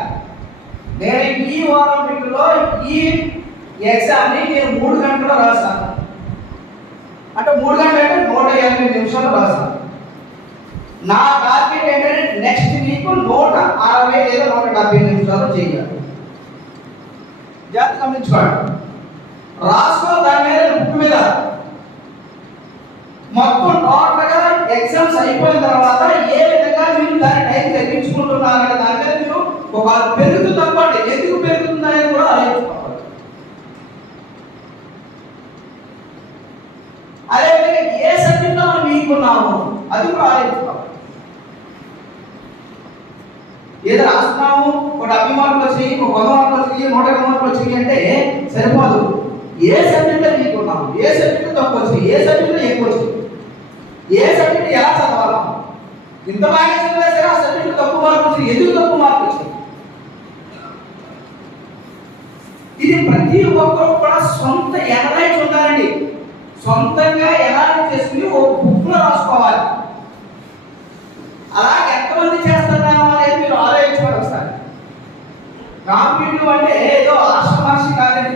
నేను ఈ వారం వీటిలో ఈ ఎగ్జామ్ని నేను 3 గంటల్లో రాశాను అంటే 3 గంటలు అంటే 180 నిమిషాలు రాశాను. నా టార్గెట్ ఏంటంటే నెక్స్ట్ వీక్ 160 లేదా 170 నిమిషాలు చేయాలి. జాగ్రత్త గమనించుకోండి. రాసుకో దాని మీద బుక్ మీద మొత్తం టోటల్గా ఎగ్జామ్స్ అయిపోయిన తర్వాత ఏ విధంగా మీరు దాని టైం తగ్గించుకుంటున్నారనే దాని మీద మీరు ఒక పెరుగుతుంది అనుకోండి, ఎందుకు పెరుగుతుంది అనేది కూడా ఆలోచించుకోవాలి. అదేవిధంగా ఏ సబ్జెక్ట్లో మనం మీకున్నాము అది కూడా ఆలోచించుకోవాలి. ఏదో రాస్తున్నాము, ఒక 70 మార్కులు వచ్చి, ఒక 100 మార్కులు వచ్చి, 120 మార్కులు వచ్చి అంటే సరిపోదు. ఏ సబ్జెక్ట్లో మీకున్నాము, ఏ సబ్జెక్టు తక్కువ వచ్చి, ఏ సబ్జెక్టులో ఎక్కువ వచ్చి, ఏ సబ్జెక్ట్ ఎలా చదవాలా, ఇంత బాగా చదివా సరే ఆ సబ్జెక్టు తక్కువ మార్కులు వచ్చి, ఎందుకు తక్కువ మార్కులు వచ్చాయి. ఇది ప్రతి ఒక్కరు కూడా సొంత ఎనలైజ్ ఉండాలండి. సొంతంగా ఎనలైజ్ చేసుకుని ఒక బుక్లో రాసుకోవాలి. అలా ఎంతమంది చేస్తున్నామో అనేది మీరు ఆలోచించుకోవాలి ఒకసారి. కాంపిటేటివ్ అంటే ఏదో ఆశమాషి కాదండి.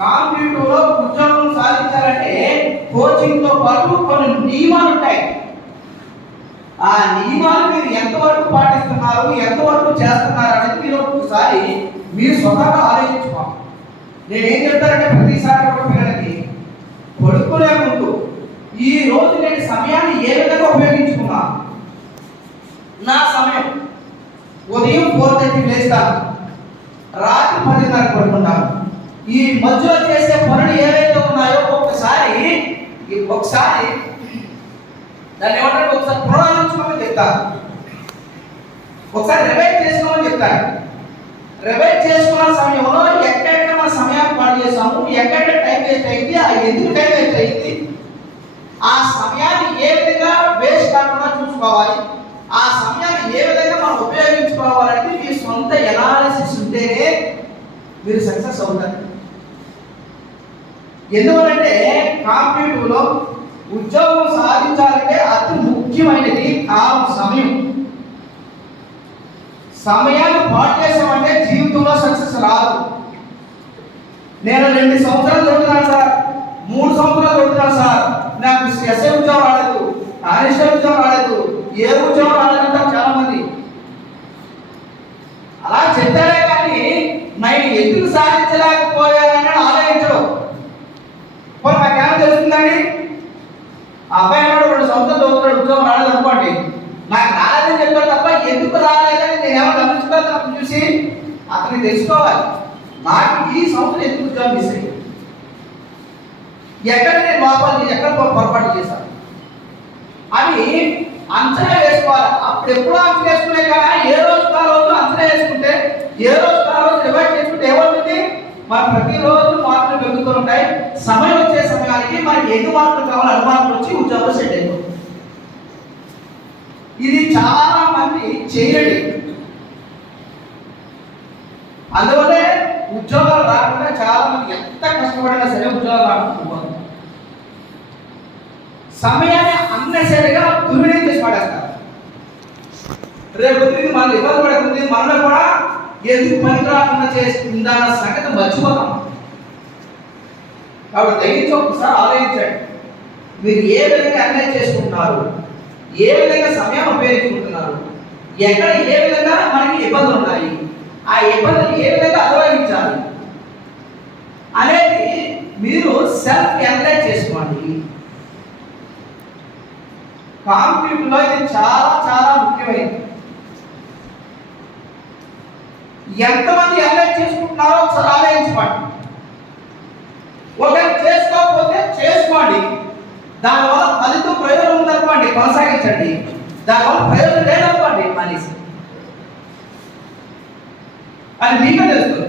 కాంపిటేటివ్లో ఉద్యోగం సాధించాలంటే కోచింగ్తో పాటు కొన్ని నియమాలు ఉంటాయి. ఆ నియమాలు మీరు ఎంతవరకు పాటిస్తున్నారు, ఎంతవరకు చేస్తున్నారు అనేది మీరు ఒకసారి మీరు స్వతహాగా ఆలోచించుకోవాలి. నేనేం చెప్తానంటే ప్రతిసారి ఒక పిల్లలకి పడుకునే ముందు ఈ రోజు నేను సమయాన్ని ఏ విధంగా ఉపయోగించుకున్నా, నా సమయం ఉదయం 4:30 లేస్తాను, రాత్రి 10:30 పడుకుంటాను. ఈ మధ్యలో చేసే పనులు ఏవైతే ఉన్నాయో ఒకసారి దాన్ని ఏమంటారు, ఒకసారి పునరాలోచించుకోమని చెప్తాను, ఒకసారి రివైజ్ చేసుకోమని చెప్తాను. రివైజ్ చేసుకున్న సమయంలో ఎక్కడెక్కడ మన సమయాన్ని పాడు చేసాము, ఎక్కడ టైం వేస్ట్ అయింది, ఎందుకు టైం వేస్ట్ అయింది, ఆ సమయాన్ని ఏ విధంగా వేస్ట్ కాకుండా చూసుకోవాలి, ఆ సమయాన్ని ఏ విధంగా మనం ఉపయోగించుకోవాలంటే మీ సొంత ఎనాలిసిస్ ఉంటేనే మీరు సక్సెస్ అవుతారు. ఎందుకంటే కాంపిటేటివ్లో ఉద్యోగం సాధించాలంటే అతి ముఖ్యమైనది కాలం, సమయం. సమయాన్ని పాటు చేసామంటే జీవితంలో సక్సెస్ రాదు. నేను 2 సంవత్సరాలు చదువుతున్నాను సార్, 3 సంవత్సరాలు చదువుతున్నాను సార్, నాకు ఎస్ఐ ఉద్యోగం రాలేదు, కానిస్టేబుల్ ఉద్యోగం రాలేదు, ఏ ఉద్యోగం రాలేదంటారు చాలా మంది. అలా చెప్తారే కానీ నేను ఎందుకు సాధించలేకపోయానని ఆలోచించడం. మరి నాకేమో తెలుస్తుందండి, ఆ అబ్బాయి అన్నాడు 2 సంవత్సరాలు చదువుతున్నాడు, ఉద్యోగం రాలేదు అనుకోండి, నాకు రాలేదని చెప్తాడు తప్ప ఎందుకు రాలేదని నేనేమో గమనించుకోవాలి. చూసి అతనికి తెలుసుకోవాలి, నాకు ఈ సంవత్సరం ఎందుకు ఉద్యోగం మిస్ అయ్యింది, ఎక్కడ నేను లోపాలు, ఎక్కడ పొరపాటు చేశాను అని అంచనా వేసుకోవాలి. అప్పుడు ఎప్పుడో అంచనా వేసుకునే కానీ ఏ రోజు ఆ రోజు అంచనా వేసుకుంటే, ఏ రోజు ఆ రోజు రివైజ్ చేసుకుంటే ఏమవుతుంది, మన ప్రతిరోజు మార్కులు పెరుగుతూ ఉంటాయి. సమయం వచ్చే సమయానికి మనకి ఎన్ని మార్కులు కావాలి, అన్ని మార్కులు వచ్చి ఉద్యోగం సెట్ అయిపోతుంది. ఇది చాలా మంది చేయలేండి. అందువల్లే ఉద్యోగాలు రాకుండా చాలా మంది ఎంత కష్టపడినా సరే ఉద్యోగాలు రాకుండా సమయాన్ని అన్నెసరిగా దుర్వినియోగం చేసి పడేస్తారు. రేపు మనకు ఇబ్బంది పడుతుంది, మనలో కూడా ఎందుకు పనికి రాకుండా చేస్తుందన్న సంగతి మర్చిపోతాం. కాబట్టి దయచేసి ఒకసారి ఆలోచించండి, మీరు ఏ విధంగా అన్యాయం చేసుకుంటున్నారు, ఏ విధంగా సమయం ఉపయోగించుకుంటున్నారు, ఎక్కడ ఏ విధంగా మనకి ఇబ్బందులు ఉన్నాయి, ఆ ఇబ్బందులు ఏ విధంగా అధిగమించాలి అనేది మీరు సెల్ఫ్ అనలైజ్ చేసుకోండి. కాంపిటేటివ్లో ఇది చాలా చాలా ముఖ్యమైనది. ఎంతమంది అనలైజ్ చేసుకుంటున్నారో ఒకసారి ఆలోచించుకోండి. ఒకవేళ చేసుకోకపోతే చేసుకోండి, దానివల్ల ఫలితం ప్రయోజనం ఉందనుకోండి కొనసాగించండి, దానివల్ల ప్రయోజనం లేదనుకోండి మానేసి, అది మీకే తెలుస్తుంది.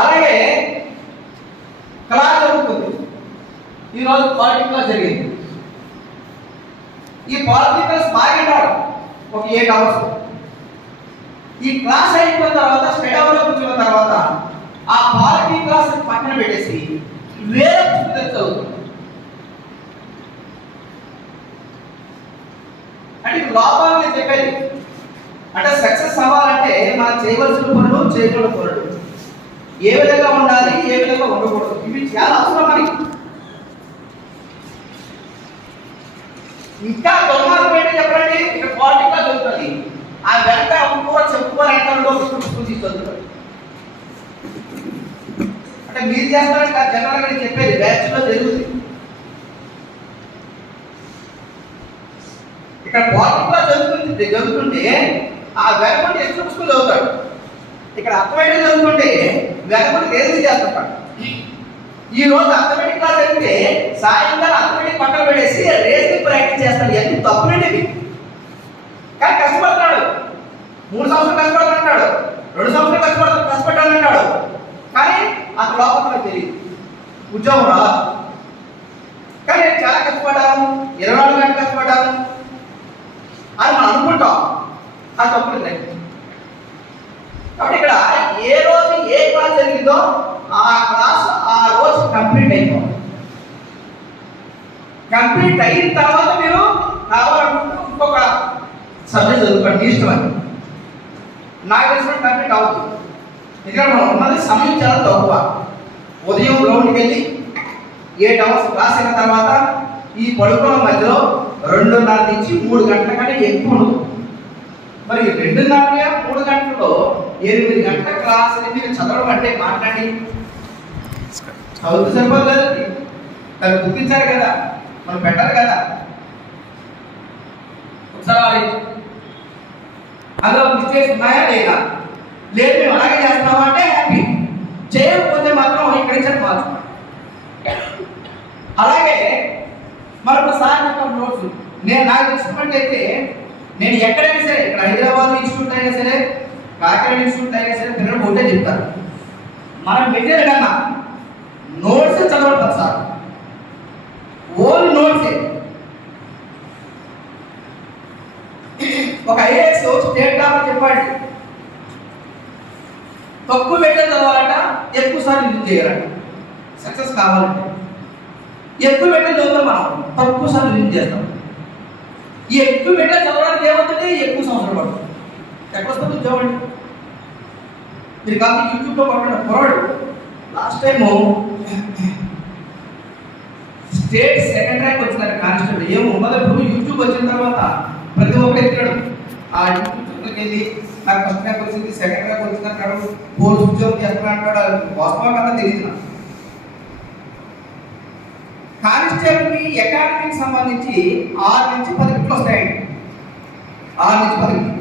అలాగే ఈరోజు పాలిటికల్ జరిగింది. ఈ పాలిటికల్స్ బాగుంటారు ఒక 8 hours. ఈ క్లాస్ అయిపోయిన తర్వాత స్టడీ అవర్లో కూర్చున్న తర్వాత ఆ పాలిటీ క్లాస్ పక్కన పెట్టేసి వేరే పుస్తకం చదువుతుంది. అంటే లోపాలు నేను చెప్పేది అంటే సక్సెస్ అవ్వాలంటే మనం చేయవలసిన పనులు చేయకూడని పనులు ఏ విధంగా ఉండాలి, ఏ విధంగా ఉండకూడదు, ఇవి చాలా అవసరం మనకి. ఇంకా దుర్మార్గం ఏంటి చెప్పండి, ఇక్కడ పాలిటిక్స్ చదువుతుంది, ఆ వెనక కూడా చెప్పుకోలేకుండా పుస్తకం చదువుతుంది. అంటే మీరు చేస్తారని కాదు, జనరల్గా నేను చెప్పేది బ్యాచ్ లో జరుగుతుంది. ఇక్కడ పాలిటిక్స్ జరుగుతుంటే ఆ వెనక ఎక్స్ట్రా పుస్తకం చదువుతాడు. ఇక్కడ అర్థమెటిక్ చదువుకుంటే వెనక రేజీ చేస్తుంటాడు. ఈ రోజు అర్థమెటిక్ క్లాస్ అయితే సాయంకాలం అర్థమెటిక్ పక్కన పెట్టేసి రేజీ ప్రాక్టీస్ చేస్తాడు. ఎంత తప్పులండి ఇవి. కానీ కష్టపడుతున్నాడు, 3 సంవత్సరాలు కష్టపడుతున్నాడు, 2 సంవత్సరాలు కష్టపడ్డానంటాడు. కానీ అతను లోపల తెలియదు, ఉద్యోగం రాదు. కానీ నేను చాలా కష్టపడ్డాను, 24 గంటలు కష్టపడ్డాను అని మనం అనుకుంటాం. ఆ తప్పులు లేదు. కాబట్టి ఇక్కడ ఏ రోజు ఏ క్లాస్ జరిగిందో ఆ క్లాస్ ఆ రోజు కంప్లీట్ అయిపోవాలి. కంప్లీట్ అయిన తర్వాత మీరు కావాలనుకుంటే ఇంకొక సబ్జెక్ట్ చదువుకోండి, ఇష్టమని. నాకు తెలిసిన కంప్లీట్ అవుతుంది. ఎందుకంటే మనం ఉన్నది సమయం చాలా తక్కువ. ఉదయం గ్రౌండ్కి వెళ్ళి 8 hours క్లాస్ అయిన తర్వాత ఈ పడుకున్న మధ్యలో 2:30 నుంచి 3 గంటల కంటే ఎక్కువ ఉండదు. మరి 2:30 3 గంటల్లో 8 గంటల క్లాస్ మీరు చదవడం అంటే మాట్లాడి చదువుతూ సరిపోదు కదా, దాన్ని గుర్తించాలి కదా, మనం పెట్టాలి కదా. ఒకసారి అందులో మిస్టేక్స్ ఉన్నాయా లేదా, లేదు మేము అలాగే చేస్తామా అంటే హ్యాపీ, చేయకపోతే మాత్రం ఇక్కడి నుంచి మార్చుకోండి. అలాగే మరొకసారి నోట్స్ నేను నాకు తెలిసినట్టయితే నేను ఎక్కడైనా సరే, ఇక్కడ హైదరాబాద్ ఇన్స్టిట్యూట్ అయినా సరే, కాకినాడ ఇన్స్టిట్యూట్ అయినా సరే, పిల్లలు ఒకటే చెప్తారు, మనం మెటీరియల్ కన్నా నోట్స్ చదవడం సార్, ఓన్లీ నోట్సే. ఒక ఐఏఎస్ స్టేట్ టాపర్ చెప్పాడు, తక్కువ మెటీరియల్ చదవాలంట, ఎక్కువ సార్లు యూజ్ చేయాలంట. సక్సెస్ కావాలంటే ఎక్కువ మెటీరియల్ చదువుతాం, మనం తక్కువ సార్లు యూజ్ చేస్తాం. ఈ ఎక్కువ మెటీరియల్ చదవడానికి ఏమవుతుంది, ఎక్కువ సంవత్సరం పడుతుంది. ఎక్కడ వస్తుంది ఉద్యోగం? మీరు కాబట్టి యూట్యూబ్లో పక్కన పొరడు. Last time state second rank వచ్చిందంటే కానిస్టేబుల్, ఏమో ఉన్నప్పుడు యూట్యూబ్ వచ్చిన తర్వాత ప్రతి ఒక్కరు ఎక్కాడు. ఆ యూట్యూబ్లోకి వెళ్ళి నాకు ఫస్ట్ ర్యాంక్ వచ్చింది, సెకండ్ ర్యాంక్ వచ్చింది అంటాడు, పోలీస్ ఉద్యోగం చేస్తున్నా అంటాడు. వాస్తవం కన్నా తెలియదు నాకు. కానిస్టేబుల్కి అకాడమీకి సంబంధించి 6 నుంచి 10 బిట్లు వస్తాయండి. 6 నుంచి 10 బిట్లు.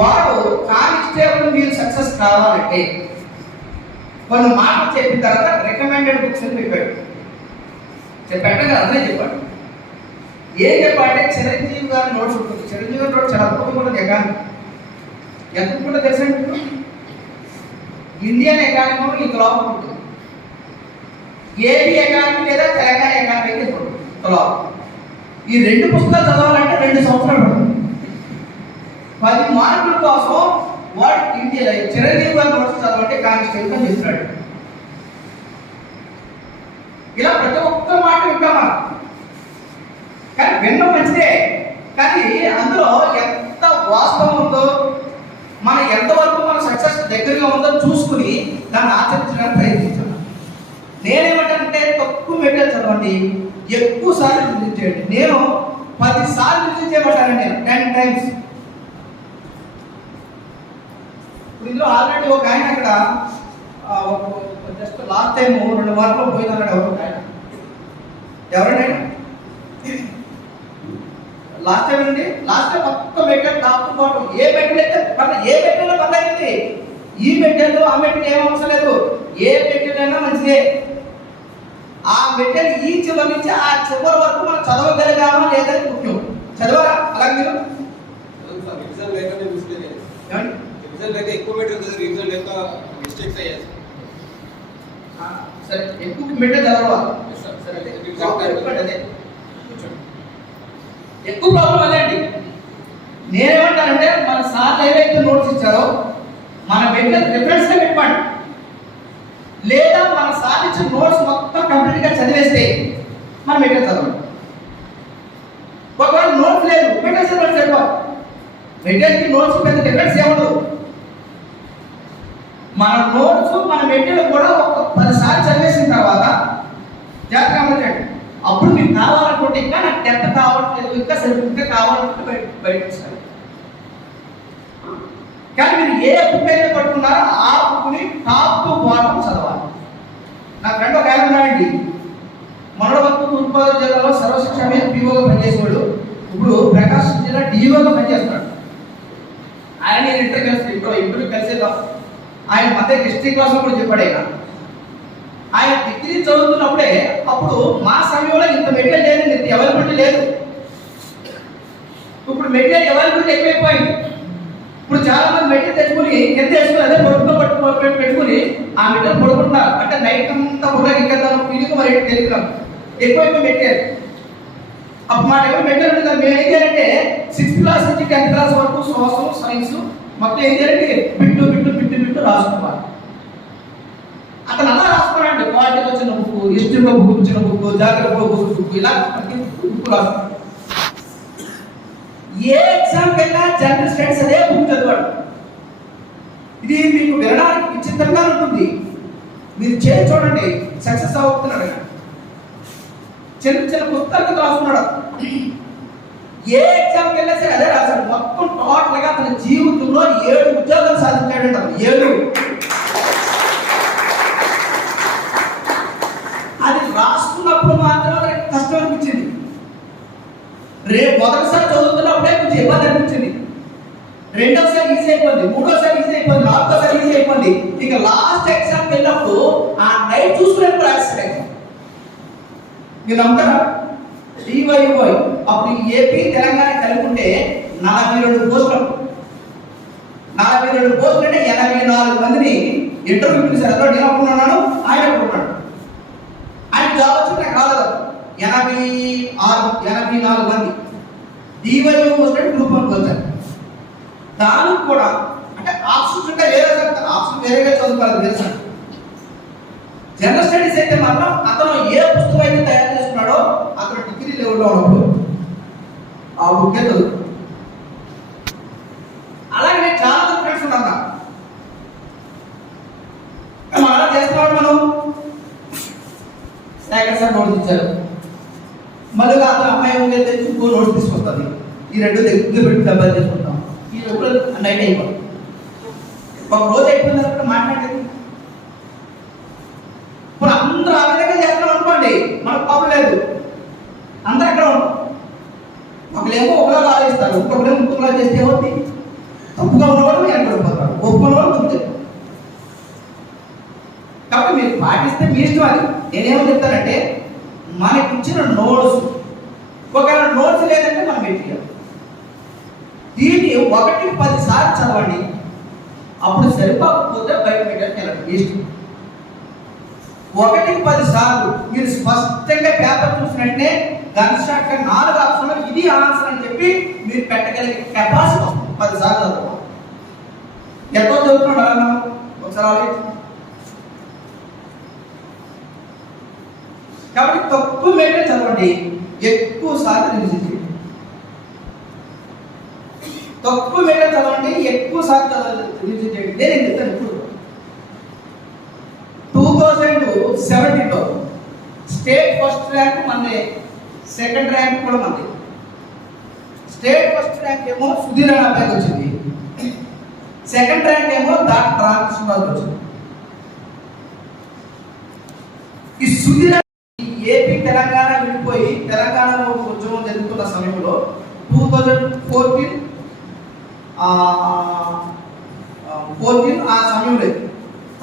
వాడు కానిస్టేబుల్ మీరు సక్సెస్ కావాలంటే కొన్ని మాటలు చెప్పిన తర్వాత రికమెండెడ్ బుక్స్ అని చెప్పాడు. చెప్పాడు అదే చెప్పాడు. ఏం చెప్పాలంటే చిరంజీవి గారి నోట్స్ ఉంటుంది. చిరంజీవి గారి నోట్స్ చాలా అద్భుతంగా ఎకానమీ ఎంత కూడా తెలుసండి. ఇండియన్ ఎకానమీ ఇంత లోపల ఉంటుంది, ఏపీ ఎకానమీ లేదా తెలంగాణ ఎకానమీ ఇంతలో. ఈ 2 పుస్తకాలు చదవాలంటే 2 సంవత్సరాలు పడుతుంది. 10 మార్కుల కోసం వాడు ఇండియా చిరంజీవి గారి నోట్స్ చదవంటే కానిస్టేబుల్ అని చెప్తున్నాడు. ఇలా ప్రతి ఒక్క మాట వింటామా, కానీ వినడం మంచిదే, కానీ అందులో ఎంత వాస్తవం ఉందో, మన ఎంతవరకు మన సక్సెస్ దగ్గరగా ఉందో చూసుకుని దాన్ని ఆచరించడానికి ప్రయత్నించాం. నేనేమంటానంటే తక్కువ మెటీరియల్ చదవండి, ఎక్కువ సార్లు రిలీజ్ చేయండి. నేను 10 సార్లు రిలీజ్ చేయమంటానండి, 10 times. ఇందులో ఆల్రెడీ ఒక ఆయన అక్కడ జస్ట్ లాస్ట్ టైం 2 మార్కులు పోయిందన్నాడు. ఎవరైనా లాస్ట్ టైం అండి, లాస్ట్ టైం మొత్తం material top to bottom A material అయితే ఏ మెటీరియల్ పర్లేదండి, ఈ మెటీరియల్ ఆ మెటీరియల్ ఏం అవసరం లేదు, ఏ మెటీరియల్ అయినా మంచిదే. ఆ మెటీరియల్ ఈ చివరి నుంచి ఆ చివరి వరకు మనం చదవగలిగామా లేదని ముఖ్యం. చదవరా అలాగే మీరు ఎక్కువ మెటీరియల్ రివిజన్ లేక మిస్టేక్స్ అయ్యాయి. సరే ఎక్కువ మెటీరియల్ చదవాలి. సరే అదే అదే కూర్చోండి. ఎక్కువ ప్రాబ్లం అదండి. నేనేమంటానంటే మన సార్లు ఏవైతే నోట్స్ ఇచ్చారో మన పెట్టిన రిఫరెన్స్గా పెట్టండి, లేదా మన సార్ ఇచ్చిన నోట్స్ మొత్తం కంప్లీట్గా చదివేస్తే మనం మెటీరియల్ చదవండి. ఒకవేళ నోట్స్ లేదు మెటీరియల్ చదవండి సరిపోదు. మెటీరియల్కి నోట్స్ పెద్ద డిఫరెన్స్ ఏముండదు. మన నోట్స్ మన మెటీరియల్ కూడా ఒక 10 సార్లు చదివేసిన తర్వాత జాగ్రత్తగా గమనించండి. అప్పుడు మీకు కావాలనుకుంటే ఇంకా నాకు 10th కావట్లేదు, ఇంకా కావాలనుకుంటే బయటకు. కానీ మీరు ఏ బుక్ అయితే పట్టుకున్నారో ఆ బుక్ని టాప్ టు బాటం చదవాలి. నా ఫ్రెండ్ ఒక ఆయన ఉన్నాడండి, మనవరకు తూర్పుగోదావరి జిల్లాలో సర్వశిక్ష మీద పీఓగా పనిచేసేవాడు. ఇప్పుడు ప్రకాశం జిల్లా డిఓగా పనిచేస్తున్నాడు. ఆయన నేను ఇంటర్వ్యూ కలిసేద్దాం. ఆయన మధ్య హిస్టరీ క్లాస్లో కూడా చెప్పాడు. ఆయన డిగ్రీ చదువుతున్నప్పుడే అప్పుడు మా సమయంలో ఇంత మెటీరియల్ లేదు, ఇంత అవైలబిలిటీ లేదు. ఇప్పుడు మెటీరియల్ అవైలబిలిటీ ఎక్కువైపోయింది. ఇప్పుడు చాలా మంది మెటీరియల్ తెచ్చుకుని ఎంత వేసుకుని అదే పెట్టుకుని ఆ మెటీరియల్ పడుకుంటున్నారు. అంటే నైట్ అంతా కూడా ఇంకా ఫీలింగ్ మరి తెలియదు ఎక్కువైపోయి మెటీరియల్. అప్పుడు మా టైం మెటీరియల్ ఉంటుంది. మేము ఏం చేయాలంటే 6th క్లాస్ నుంచి 10th క్లాస్ వరకు సోషల్ సైన్స్ మొత్తం ఏం చేయాలంటే బిట్టు రాసుకోవాలి. అతను అలా రాసుకున్నాడు. క్వాలిటీకి వచ్చిన బుక్, హిస్టరీలో బుక్ వచ్చిన బుక్, జాగ్రత్తలో బుక్, ఇలా బుక్ రాసుకున్నాడు. ఏ ఎగ్జామ్కి వెళ్ళినా జనరల్ స్టడీస్ అదే బుక్ చదివాడు. ఇది మీకు వినడానికి విచిత్రంగా ఉంటుంది, మీరు చేసి చూడండి, సక్సెస్ అవుతున్నాడు. చిన్న పుస్తకాలు రాసుకున్నాడు. ఏ ఎగ్జామ్కి వెళ్ళినా సరే అదే రాశాడు. మొత్తం టోటల్గా అతని జీవితంలో 7 ఉద్యోగాలు సాధించాడంట. 7. అది రాసుకున్నప్పుడు మాత్రం అతనికి కష్టం అనిపించింది. మొదటిసారి చదువుతున్నప్పుడే కొంచెం ఇబ్బంది అనిపించింది. రెండోసారి ఈజీ అయిపోయింది, మూడోసారి ఈజీ అయిపోయింది, నాలుగోసారి ఈజీ అయిపోయింది. ఇక లాస్ట్ ఎగ్జామ్కి వెళ్ళినప్పుడు ఆ నైట్ చూసుకునేప్పుడు రాశాడు ఎగ్జామ్. మీరు నమ్ముతారా? డివైఓఐ అప్పుడు ఏపీ తెలంగాణ కలుపుకుంటే 42 పోస్టులు. 42 పోస్టులు అంటే 84 మందిని ఇంటర్వ్యూ పిలిచారు. అందులో నేను అనుకున్నాను, ఆయన అనుకున్నాడు. ఆయన జాబ్ వచ్చి నాకు రాలేదు. 84 మంది డివైఓ పోస్ట్ గ్రూప్ 1 వచ్చారు. దానికి కూడా అంటే ఆప్షన్స్ ఉంటే వేరే ఆప్షన్ వేరేగా చదువుకోవాలి తెలుసా. జనరల్ స్టడీస్ అయితే మాత్రం అతను ఏ పుస్తకం అయితే తయారు చేసుకున్నాడో అతను డిగ్రీ లెవెల్లో ఉన్నప్పుడు ఆ బుక్కే చదువు. అలాగే చాలా మంది ఫ్రెండ్స్ ఉన్నా మనం అలా చేస్తున్నాడు. మనం సెకండ్ సార్ నోట్స్ ఇచ్చారు, మళ్ళీ అతను అమ్మాయి ఉండే తెచ్చి ఇంకో నోట్స్ తీసుకొస్తుంది. ఈ 2 దగ్గర పెట్టి డబ్బాలు చేసుకుంటాం. ఈ లోపల నైట్ అయిపోతుంది. ఒక రోజు అయిపోయిన తర్వాత మాట్లాడేది. ఇప్పుడు అందరూ ఆ విధంగా చేస్తున్నాం అనుకోండి, మనకు పాపం లేదు. అందరూ అక్కడ ఉంటాం. ఒకళ్ళేమో ఒకలా ఆలోచిస్తారు, ఇంకొకరేమో ఇంకొకలా చేస్తే ఏమవుతుంది? తప్పుగా ఉన్నవాడు వెనకడిపోతాడు, ఒప్పుకున్నవాడు తప్పు చెప్తాడు. కాబట్టి మీరు పాటిస్తే మీ ఇష్టం. అది నేనేమో చెప్తానంటే మనకి ఇచ్చిన నోట్స్, ఒకవేళ నోట్స్ లేదంటే మనం మెటీరియల్ దీన్ని 1కి 10 సార్లు చదవండి. అప్పుడు సరిపోకపోతే బయట పెట్టాలి. ఇష్టం 1కి 10 సార్లు మీరు స్పష్టంగా పేపర్ చూసినట్టే కన్స్ట్రక్ట్ 4 ఆప్షన్లు ఇది ఆన్సర్ అని చెప్పి మీరు పెట్టగలిగే కెపాసిటీ 10 సార్లు చదవాలి. ఎంతో చదువుతున్నాడు అలా ఒకసారి ఆలోచించండి. కాబట్టి తక్కువ మెటీరియల్ చదవండి, ఎక్కువ సార్లు రివిజన్ చేయండి. తక్కువ మెటీరియల్ చదవండి, ఎక్కువ సార్లు రివిజన్ చేయండి. నేను చెప్తాను. ఇప్పుడు 2017లో స్టేట్ ఫస్ట్ ర్యాంక్ మంది, సెకండ్ ర్యాంక్ కూడా మంది. స్టేట్ ఫస్ట్ ర్యాంక్ ఏమో సుధీర్ అనే అబ్బాయికి వచ్చింది, సెకండ్ ర్యాంక్ ఏమో డాక్టర్ రామకృష్ణరాజు వచ్చింది. ఈ సుధీర్ ఏపీ తెలంగాణ విడిపోయి తెలంగాణ ఉద్యమం జరుగుతున్న సమయంలో 2014 ఆ సమయంలో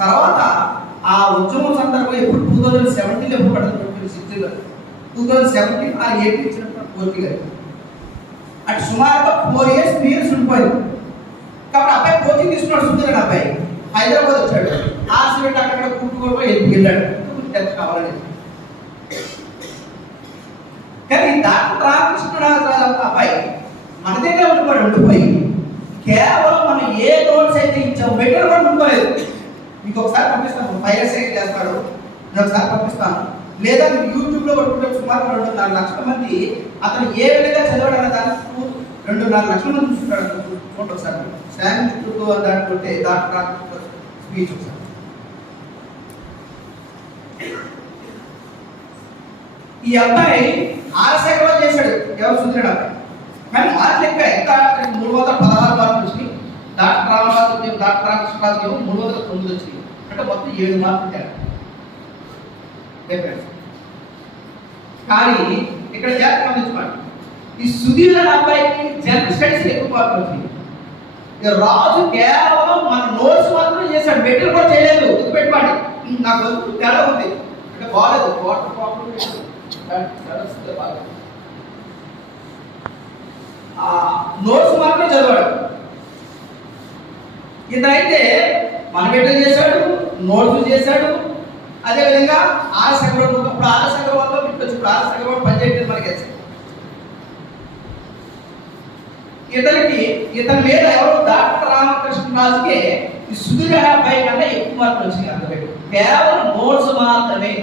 తర్వాత ఆ ఉద్యమం సందర్భంగా ఎప్పుడు 2017 ఎప్పుడు పడదు 2017 ఆ ఏపీ ఇచ్చినటువంటి కోర్టు గారు అటు సుమారుగా 4 years 3 years ఉండిపోయింది. కాబట్టి అబ్బాయి కోచింగ్ తీసుకున్నాడు. సుధీర్ అబ్బాయి హైదరాబాద్ వచ్చాడు. ఆర్సీ అక్కడ కూట్టుకోవడం వెళ్ళాడు కావాలని. కానీ డాక్టర్ రామకృష్ణరాజు అబ్బాయి మన దగ్గర ఉండిపోయి కేవలం మనం ఏ నోట్స్ అయితే ఇచ్చాము బెటర్ కూడా ఉండిపోలేదు. మీకు ఒకసారి పంపిస్తాను, వైరస్ అయితే చేస్తాడు, నేను ఒకసారి పంపిస్తాను. లేదా మీరు యూట్యూబ్లో పట్టుకుంటే సుమారు 2.5 లక్షల మంది అతను ఏ విధంగా చదవడం దానికి 2.5 లక్షల మంది చూస్తున్నాడు. చూడండి ఒకసారి శాన్ చుట్టూ దాటుకుంటే డాక్టర్ స్పీచ్ ఒకసారి. ఈ అబ్బాయి 6 సెకండ్లో చేశాడు, ఎవరు చూసాడు అబ్బాయి. కానీ మార్కులు ఎక్కువ, ఎంత 316 మార్కులు వచ్చినాయి. డాక్టర్ రామకృష్ణరాజు 309 వచ్చినాయి. అంటే మొత్తం 7 మార్కులు ఇచ్చారు. కానీ ఇక్కడ జాగ్రత్త గమనించుకోండి, ఈ సుధీర్ అనే అబ్బాయికి జనరల్ స్టడీస్ ఎక్కువ మార్కులు వచ్చినాయి. ఇక రాజు కేవలం మన నోట్స్ మాత్రం చేశాడు, మెటీరియల్ కూడా చేయలేదు. గుర్తుపెట్టుకోండి, నాకు తేడా ఉంది అంటే బాగాలేదు. వాటర్ ప్రాబ్లం నోట్స్ మాత్రమే చదివాడు. ఇతనైతే మన మెటీరియల్ చేశాడు, నోట్స్ చేశాడు. అదేవిధంగా ఆర్ఎస్ అగర్వాల్ ఇప్పుడు ఆర్ఎస్ అగర్వాల్లో ఇప్పుడు ఆర్ఎస్ అగర్వాల్ పనిచేయడం మనకి వచ్చాయి. ఇతని మీద ఎవరు డాక్టర్ రామకృష్ణరాజుకే ఈ సుధీర్ అబ్బాయి కన్నా ఎక్కువ మార్కులు వచ్చినాయి. అందుకే కేవలం నోట్స్ మాత్రమే.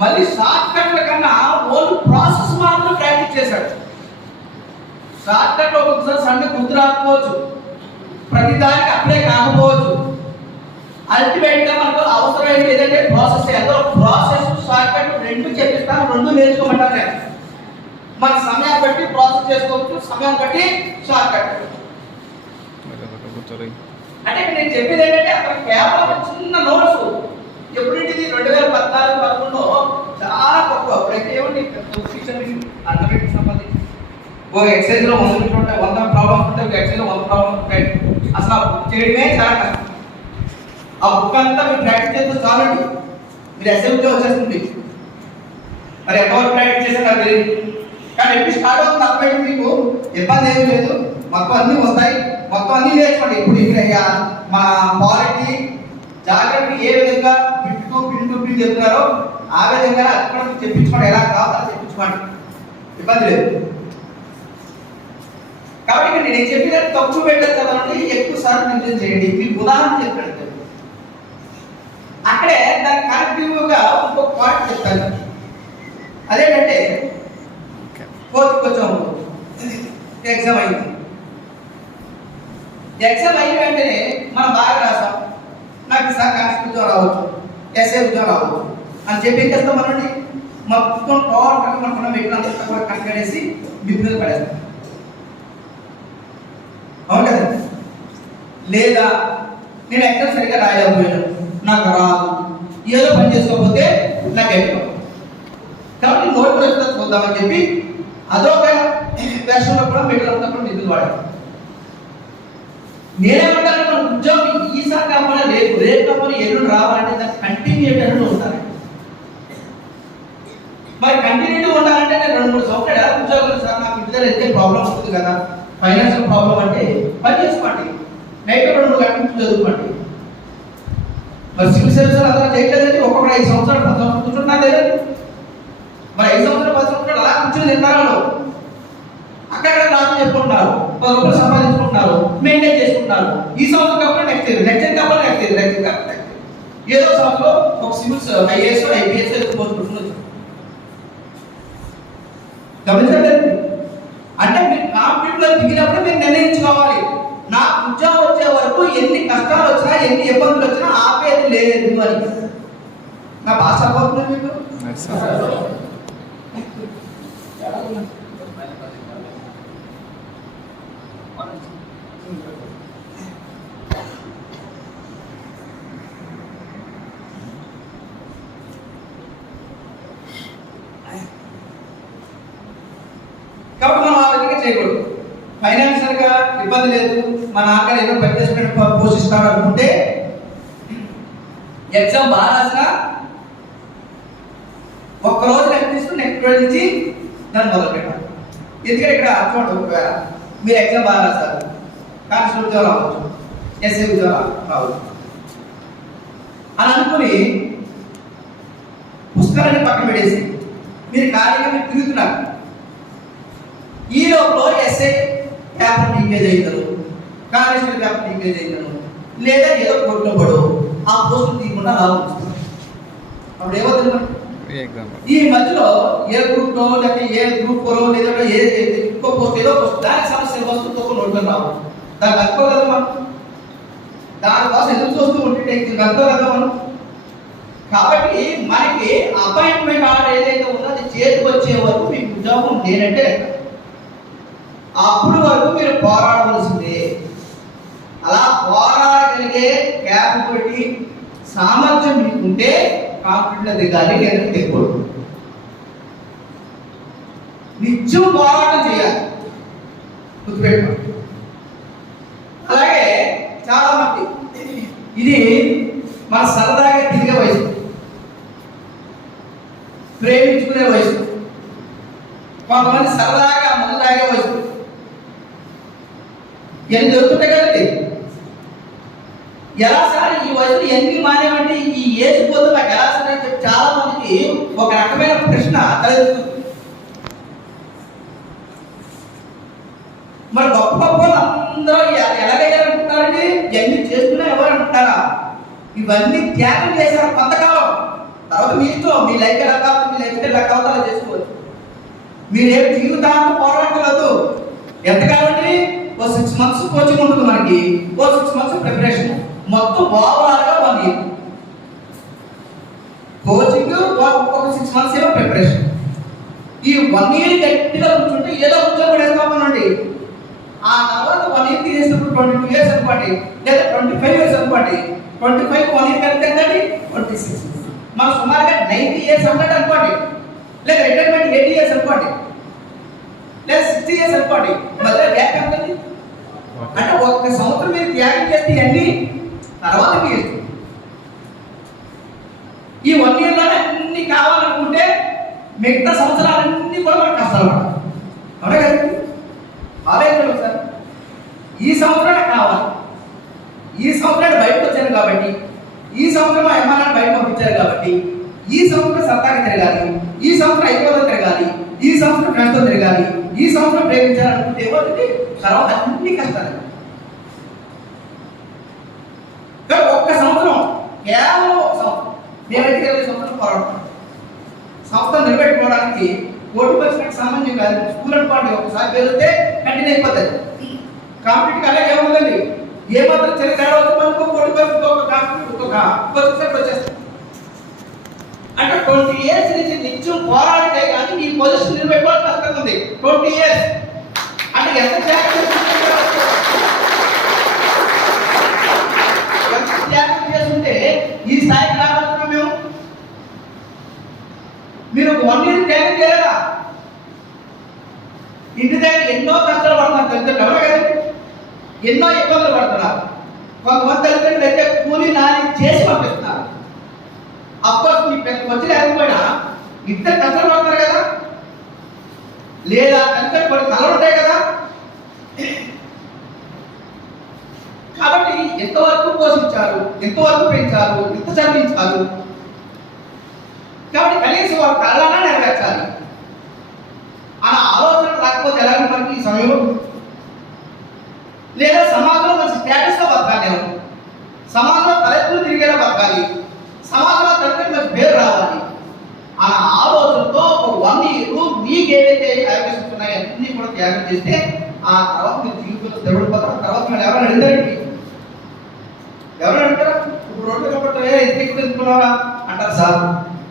మళ్ళీ షార్ట్ కట్ల కన్నా ఓన్లీ ప్రాసెస్ మాత్రం ప్రాక్టీస్ చేశాడు. షార్ట్ కట్ ఒకసారి సన్న గుర్తు రాకపోవచ్చు, ప్రతి దానికి అప్లై కాకపోవచ్చు. అల్టిమేట్ గా మనకు అవసరమైంది ఏదంటే ప్రాసెస్. ఎంతో ప్రాసెస్ షార్ట్ కట్ రెండు చెప్పిస్తాను, రెండు నేర్చుకోమంటాను నేను. మన సమయాన్ని బట్టి ప్రాసెస్ చేసుకోవచ్చు, సమయాన్ని బట్టి షార్ట్ కట్. అంటే నేను చెప్పేది ఏంటంటే అక్కడ కేవలం చిన్న నోట్స్. ఎప్పుడింటిది 2014-11 చాలా తక్కువ. అప్పుడైతే ఏమండి అర్థమెటిక్ సంబంధించి ఓ ఎక్సైజ్ లో 100 ఉంటాయి, 100 ప్రాబ్లమ్స్ ఉంటాయి. ఎక్సైజ్ లో 100 ప్రాబ్లమ్స్ ఉంటాయి. అసలు ఆ బుక్ చేయడమే చాలా కష్టం. ఆ బుక్ అంతా మీరు ప్రాక్టీస్ చేస్తే చాలండి, మీరు అసెంబ్లీ వచ్చేస్తుంది. మరి ఎంతవరకు ప్రాక్టీస్ చేస్తే నాకు తెలియదు. కానీ ఎప్పుడు స్టార్ట్ అవుతుంది అప్పుడు మీకు ఇబ్బంది ఏమీ లేదు. మొత్తం అన్నీ వస్తాయి, మొత్తం అన్నీ నేర్చుకోండి. ఇప్పుడు ఇక్కడ మా క్వాలిటీ జాగ్రత్త ఏ విధంగా బిట్ చెప్తున్నారో ఆ విధంగా అక్కడ చెప్పించుకోండి. ఎలా కావాలో చెప్పించుకోండి, ఇబ్బంది లేదు. కాబట్టి నేను చెప్పిన తక్కువ పెట్టదు చదవండి, ఎక్కువ సార్లు నిజం చేయండి. మీకు ఉదాహరణ చెప్పాను, అక్కడే దానికి కనెక్టివ్గా ఇంకొక పాయింట్ చెప్తాను. అదేంటంటే కొంచెం ఎగ్జామ్ అయింది. ఎగ్జామ్ అయిన వెంటనే మనం బాగా రాసాం, నాకు సార్ కాన్స్టేబుల్ ఉద్యోగం రావచ్చు, ఎస్ఐ ఉద్యోగం రావచ్చు అని చెప్పి ఏం చేస్తాం మనండి, మొత్తం టోటల్గా మనకున్న మెటీరియల్ కూడా కనెక్ట్ మిద్దు మీద పడేస్తాం. అవును కదా? లేదా నేను ఎగ్జామ్ సరిగ్గా రాయలేకపోయాను, నాకు రాదు, ఏదో పని చేసుకోకపోతే నాకు ఎక్కువ. కాబట్టి నోట్ కూడా చూద్దామని చెప్పి అదొక వేషంలో కూడా మెటీరియల్ కూడా నిధులు వాడాను. నేనేమంటాను, మన ఉద్యోగం ఈసారి కాకుండా రేపు కాకుండా ఎల్లుండి రావాలంటే దాన్ని కంటిన్యూటీ ఉంటాను. మరి కంటిన్యూటీ ఉండాలంటే నేను 2-3 సంవత్సరాలు ఎలా ఉద్యోగాలు సార్, నాకు ఇంటి దగ్గర అయితే ప్రాబ్లం వస్తుంది కదా, ఫైనాన్షియల్ ప్రాబ్లం అంటే పని చేసుకోండి, నైట్ 2 గంటల నుంచి చదువుకోండి. మరి సివిల్ సర్వీస్ అలా చేయలేదండి, ఒక్కొక్కటి 5 సంవత్సరాలు 10 సంవత్సరాలు కూర్చుంటున్నారు లేదండి. మరి 5 సంవత్సరాలు 10 సంవత్సరాలు అలా కూర్చొని తింటారు, అక్కడ రాజు చెప్పుకుంటున్నారు, 10 రూపాయలు సంపాదించుకుంటున్నారు, మెయింటైన్ చేసుకుంటున్నారు. ఈ సంవత్సరం కాకుండా నెక్స్ట్ ఇయర్ ఏదో సంవత్సరం ఒక సివిల్స్ ఐఏఎస్ ఐపీఎస్ పోస్ట్ గమనించండి. అంటే మీరు కాంపిటీలో దిగినప్పుడు మీరు నిర్ణయించుకోవాలి, నాకు ఉద్యోగం వచ్చే వరకు ఎన్ని కష్టాలు వచ్చినా ఎన్ని ఇబ్బందులు వచ్చినా ఆపేది లేదు అని. నా భాష అర్థమవుతుంది మీకు? కాబట్టి మనం ఆ విధంగా చేయకూడదు. ఫైనాన్షియల్ గా ఇబ్బంది లేదు, మా నాన్నగారు ఏదో పని చేసుకుని పోషిస్తాడు అనుకుంటే ఎగ్జామ్ బాగా రాసినా ఒక్కరోజు నెక్స్ట్ రోజు నుంచి దాన్ని మొదలు పెట్టాలి. ఎందుకంటే ఇక్కడ చూడండి, ఒకవేళ మీరు ఎగ్జామ్ బాగా రాస్తారు, కానిస్టేబుల్ ఉద్యోగం రావచ్చు, ఎస్ఐ ఉద్యోగం రావచ్చు, అని అనుకుని పుస్తకాన్ని పక్కన పెట్టేసి మీరు ఖాళీగా మీరు తిరుగుతున్నారు. ఈ లోపల ఎస్ఐ పేపర్ లీకేజ్ అయిందను, కానిస్టేబుల్ పేపర్ లీకేజ్ అయిందను, లేదా ఏదో కోర్టులో పడు ఆ పోస్టులు తీయకుండా ఆలోచిస్తారు. అప్పుడు ఏమవుతుంది? ఈ మధ్యలో ఏ గ్రూప్ లేకపోతే ఏ గ్రూప్ లేదా ఏ ఇంకో పోస్ట్ ఏదో పోస్ట్ దానికి సమస్య వస్తుంది తక్కువ నోట్లో రావు. దాన్ని అనుకోగలం మనం, దానికోసం ఎదురు చూస్తూ ఉంటే అనుకోగలం మనం. కాబట్టి మనకి అపాయింట్మెంట్ ఆర్డర్ ఏదైతే ఉందో అది చేతికి వచ్చే వరకు మీకు ఉద్యోగం లేనంటే అప్పుడు వరకు మీరు పోరాడవలసిందే. అలా పోరాడగలిగే క్యాపబిలిటీ సామర్థ్యం మీకుంటే కాంపిటెంట్ అధికారి లేదా తెగకూడదు. నిత్యం పోరాటం చేయాలి, గుర్తుపెట్టుకోండి. అలాగే చాలా మంది ఇది మన సరదాగా తిరిగే వయసు, ప్రేమించుకునే వయసు, కొంతమంది సరదాగా మందు తాగే వయసు, ఎన్ని దొరుకుతాయి కదండి. ఎలా సార్ ఈ వయసులో ఎందుకు మానేమంటే ఈ ఏజ్ పోతే నాకు ఎలా సార్ అని చెప్పి చాలా మందికి ఒక రకమైన ప్రశ్న తలెత్తుతుంది. మరి గొప్ప గొప్ప అందరూ ఎలాగైనారంటున్నారండి, ఇవన్నీ చేస్తున్నా ఎవరు అంటున్నారా? ఇవన్నీ త్యాగం చేశారు కొంతకాలం. తర్వాత మీ ఇష్టం, మీ లైఫ్ ఎలా కావాలి, మీ లైఫ్ ఎలా కావాలో అలా చేసుకోవచ్చు. మీరేం జీవితాంతం పోరాడలేదు. ఎంతకాలం అండి? ఓ 6 months కోచింగ్ ఉంటుంది మనకి, ఓ 6 months ప్రిపరేషన్, మొత్తం ఓవరాల్గా 1 year కోచింగ్, ఒక 6 months ఏమో ప్రిపరేషన్. ఈ 1 year గట్టిగా కూర్చుంటే ఏదో ఉద్యోగం వేసుకోమనండి. ఆ తర్వాత 1 year తీసేసినప్పుడు 22 years అనుకోండి, లేదా 25 years అనుకోండి. 25 1 year కలిపితే 26. మన సుమారుగా 90 years అన్నట్టు అనుకోండి, లేదా రిటైర్మెంట్ 80 years అనుకోండి, లేదా 60 years అనుకోండి. మధ్య గ్యాప్ ఎంత? అంటే 1 సంవత్సరం మీరు త్యాగం చేస్తే అన్ని తర్వాత మీరు ఈ 1 year లోనే అన్ని కావాలనుకుంటే మిగతా సంవత్సరాలన్నీ కూడా మనకు కష్టాలు పడాలి. అవునా కదండి? ఆలోచించండి సార్. ఈ సంవత్సరాలు కావాలి, ఈ సంవత్సరాలు బయటకు వచ్చాను కాబట్టి, ఈ సంవత్సరం మా అమ్మానాన్ని బయట పంపించారు కాబట్టి, ఈ సంవత్సరం సరదాగా తిరగాలి, ఈ సంవత్సరం అయిపోతే తిరగాలి, ఈ సంవత్సరం ఫ్రెండ్స్తో తిరగాలి, ఈ సంవత్సరం ప్రేమించాలనుకుంటే ఏమవుతుంది? తర్వాత అన్ని కష్టాలు. కానీ ఒక్క సంవత్సరం, కేవలం ఒక సంవత్సరం, నేనైతే 20 సంవత్సరాలు పోరాడుతాను. సంవత్సరం నిలబెట్టుకోవడానికి పోటీ పరీక్షలకు సంబంధం కాదు. స్కూల్ అనుకోండి, ఒకసారి వెళ్తే కంటిన్యూ అయిపోతుంది. కాంపిటేటివ్ అలాగే ఏముందండి, ఏమాత్రం చిన్న తేడా వచ్చి పోటీ పరీక్ష ఒక కాంపిటేటివ్ ఒక పొజిషన్ వచ్చేస్తుంది. అంటే 20 years నుంచి నిత్యం పోరాడితే కానీ ఈ పొజిషన్ నిలబెట్టుకోవడం కష్టంగా ఉంది. 20 years అంటే ఎంత త్యాగం చేస్తుంటే ఈ స్థాయికి రాబోతున్నాం మేము. మీరు ఒక 1 year త్యాగం చేయలేదా? ఇంటి దగ్గర ఎన్నో కష్టాలు పడుతున్నారు తల్లిదండ్రులు, ఎవరు కదండి? ఎన్నో ఇబ్బందులు పడుతున్నారు. కొంతమంది తల్లిదండ్రులు అయితే కూలి నాని చేసి పంపిస్తున్నారు. అఫ్కోర్స్ మీ పెద్ద వచ్చి లేకపోయినా ఇద్దరు కష్టాలు పడతారు కదా, లేదా తల్లిదండ్రులు కొన్ని కళలు ఉంటాయి కదా. కాబట్టి ఎంతవరకు పోషించారు, ఎంతవరకు పెంచారు, ఎంత చదివించారు. కాబట్టి కనీసం వారి కళలన్నా నెరవేర్చాలి అన్న ఆలోచన రాకపోతే ఎలాగ మనకి ఈ సమయంలో, లేదా సమాజంలో మంచి స్టేటస్గా బతకాలి, సమాజంలో తలెత్తులు తిరిగేలా బతకాలి, సమాజంలో తలెత్తులు మంచి పేరు రావాలి అన్న ఆలోచనతో ఒక 1 year మీకు ఏదైతే అవకాశాలు ఉన్నాయో అన్నీ కూడా త్యాగం చేస్తే ఆ తర్వాత మీరు జీవితంలో స్థిరపడిపోతారు. తర్వాత మీరు ఎవరైనా అడిగారండి, ఎవరైనా అంటారా? ఇప్పుడు రోడ్డు కాబట్టి ఎందుకు ఎందుకున్నారా అంటారు సార్,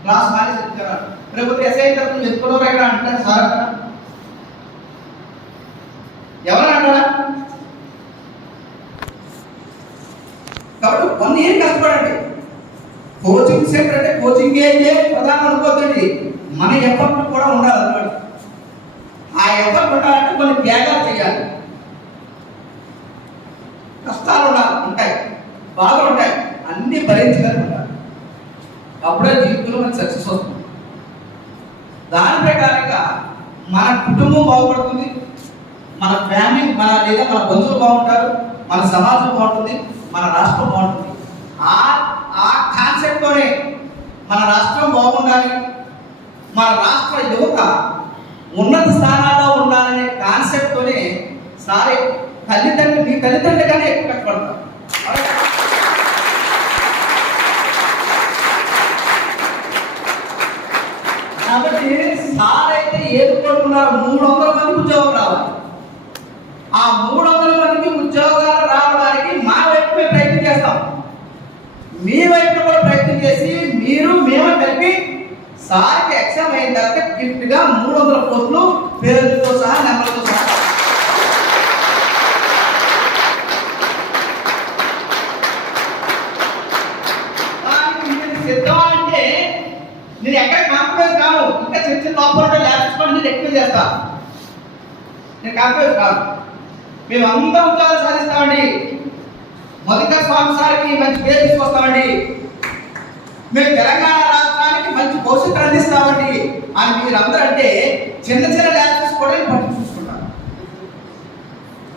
క్లాస్ మానేసి ఎందుకున్నారా, లేకపోతే ఎస్ఐ తరఫున ఎందుకున్నారా ఇక్కడ అంటారు సార్ అంటారా? ఎవరైనా అంటారా? కాబట్టి 1 year కష్టపడండి. కోచింగ్ సెంటర్ అంటే కోచింగ్ ప్రధానం అనుకోద్దండి, మన ఎఫర్ట్ కూడా ఉండాలి అన్నమాట. ఆ ఎఫర్ట్ ఉండాలంటే కొన్ని త్యాగాలు చేయాలి, కష్టాలు ఉంటాయి, బాధలు ఉంటాయి, అన్ని భరించగలుగుతారు. అప్పుడే జీవితంలో మనకి సక్సెస్ వస్తుంది. దాని ప్రకారంగా మన కుటుంబం బాగుపడుతుంది, మన ఫ్యామిలీ లేదా మన బంధువులు బాగుంటారు, మన సమాజం బాగుంటుంది, మన రాష్ట్రం బాగుంటుంది. ఆ కాన్సెప్ట్ కాన్సెప్ట్తోనే మన రాష్ట్రం బాగుండాలి, మన రాష్ట్ర యువత ఉన్నత స్థానాల్లో ఉండాలనే కాన్సెప్ట్తోనే సారే తల్లిదండ్రులు మీ తల్లిదండ్రులుగానే ఎక్కువ కష్టపడతారు. కాబట్టి సార్ అయితే ఏది కోరుకున్నారు, 300 మందికి ఉద్యోగం రావాలి. ఆ 300 మందికి ఉద్యోగాలు రావడానికి మా వైపు మేము ప్రయత్నం చేస్తాం. మీ వైపు కూడా ప్రయత్నం చేసి మేము కలిపి సార్కి ఎగ్జామ్ అయిన తర్వాత గిఫ్ట్గా 300 పోస్టులు పేరుతో సహా నెంబర్తో సహా. సిద్ధమా అంటే నేను ఎక్కడ కాంప్రమైజ్ కాను, ఇంకా చిన్న చిన్న లోపల ల్యాబ్స్ నేను ఎక్కువ చేస్తా. నేను కాంప్రమైజ్ కాను. మేము అందరం ఉద్యోగాలు సాధిస్తామండి. మొదట స్వామి సార్కి మంచి పేరు తీసుకొస్తామండి. మేము తెలంగాణ రాష్ట్రానికి మంచి భవిష్యత్తు అందిస్తామండి అని మీరందరూ అంటే చిన్న చిన్న ల్యాబ్స్ కూడా పట్టి చూసుకుంటాను.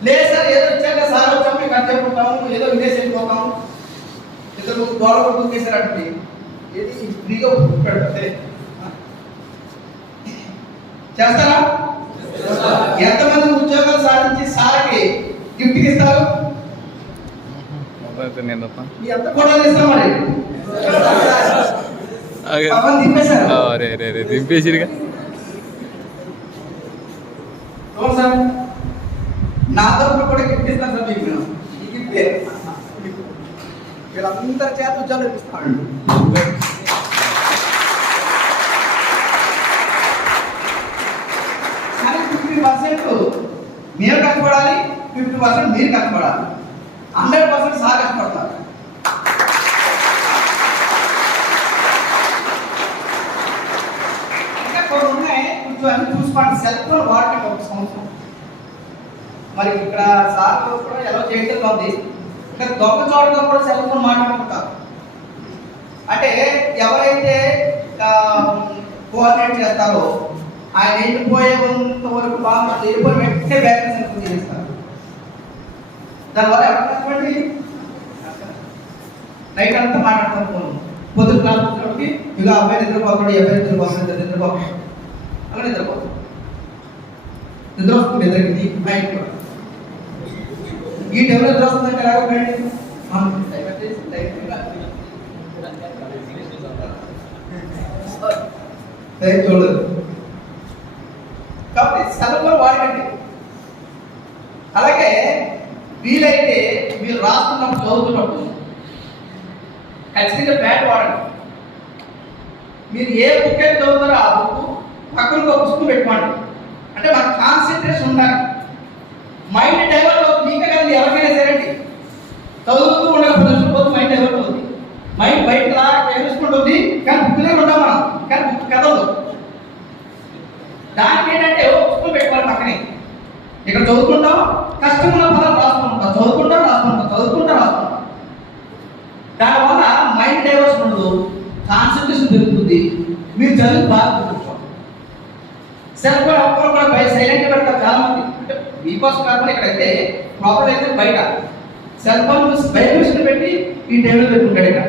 లేదు సార్ ఏదో ఇచ్చాక సార్ వచ్చాము మీకు అంతే ఉంటాము, ఏదో విదేశీ వెళ్ళిపోతాము, ఇద్దరు గోడ కొట్టుకేసారంటే ఏది ఫ్రీగా పెడితే చేస్తారా? ఎంతమంది ఉద్యోగాలు సాధించి సార్కి గిఫ్ట్ ఇస్తారు? మీ ఎంత కూడా ఇస్తాం మరి. దింపేసిరుగా సార్ నా తరఫున కూడా గిఫ్ట్ ఇస్తాను సార్ మీకు. ఈ గిఫ్ట్ వీళ్ళందరి చేత ఉద్యోగాలు ఇస్తామండి. కానీ 50% మేము కష్టపడాలి, 50% మీరు కష్టపడాలి. 100% సార్ కష్టపడతారు. ఇంకా కొన్ని ఉన్నాయి, కొంచెం అన్ని చూసుకోండి. సెల్ ఫోన్ వాడటం ఒక సంవత్సరం మరి ఇక్కడ సార్ కూడా ఎలా చేయడం ఉంది. ఇంకా దొంగ చోటగా కూడా సెల్ ఫోన్ మాట్లాడుకుంటారు. అంటే ఎవరైతే కోఆర్డినేట్ చేస్తారో ఆయన వెళ్ళిపోయేంత వరకు బాగా వెళ్ళిపోయి వెంటనే బ్యాలెన్స్ సెల్ ఫోన్ చేస్తారు. దానివల్ల ఎవరికి నైట్ అంతా మాట్లాడుతాను ఫోన్. పొద్దున్న క్లాస్ వచ్చినప్పటికి ఇక అబ్బాయి నిద్రపోతాడు, అబ్బాయి నిద్రపోతాడు, నిద్రపోతాడు అలా నిద్రపోతాడు. నిద్ర వస్తుంది, నిద్రకి బయట కూడా ఈ టైంలో నిద్ర వస్తుందంటే ఎలాగో బయట చూడదు. కాబట్టి సెల్ ఫోన్ వాడకండి. అలాగే వీలైతే మీరు రాస్తున్నప్పుడు చదువుతున్నప్పుడు ఖచ్చితంగా బ్యాట్ వాడండి. మీరు ఏ బుక్ అయితే చదువుతారో ఆ బుక్ పక్కన ఒక పుస్తకం పెట్టుకోండి. అంటే మన కాన్సన్ట్రేషన్ ఉండాలి. మైండ్ డైవర్ట్ అవుతుంది. మీకే కదా ఎవరికైనా సరేండి చదువుతూ ఉండకపోతే మైండ్ డైవర్ట్ అవుతుంది. మైండ్ బయట తెలుసుకుంటుంది కానీ బుక్లే ఉంటాం మనం, కానీ బుక్ కదలదు. దానికి ఏంటంటే పుస్తకం పెట్టుకోవాలి పక్కనే. ఇక్కడ చదువుకుంటాం, కష్టమున్న పదాలు రాసుకుంటాం, చదువుకుంటాం రాసుకుంటాం. దానివల్ల మైండ్ డైవర్షన్ ఉండదు, కాన్సన్ట్రేషన్ పెరుగుతుంది. మీరు చదువు బాగా గుర్తుంటాం. సెల్ ఫోన్ ఒక్కరు కూడా బయట సైలెంట్గా పెడతారు చాలా మంది. అంటే మీకోసం కాకుండా ఇక్కడైతే ప్రాబ్లం అయితే బయట సెల్ ఫోన్ బయట విషయం పెట్టి ఈ టేబుల్ పెట్టుకుంటాడు. ఇక్కడ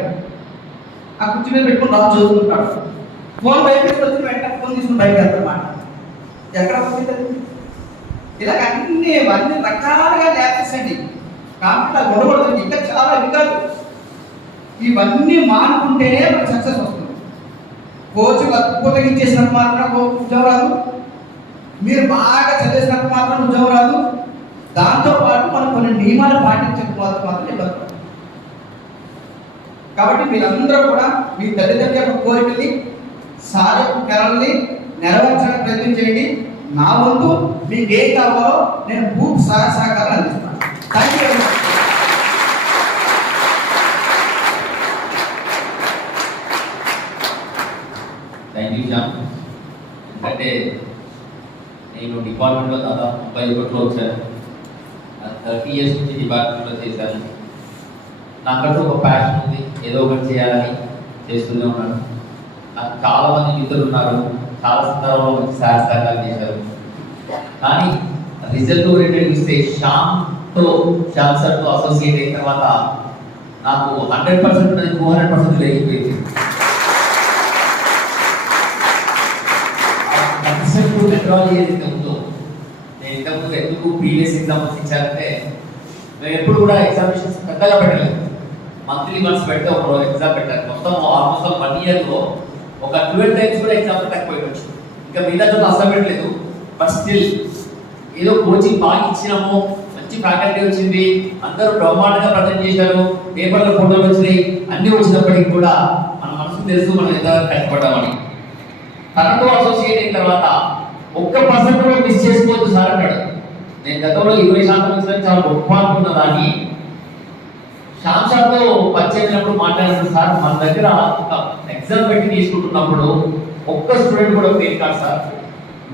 ఆ కుర్చీ మీద పెట్టుకుని రాజు చదువుకుంటాడు. ఫోన్ బయట వచ్చిన వెంటనే ఫోన్ తీసుకుని బయట వెళ్తామాట. ఎక్కడ పోతుంది? ఇలాగ అన్ని రకాలుగా లేచేసండి. కాబట్టి అలా ఉండకూడదు. ఇంకా చాలా వికాలు ఇవన్నీ మానుకుంటేనే మనకు సక్సెస్ వస్తుంది. కోచ్ అద్భుతంగా ఇచ్చేసినట్టు మాత్రం ఉద్యోగం రాదు, మీరు బాగా చదివేసినట్టు మాత్రం ఉద్యోగం రాదు. దాంతోపాటు మనం కొన్ని నియమాలు పాటించకపోతే మాత్రం ఇబ్బంది. కాబట్టి మీరందరూ కూడా మీ తల్లిదండ్రుల యొక్క కోరికల్ని సార్ యొక్క కళల్ని నెరవేర్చడానికి ప్రయత్నం చేయండి. నా వంతు మీకు ఏం కావాలో నేను పూర్తి సహకారం అందిస్తాను. Thank you very much. Thank you John. ఎందుకంటే నేను డిపార్ట్మెంట్లో దాదాపు 31 వచ్చాను. 30 years నుంచి డిపార్ట్మెంట్లో చేశాను. నాకంటూ ఒక ప్యాషన్ ఉంది, ఏదో ఒకటి చేయాలని చేస్తూనే ఉన్నాను. నాకు చాలామంది మిత్రులు ఉన్నారు, చాలా సందర్భంలో మంచి సహకారాలు చేశారు. కానీ రిజల్ట్ ఓరియంటెడ్ ఇస్తే శ్యామ్ సార్తో అసోసియేట్ అయిన తర్వాత నాకు 100% 200% లేకపోయింది. విత్డ్రా చేసేది ఇంతకుముందు. నేను ఇంతకుముందు ఎందుకు ప్రీవియస్ ఎగ్జామ్స్ ఇచ్చారంటే మేము ఎప్పుడు కూడా ఎగ్జామినేషన్స్ పెద్దగా పెట్టలేదు. మంత్లీ వన్స్ పెడితే ఒక ఎగ్జామ్ పెట్టారు. మొత్తం ఆల్మోస్ట్ 1 ఇయర్లో ఒక 12 టైమ్స్ కూడా ఎగ్జామ్ పెట్టకపోవచ్చు. ఇంకా మిగతా చోట్ల అసలు పెట్టలేదు. బట్ స్టిల్ ఏదో కోచింగ్ బాగా ఇచ్చినాము, మంచి ఫ్యాకల్టీ వచ్చింది, అందరూ బ్రహ్మాండంగా ప్రజెంట్ చేశారు, పేపర్లో ఫోటోలు వచ్చినాయి, అన్నీ వచ్చినప్పటికీ కూడా మన మనసు తెలుసు మనం ఎంత కష్టపడ్డామని. తనతో అసోసియేట్ అయిన తర్వాత 1% కూడా మిస్ చేసుకోవద్దు సార్ అన్నాడు. నేను గతంలో 20% ఇచ్చిన చాలా గొప్ప అనుకున్న దాన్ని శ్యామ్ సార్తో పరిచయమైనప్పుడు మాట్లాడినప్పుడు, సార్ మన దగ్గర ఎగ్జామ్ పెట్టి తీసుకుంటున్నప్పుడు ఒక్క స్టూడెంట్ కూడా ఫెయిల్ కాదు సార్,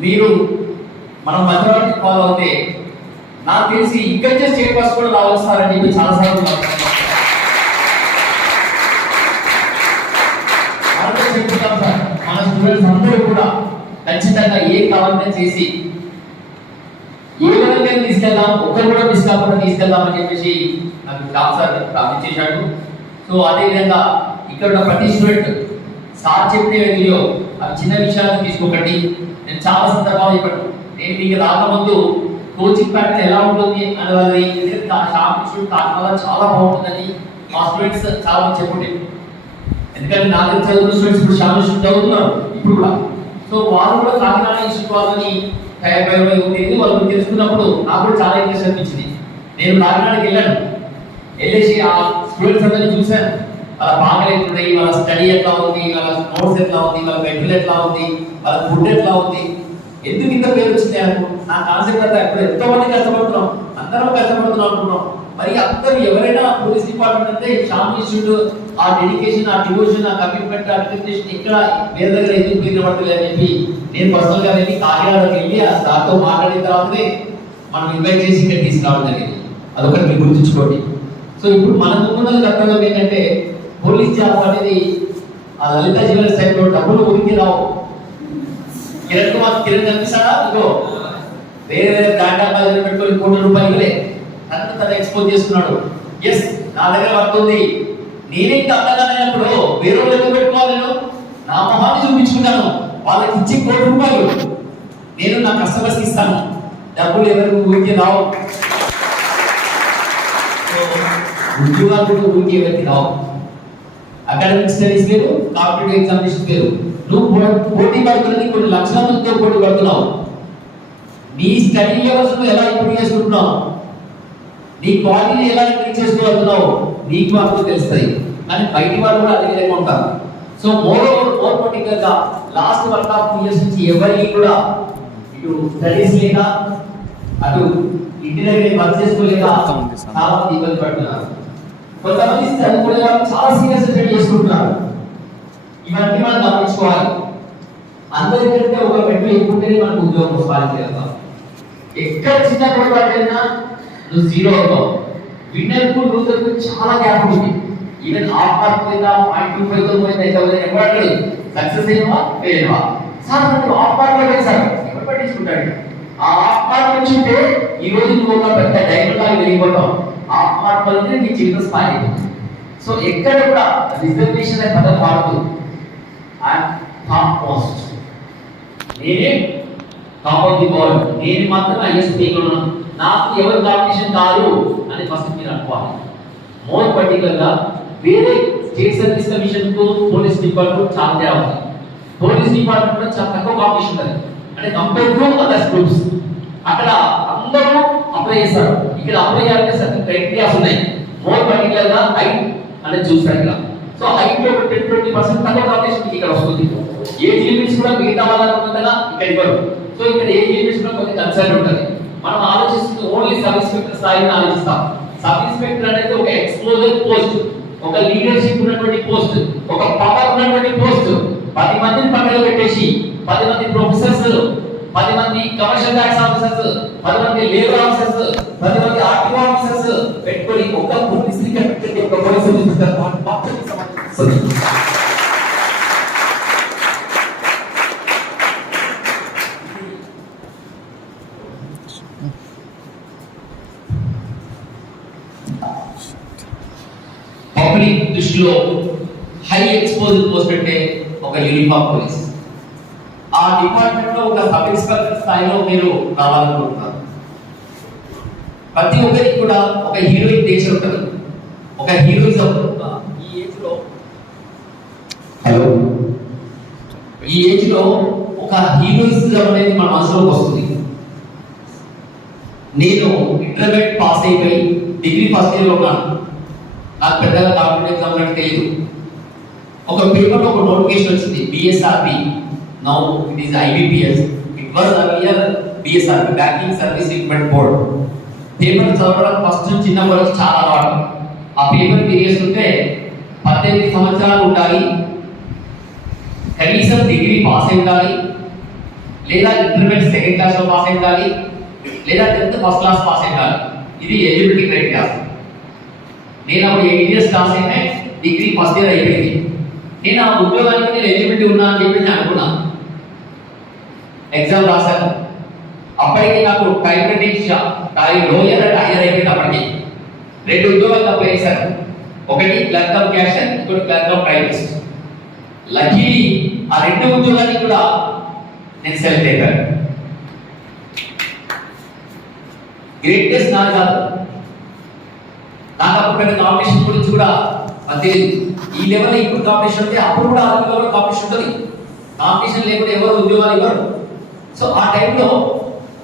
మీరు మనం మధ్యవర్తి ఫాలో అవుతే నాకు తెలిసి ఇక్కడ స్టేట్ ఫస్ట్ కూడా రావాలి సార్ అని చెప్పి చాలాసార్లు చెప్తున్నాం సార్. మన స్టూడెంట్స్ అందరూ కూడా ఖచ్చితంగా ఏం కావాలని చేసి ఏ విధంగా తీసుకెళ్దాం, ఒక్కరు కూడా మిస్ కాకుండా తీసుకెళ్దాం అని చెప్పేసి నాకు శ్యామ్ సార్ ప్రామిస్ చేశాడు. సో అదేవిధంగా ఇక్కడ ఉన్న ప్రతి స్టూడెంట్ సార్ చెప్పే వీడియో ఆ చిన్న విషయాలను తీసుకోకండి. నేను చాలా సందర్భాలు చెప్పాను, నేను మీకు రాకముందు కోచింగ్ ప్యాటర్న్ ఎలా ఉంటుంది అనేది శ్యామ్ ఇన్స్టిట్యూట్ కాకినాడ చాలా బాగుంటుందని మా స్టూడెంట్స్ చాలా చెప్పుండే. ఎందుకంటే నా దగ్గర చదువుతున్న స్టూడెంట్స్ ఇప్పుడు శ్యామ్ ఇన్స్టిట్యూట్ చదువుతున్నారు ఇప్పుడు కూడా. సో వాళ్ళు కూడా కాకినాడ ఇన్స్టిట్యూట్ వాళ్ళని తయారు వాళ్ళు తెలుసుకున్నప్పుడు నాకు కూడా చాలా ఇంట్రెస్ట్ అనిపించింది. నేను కాకినాడకి వెళ్ళేసి ఆ స్టూడెంట్స్ అందరినీ చూశాను. వాళ్ళ బాగా ఎట్లున్నాయి, వాళ్ళ స్టడీ ఎట్లా ఉంది, వాళ్ళ నోట్స్ ఎట్లా ఉంది, వాళ్ళ మెటీరియల్ ఎట్లా ఉంది, వాళ్ళ ఫుడ్ ఎట్లా ఉంది, ఎందుకు ఇంత పేరు వచ్చింది అనుకో. నా కాన్సెప్ట్ అంతా ఇప్పుడు ఎంతో మంది కష్టపడుతున్నాం, అందరం కష్టపడుతున్నాం అనుకున్నాం. మరి అందరూ ఎవరైనా పోలీస్ డిపార్ట్మెంట్ అంటే శ్యామ్ ఇన్స్టిట్యూట్ ఆ డెడికేషన్, ఆ డివోషన్, ఆ కమిట్మెంట్, ఆ డెడికేషన్ ఇక్కడ వేరే దగ్గర ఎందుకు పేరు పడతలేదు అని చెప్పి నేను పర్సనల్ గా వెళ్ళి కాకినాడకి వెళ్ళి దాంతో మాట్లాడిన తర్వాతనే మనం ఇన్వైట్ చేసి ఇక్కడ తీసుకురావడం జరిగింది. అదొకటి మీరు గుర్తుంచుకోండి. సో ఇప్పుడు మన ముందున్నది కర్తవ్యం ఏంటంటే పోలీస్ జాబ్ అనేది ఆ లలిత జ్యువెలర్స్ సైడ్లో డబ్బులు ఉరికి రావు. కిరణ్ కనిపిస్తాడా ఇగో వేరే వేరే బ్రాండ్ అంబాసిడర్ పెట్టుకొని ₹1,00,00,000 తను ఎక్స్పోజ్ చేస్తున్నాడు. ఎస్ నా దగ్గర వస్తుంది, నేనే అండగానప్పుడు వేరే వాళ్ళు ఎందుకు పెట్టుకోవాలి? నేను నా మొహాన్ని చూపించుకుంటాను, వాళ్ళకి ఇచ్చి ₹1,00,00,000 నేను నా కస్టమర్స్కి ఇస్తాను. డబ్బులు ఎవరికి ఊరికి రావు, ఉద్యోగాలు కూడా ఊరికి ఎవరికి రావు. అకాడమిక్ స్టడీస్ వేరు, కాంపిటేటివ్ ఎగ్జామినేషన్ వేరు. నువ్వు పోటీ పడుతున్నది కొన్ని లక్షల మందితో పోటీ పడుతున్నావు. నీ స్టడీ లెవెల్స్ నువ్వు ఎలా ఇంప్రూవ్ చేసుకుంటున్నావు, నీ క్వాలిటీ ఎలా ఇంప్రూవ్ చేసుకోగలుగుతున్నావు నీకు మాత్రం తెలుస్తాయి. కానీ బయటి వాళ్ళు కూడా అదే విధంగా ఉంటారు. సో మోర్ పర్టికులర్ గా లాస్ట్ 1.5 years నుంచి ఎవరికి కూడా ఇటు స్టడీస్ లేక అటు ఇంటి దగ్గర వర్క్ చేసుకోలేక చాలా మంది ఇబ్బంది పడుతున్నారు. కొంతమంది చదువుకునే వాళ్ళు చాలా సీరియస్ స్టడీ చేసుకుంటున్నారు. ఇవన్నీ మనం గమనించుకోవాలి. అందరికంటే ఒక మెట్టు ఎక్కుంటేనే మనకు ఉద్యోగం వస్తుంది. ఎక్కడ చిన్న పొరపాటైనా నువ్వు జీరో అవుతావు. విన్నర్కు లూజర్కు చాలా గ్యాప్ ఉంది. ఈవెన్ హాఫ్ మార్క్ లేదా 0.25 తో పోయింది అయితే ఎవరు సక్సెస్ అయినవా ఫెయిల్వా సార్ నువ్వు హాఫ్ మార్క్ లో సార్ ఎవరు పట్టించుకుంటాడు? ఆ హాఫ్ మార్క్ నుంచి ఉంటే ఈ రోజు నువ్వు ఒక పెద్ద డైమండ్ లాగా వెలిగిపోతావు. హాఫ్ మార్క్ వల్లనే నీ జీవితం స్పాయిల్. సో ఎక్కడ కూడా రిజర్వేషన్ అనే పదం వాడదు. టాప్ మోస్ట్, నేనే టాప్ ఆఫ్ ది వరల్డ్, నేను మాత్రం హైయెస్ట్ పీక్ ఉన్నాను, నాకు ఎవరు కాంపిటీషన్ కాదు అని ఫస్ట్ మీరు అనుకోవాలి. మోర్ పర్టికులర్ గా వేరే స్టేట్ సర్వీస్ కమిషన్ కు పోలీస్ డిపార్ట్మెంట్ చాలా తేడా ఉంది. పోలీస్ డిపార్ట్మెంట్ లో చాలా తక్కువ కాంపిటీషన్ ఉంది. అంటే కంపేర్ టు అదర్ గ్రూప్స్ అక్కడ అందరూ అప్లై చేస్తారు. ఇక్కడ అప్లై చేయాలంటే సర్టన్ క్రైటీరియాస్ ఉన్నాయి. మోర్ పర్టికులర్ గా హైట్ అనేది చూస్తారు ఇక్కడ. సో హైట్ లో 10-20% తక్కువ కాంపిటీషన్ ఇక్కడ వస్తుంది. ఏజ్ లిమిట్స్ కూడా మిగతా వాళ్ళకి ఉన్నంతగా ఇక్కడ ఇవ్వరు. సో ఇక్కడ ఏజ్ లిమిట్స్ కూడా కొంచెం కన్సర్న్ ఉంటుంది. మనం ఆలోచిస్తుంది ఓన్లీ సబ్ ఇన్స్పెక్టర్ స్థాయిని ఆలోచిస్తాం. సబ్ ఇన్స్పెక్టర్ అనేది ఒక ఎక్స్పోజర్ పోస్ట్, ఒక లీడర్షిప్ ఉన్నటువంటి పోస్ట్, ఒక పవర్ ఉన్నటువంటి పోస్ట్. 10 మందిని పక్కన పెట్టేసి 10 మంది ప్రొఫెసర్స్, 10 మంది కమర్షియల్ ట్యాక్స్ ఆఫీసర్స్, 10 మంది లేబర్ ఆఫీసర్స్, 10 మంది ఆర్టీఓ ఆఫీసర్స్ పెట్టుకొని ఒక పోలీస్ పెట్టి ఒక పోలీస్ పబ్లిక్ దృష్టిలో హై ఎక్స్పోజర్ పోస్ట్ అంటే ఒక యూనిఫామ్ పోలీస్. ఆ డిపార్ట్మెంట్ లో ఒక సబ్ ఇన్స్పెక్టర్ స్థాయిలో మీరు రావాలనుకుంటున్నారు. ప్రతి ఒక్కరికి కూడా ఒక హీరోయిన్ నేచర్ ఉంటుంది, ఒక హీరోయిజం. ఈ ఏజ్ లో ఈ ఏజ్ లో ఒక హీరోయిజం అనేది మన మనసులోకి వస్తుంది. నేను ఇంటర్మీడియట్ పాస్ అయిపోయి డిగ్రీ ఫస్ట్ ఇయర్ లో ఉన్నాను. నాకు పెద్దగా కాంపిటేటివ్ ఎగ్జామ్ అంటే తెలియదు. ఒక పేపర్లో ఒక నోటిఫికేషన్ వచ్చింది, BSRB. Now it is IBPS. It was earlier BSRB, banking service recruitment board. Paper చదవడం ఫస్ట్ చిన్నప్పటి నుంచి చాలా అలవాటు. ఆ పేపర్ తిరిగేస్తుంటే 18 సంవత్సరాలు ఉండాలి, కనీసం డిగ్రీ పాస్ అయి ఉండాలి, లేదా ఇంటర్మీడియట్ సెకండ్ క్లాస్ లో పాస్ అయి ఉండాలి, లేదా 10th ఫస్ట్ క్లాస్ పాస్ అయి ఉండాలి. ఇది ఎలిజిబిలిటీ క్రైటీరియా. నేను అప్పుడు 8 years క్లాస్ అయితే డిగ్రీ ఫస్ట్ ఇయర్ అయిపోయింది. నేను ఆ ఉద్యోగానికి నేను ఎలిజిబిలిటీ ఉన్నా అని చెప్పి నేను అనుకున్నా. ఎగ్జామ్ రాశాను. అప్పటికి నాకు లోయర్ అండ్ హైయర్ అయిపోయింది. అప్పటికి 2 ఉద్యోగాలు అప్లై చేశాను. ఒకటి క్లర్క్ ఆఫ్ క్యాషియర్, ఇంకోటి క్లర్క్ ఆఫ్ టైపిస్ట్. లక్కీ ఆ 2 ఉద్యోగానికి కూడా నేను సెలెక్ట్ అయ్యాను. గ్రేట్నెస్ నాది కాదు, నాకు అప్పుడు కాంపిటీషన్ గురించి కూడా తెలియదు. ఈ లెవెల్ ఇప్పుడు కాంపిటీషన్ ఉంటే అప్పుడు కూడా ఆ లెవెల్లో కాంపిటీషన్ ఉంటుంది. కాంపిటీషన్ లేకుండా ఎవరు ఉద్యోగాలు ఇవ్వరు. సో ఆ టైంలో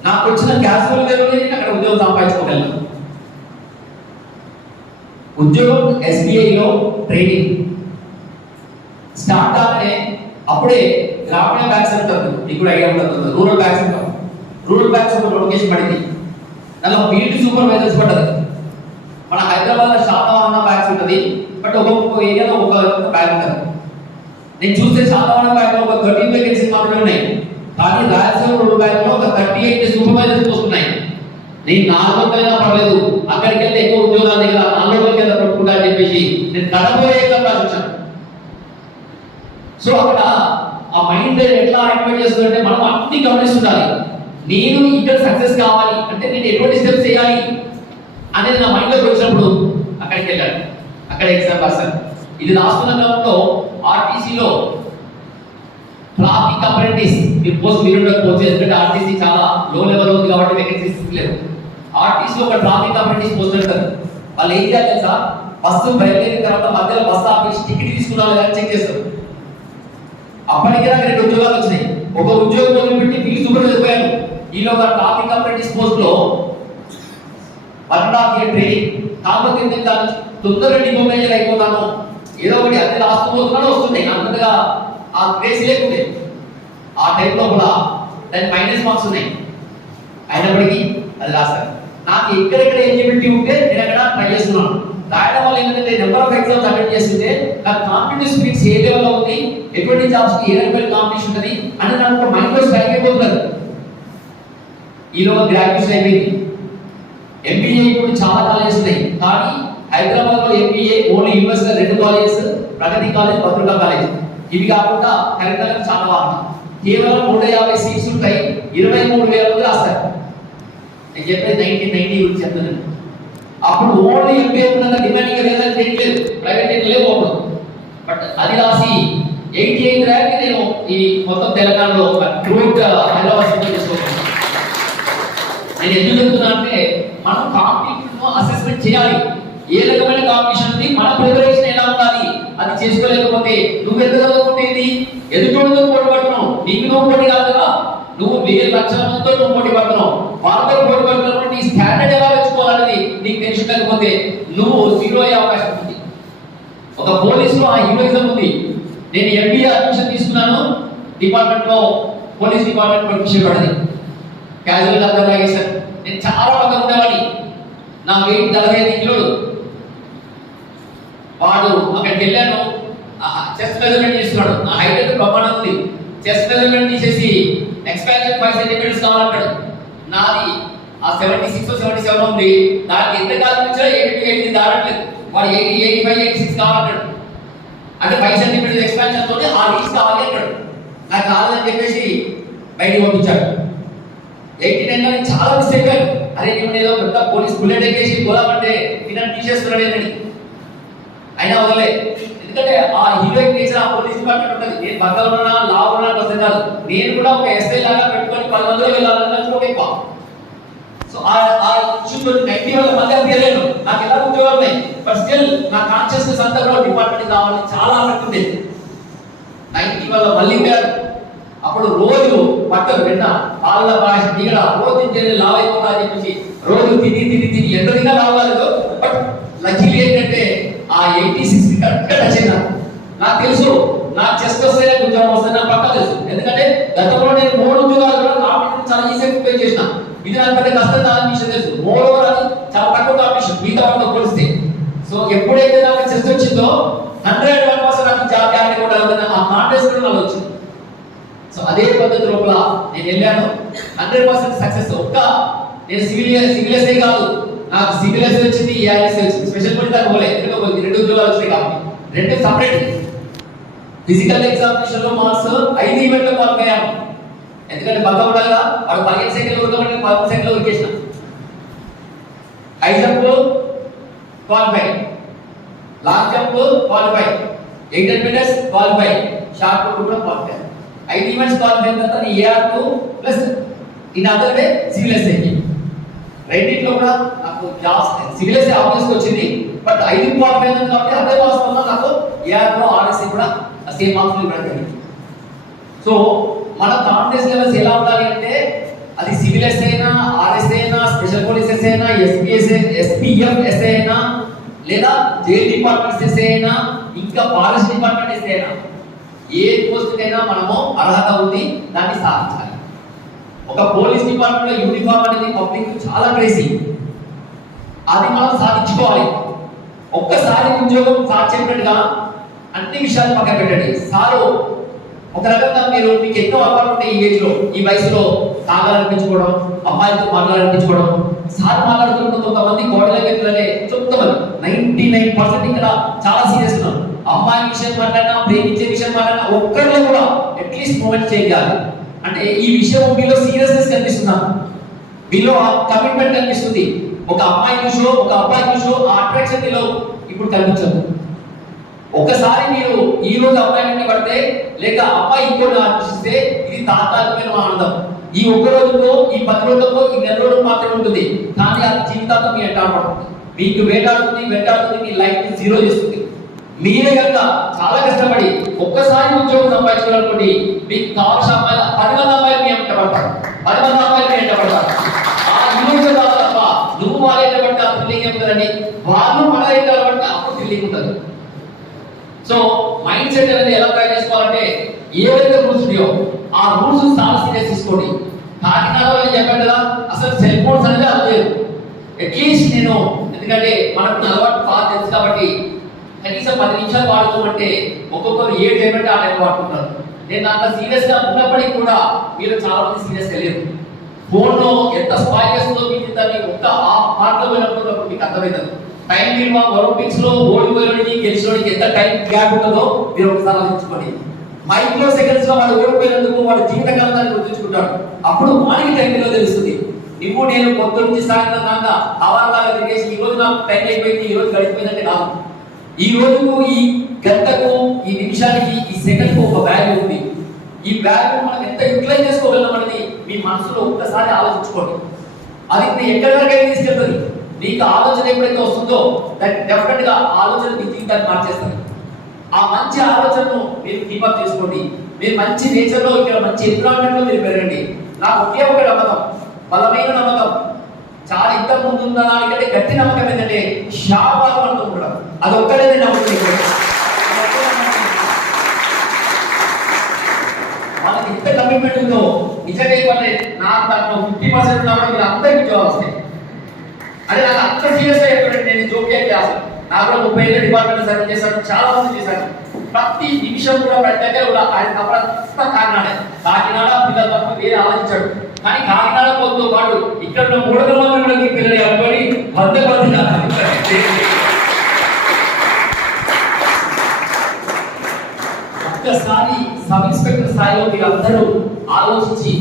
నాకు వచ్చిన క్యాజువల్ లెవెల్ నేను అక్కడ ఉద్యోగం సంపాదించుకోగలను. ఉద్యోగం ఎస్బీఐలో ట్రైనింగ్ స్టార్ట్ కాగానే అప్పుడే గ్రామీణ బ్యాంక్స్ అంటారు, మీకు ఐడియా ఉంటుంది, రూరల్ బ్యాంక్స్ అంటారు. రూరల్ బ్యాంక్స్ ఒక నోటిఫికేషన్ పడింది. దానిలో ఫీల్డ్ సూపర్వైజర్స్ పడ్డది. మన హైదరాబాద్ లో శాతవాహన బ్యాంక్స్ ఉంటుంది, బట్ ఒక్కొక్క ఏరియాలో ఒక బ్యాంక్ ఉంటుంది. నేను చూస్తే శాతవాహన బ్యాంక్ లో ఒక 13 వేకెన్సీస్ మాత్రమే ఉన్నాయి, కానీ రాయలసీమ రూరల్ బ్యాంక్ లో ఒక 38 సూపర్వైజర్స్ వస్తున్నాయి. నేను 400 అయినా పర్లేదు, అక్కడికి వెళ్తే ఎక్కువ ఉద్యోగాలు దగ్గర 400 కింద పట్టుకుంటా అని చెప్పేసి నేను కడపోయే ఎగ్జామ్ రాసిచ్చాను. సో అక్కడ ఆ మైండ్ ఎట్లా యాక్టివేట్ చేస్తుందంటే మనం అన్ని గమనిస్తుండాలి. నేను ఇక్కడ సక్సెస్ కావాలి అంటే నేను ఎటువంటి స్టెప్స్ చేయాలి అనేది నా మైండ్ లోకి వచ్చినప్పుడు అక్కడికి వెళ్ళాను. అక్కడ ఎగ్జామ్ రాశాను. ఇది రాస్తున్న క్రమంలో ఆర్టీసీలో ట్రాఫిక్ అప్రెంటిస్ మీరు పోస్ట్ మీరు ఉండకపోవచ్చు, ఎందుకంటే ఆర్టీసీ చాలా లో లెవెల్ ఉంది కాబట్టి వేకెన్సీస్ లేవు. ఆర్టీసీలో ఒక ట్రాఫిక్ అప్రెంటిస్ పోస్ట్ పెడతారు. వాళ్ళు ఏం చేయాలి తెలుసా, బస్సు బయలుదేరిన తర్వాత మధ్యలో బస్సు ఆపేసి టికెట్ తీసుకున్నాను కానీ చెక్ చేస్తారు. అప్పటికే నాకు 2 ఉద్యోగాలు వచ్చినాయి. ఒక ఉద్యోగం వదిలిపెట్టి ఫీల్డ్ సూపర్వైజర్ పోయాను. ఈలో ఒక ట్రాఫిక్ అప్రెంటిస్ పోస్ట్ లో 1.5 year ట్రైనింగ్. కాకపోతే నేను దాన్ని తొందరగా డిమోబైల్ అయిపోతాను, ఏదో ఒకటి అన్ని రాస్తూ పోతున్నాడు వస్తుండే, అంతగా ఆ క్రేజ్ లేకుండే. ఆ టైంలో కూడా దాని మైనస్ మార్క్స్ ఉన్నాయి, అయినప్పటికీ అది రాశాను. నాకు ఎక్కడెక్కడ ఎలిజిబిలిటీ ఉంటే నేను అక్కడ ట్రై చేస్తున్నాను. రాయడం వల్ల ఏంటంటే నెంబర్ ఆఫ్ ఎగ్జామ్స్ అటెండ్ చేస్తుంటే నాకు కాంపిటేటివ్ స్పిరిట్స్ ఏ లెవెల్లో ఉంది, ఎటువంటి జాబ్స్ కి ఏ లెవెల్ కాంపిటీషన్ ఉంటుంది అని నాకు మైండ్ లో స్ట్రైక్ అయిపోతున్నారు. ఈలోగా గ్రాడ్యుయేషన్ అయిపోయింది. ఎంబీఏ ఇప్పుడు చాలా కాలేజెస్ ఉన్నాయి, కానీ హైదరాబాద్ లో ఎంబీఏ ఓన్లీ యూనివర్స్ లో 2 కాలేజెస్, ప్రగతి కాలేజ్, భద్రతా కాలేజ్. ఇవి కాకుండా కరీంనగర్ చాలా వాహనం. కేవలం 150 సీట్స్ ఉంటాయి, 23,000 మంది రాస్తారు. నేను చెప్పేది 1990 గురించి చెప్తున్నాను. అప్పుడు ఓన్లీ ఎంబీఏ ఉన్నంత డిమాండింగ్ రీజన్ తెలియలేదు, ప్రైవేట్ లేవు అప్పుడు. బట్ అది రాసి 88 ర్యాంక్ నేను ఈ మొత్తం తెలంగాణలో హైదరాబాద్ సిటీ తీసుకున్నాను. నేను ఎందుకు చెప్తున్నా అంటే మనం కాంపిటీషన్ అసెస్మెంట్ చేయాలి. ఏ రకమైన కాంపిటీషన్ ఉంది, మన ప్రిపరేషన్ ఎలా ఉండాలి, అది చేసుకోలేకపోతే నువ్వు ఎంత చదువుకుంటేది ఎదుటోడితో పోటీ పడుతున్నావు, నీకు నువ్వు పోటీ కాదు కదా. నువ్వు 1,000 లక్షల మందితో నువ్వు పోటీ పడుతున్నావు, వాళ్ళతో పోటీ పడుతున్నప్పుడు నీ స్టాండర్డ్ ఎలా పెంచుకోవాలనేది నీకు తెలియకపోతే నువ్వు జీరో అయ్యే అవకాశం ఉంది. ఒక పోలీసులో ఆ హీరోయిజం ఉంది. నేను ఎంబీఏ అడ్మిషన్ తీసుకున్నాను, డిపార్ట్మెంట్ లో పోలీస్ డిపార్ట్మెంట్ పర్మిషన్ పడింది. క్యాజువల్ అర్థం లాగేశాను. నేను చాలా బాగా ఉండేవాడిని. నా వెయిట్ 45 కిలోలు. వాడు అక్కడికి వెళ్ళాను, చెస్ట్ మెజర్మెంట్ చేస్తున్నాడు. నా హైట్ అయితే ప్రమాణం ఉంది. చెస్ట్ మెజర్మెంట్ తీసేసి ఎక్స్పాన్షన్ 5 సెంటీమీటర్స్ కావాలంటాడు. నాది ఆ 76 77 ఉంది. దానికి ఎంత కాలం నుంచో 80 దాటట్లేదు. వాడు 80 85 86 కావాలంటాడు. అంటే 5 సెంటీమీటర్స్ ఎక్స్పాన్షన్ తోనే ఆ రీచ్ కావాలి అంటాడు. నాకు కావాలని చెప్పేసి బయటికి పంపించాడు. 89 లో చాలా మిస్టేక్ అయ్యాను. అరే నేను ఏదో పెద్ద పోలీస్ బుల్లెట్ ఎక్కేసి పోదామంటే నేను తీసేస్తున్నాడు ఏంటని. అయినా వదలే, ఎందుకంటే ఆ హీరోయిక్ నేచర్ ఆ పోలీస్ డిపార్ట్మెంట్ ఉంటుంది. నేను బద్దలు ఉన్నా, లావు ఉన్నా, కాదు, నేను కూడా ఒక ఎస్ఐ లాగా పెట్టుకొని 10 మందిలో వెళ్ళాలన్నది ఒక ఎక్కువ. సో ఆ ఇష్యూతో 90 వల్ల మళ్ళీ తెలియదు నాకు ఎలా ఉద్యోగాలు ఉన్నాయి, బట్ స్టిల్ నా కాన్షియస్నెస్ అంతా కూడా డిపార్ట్మెంట్ కావాలని చాలా ఆసక్తి 90 వల్ల మళ్ళీ గారు అప్పుడు రోజు పట్టలు విన్న పాల భాష నీడ రోజు తింటే లావ్ అయిపోతా అని చెప్పేసి రోజు తిని ఎంత తిన్నా లావ్ కాలేదు. బట్ లక్కీలీ ఏంటంటే ఆ 86 కరెక్ట్గా టచ్ అయినా. నాకు తెలుసు నా చెస్ట్ వస్తే ఉద్యోగం వస్తుంది నాకు పక్కా తెలుసు, ఎందుకంటే గతంలో నేను 3 ఉద్యోగాలు కూడా కాంపిటీషన్ చాలా ఈజీగా ప్రిపేర్ చేసిన. ఇది నాకు పెద్ద కష్టం కాదని విషయం తెలుసు. మోరోవర్ అది చాలా తక్కువ కాంపిటీషన్ మిగతా వాళ్ళతో పోలిస్తే. సో ఎప్పుడైతే నాకు చెస్ట్ వచ్చిందో 101% నాకు జాబ్ గ్యారెంటీ కూడా ఆ కాంపిటీషన్ కూడా నాకు వచ్చింది. సో అదే పద్ధతి లోపల నేను వెళ్ళాను, 100% సక్సెస్. ఒక్క నేను సివిల్ ఎస్ఐ కాదు, నాకు సివిల్ ఎస్ఐ వచ్చింది, ఏఆర్ఎస్ఐ వచ్చింది, స్పెషల్ పోలీస్ దాకా పోలే. ఎందుకంటే 2 ఉద్యోగాలు వచ్చాయి కాబట్టి 2 సపరేట్. ఫిజికల్ ఎగ్జామినేషన్ లో మార్క్స్ 5 ఈవెంట్లో క్వాలిఫై అయ్యాను. ఎందుకంటే బాగా ఉండాలిగా, వాడు 15 సెకండ్లు ఉరకమంటే 15 సెకండ్లు ఉరికేసిన. High jump qualify, long jump qualify, 800 metres qualify, shot put కూడా క్వాలిఫై. 5 ఈవెంట్స్ క్వాలిఫై అయిన తర్వాత AR two plus in other way civil SI. రెండింటిలో కూడా నాకు జాబ్స్ సివిల్ ఎస్ఐ ఆఫీస్కి వచ్చింది, బట్ 5 క్వాలిఫై అయింది కాబట్టి అదే మార్క్స్ వల్ల నాకు ఏఆర్2 ఆర్ఎస్ఐ కూడా సేమ్ మార్క్స్ ఇవ్వడం జరిగింది. సో మన కాన్ఫిడెన్స్ లెవెల్స్ ఎలా ఉండాలి అంటే అది సివిల్ ఎస్ఐ అయినా, ఆర్ఎస్ఐ అయినా, స్పెషల్ పోలీస్ ఎస్ఐ అయినా, ఎస్పీఎఫ్ ఎస్ఐ అయినా, లేదా జైల్ డిపార్ట్మెంట్ ఎస్ఐ అయినా, ఇంకా ఫారెస్ట్ డిపార్ట్మెంట్ ఎస్ఐ అయినా, ఏ పోస్ట్కైనా మనము అర్హత ఉంది, దాన్ని సాధించాలి. ఒక పోలీస్ డిపార్ట్మెంట్ లో యూనిఫామ్ అనేది పబ్లిక్ చాలా క్రేజీ, అది మనం సాధించుకోవాలి. ఒక్కసారి ఉద్యోగం సార్ చెప్పినట్టుగా అన్ని విషయాలు పక్కన పెట్టండి. సారు ఒక రకంగా మీకు ఎన్నో అలవాటు ఉంటాయి ఈ ఏజ్ లో, ఈ వయసులో తాగాలనిపించుకోవడం, అమ్మాయిలతో మాట్లాడాలనిపించుకోవడం. సార్ మాట్లాడుతున్న కొంతమంది గోడల వ్యక్తులనే చెప్తామని 99% ఇక్కడ చాలా సీరియస్ ఉన్నారు. అమ్మాయి విషయం మాట్లాడినా, ప్రేమించే విషయం మాట్లాడినా ఒక్కరిలో కూడా అట్లీస్ట్ మూమెంట్ చేయాలి. అంటే ఈ విషయం మీలో సీరియస్నెస్ కనిపిస్తున్నాను, మీలో ఆ కమిట్మెంట్ కనిపిస్తుంది. ఒక అమ్మాయి చూసో ఒక అబ్బాయి చూసో ఆ అట్రాక్షన్ మీలో ఇప్పుడు కనిపించదు. ఒకసారి మీరు ఈ రోజు అబ్బాయిని పడితే లేక అబ్బాయి ఇంకోటి ఆలోచిస్తే ఇది తాత్కాలికమైన ఆనందం. ఈ ఒక్క రోజుతో, ఈ 10 రోజులతో, ఈ 4 రోజులు మాత్రమే ఉంటుంది, కానీ అది జీవితాంతం మీ వెంటాడుతుంది, మీకు వెంటాడుతుంది, మీ లైఫ్ జీరో చేస్తుంది. మీరే కనుక చాలా కష్టపడి ఒక్కసారి ఉద్యోగం సంపాదించుకోవాలనుకోండి, మీకు కావాల్సిన అమ్మాయిలు 10 మంది అమ్మాయిలు మీ వెంట పడతారు, 10 మంది అమ్మాయిలు మీ వెంట పడతారు. ఆ ఇల్లు కాదు తప్ప నువ్వు వాళ్ళ వెంట పడితే ఆ థ్రిల్లింగ్ ఏముంటుందండి, వాళ్ళు మన వెంట పడితే అప్పుడు థ్రిల్లింగ్ ఉంటుంది. సో మైండ్ సెట్ అనేది ఎలా తయారు చేసుకోవాలంటే ఏవైతే రూల్స్ ఉన్నాయో ఆ రూల్స్ చాలా సీరియస్ తీసుకోండి. కాకినాడలో నేను చెప్పాను కదా, అసలు సెల్ ఫోన్స్ అనేది అలా లేదు. అట్లీస్ట్ నేను, ఎందుకంటే మనకు అలవాటు బాగా తెలుసు కాబట్టి కనీసం 10 నిమిషాలు వాడుకోమంటే ఒక్కొక్కరు ఏ టైం అంటే ఆ టైం వాడుకుంటారు. నేను దాంట్లో సీరియస్గా ఉన్నప్పటికీ కూడా మీరు చాలా మంది సీరియస్గా లేరు. ఫోన్లో ఎంత స్పాయిల్ చేస్తుందో మీకు దాన్ని ఒక్క హాఫ్ మార్క్లో పోయినప్పుడు మీకు అర్థమవుతుంది. టైం విలువ ఒలింపిక్స్ లో ఓడిపోయినోడికి గెలిచినోడికి ఎంత టైం గ్యాప్ ఉంటుందో మీరు ఒకసారి ఆలోచించుకోండి. మైక్రో సెకండ్స్ లో వాడు ఓడిపోయినందుకు వాడు జీవితకాలాన్ని గుర్తుంచుకుంటాడు. అప్పుడు వాడికి టైం విలువ తెలుస్తుంది. నువ్వు నేను పొద్దు నుంచి సాయంత్రం దాకా అవార్లాగా తిరిగేసి ఈ రోజు నాకు టైం అయిపోయింది, ఈ రోజు గడిచిపోయిందంటే కాదు. ఈ రోజుకు, ఈ గంటకు, ఈ నిమిషానికి, ఈ సెకండ్కు ఒక వాల్యూ ఉంది. ఈ వాల్యూ మనం ఎంత యూటిలైజ్ చేసుకోగలం అనేది మీ మనసులో ఒక్కసారి ఆలోచించుకోండి. అది ఎక్కడి వరకు తీసుకెళ్తుంది. మీకు ఆలోచన ఎప్పుడైతే వస్తుందో దాన్ని డెఫినెట్ గా ఆలోచన మీ జీవితాన్ని మార్చేస్తుంది. ఆ మంచి ఆలోచనను మీరు కీపప్ చేసుకోండి. మీరు మంచి నేచర్ లో, ఇక్కడ మంచి ఎన్విరాన్మెంట్ లో మీరు పెరగండి. నాకు ఒకే ఒక నమ్మకం, బలమైన నమ్మకం, చాలా ఇంతకు ముందు ఉన్న దానికంటే గట్టి నమ్మకం ఏంటంటే శాపాలతో ఉండడం. అది ఒక్కడే నేను నమ్ముతుంది. మనకి ఎంత కమిట్మెంట్ ఉందో నిజంగా ఇవ్వాలి. నాకు దాంట్లో 50% ఉన్నప్పుడు మీరు అందరికీ ఉద్యోగాలు వస్తాయి. అంటే నాకు అంత సీరియస్ గా చెప్పాడు. నేను జోక్యం చేస్తాను. నాకు కూడా 30 ఏళ్ళ డిపార్ట్మెంట్ సర్వీస్ చేశాను, చాలా మంది చేశాను. ప్రతి నిమిషం కూడా ప్రతి దగ్గర కూడా ఆయన తప్ప కాకినాడ పిల్లలు తప్ప వేరే ఆలోచించాడు. కానీ కాకినాడ పోతూ పాటు ఇక్కడ 300 మంది పిల్లలు అనుకొని 100 ఒక్కసారి సబ్ ఇన్స్పెక్టర్ స్థాయిలో మీరు అందరూ ఆలోచించి,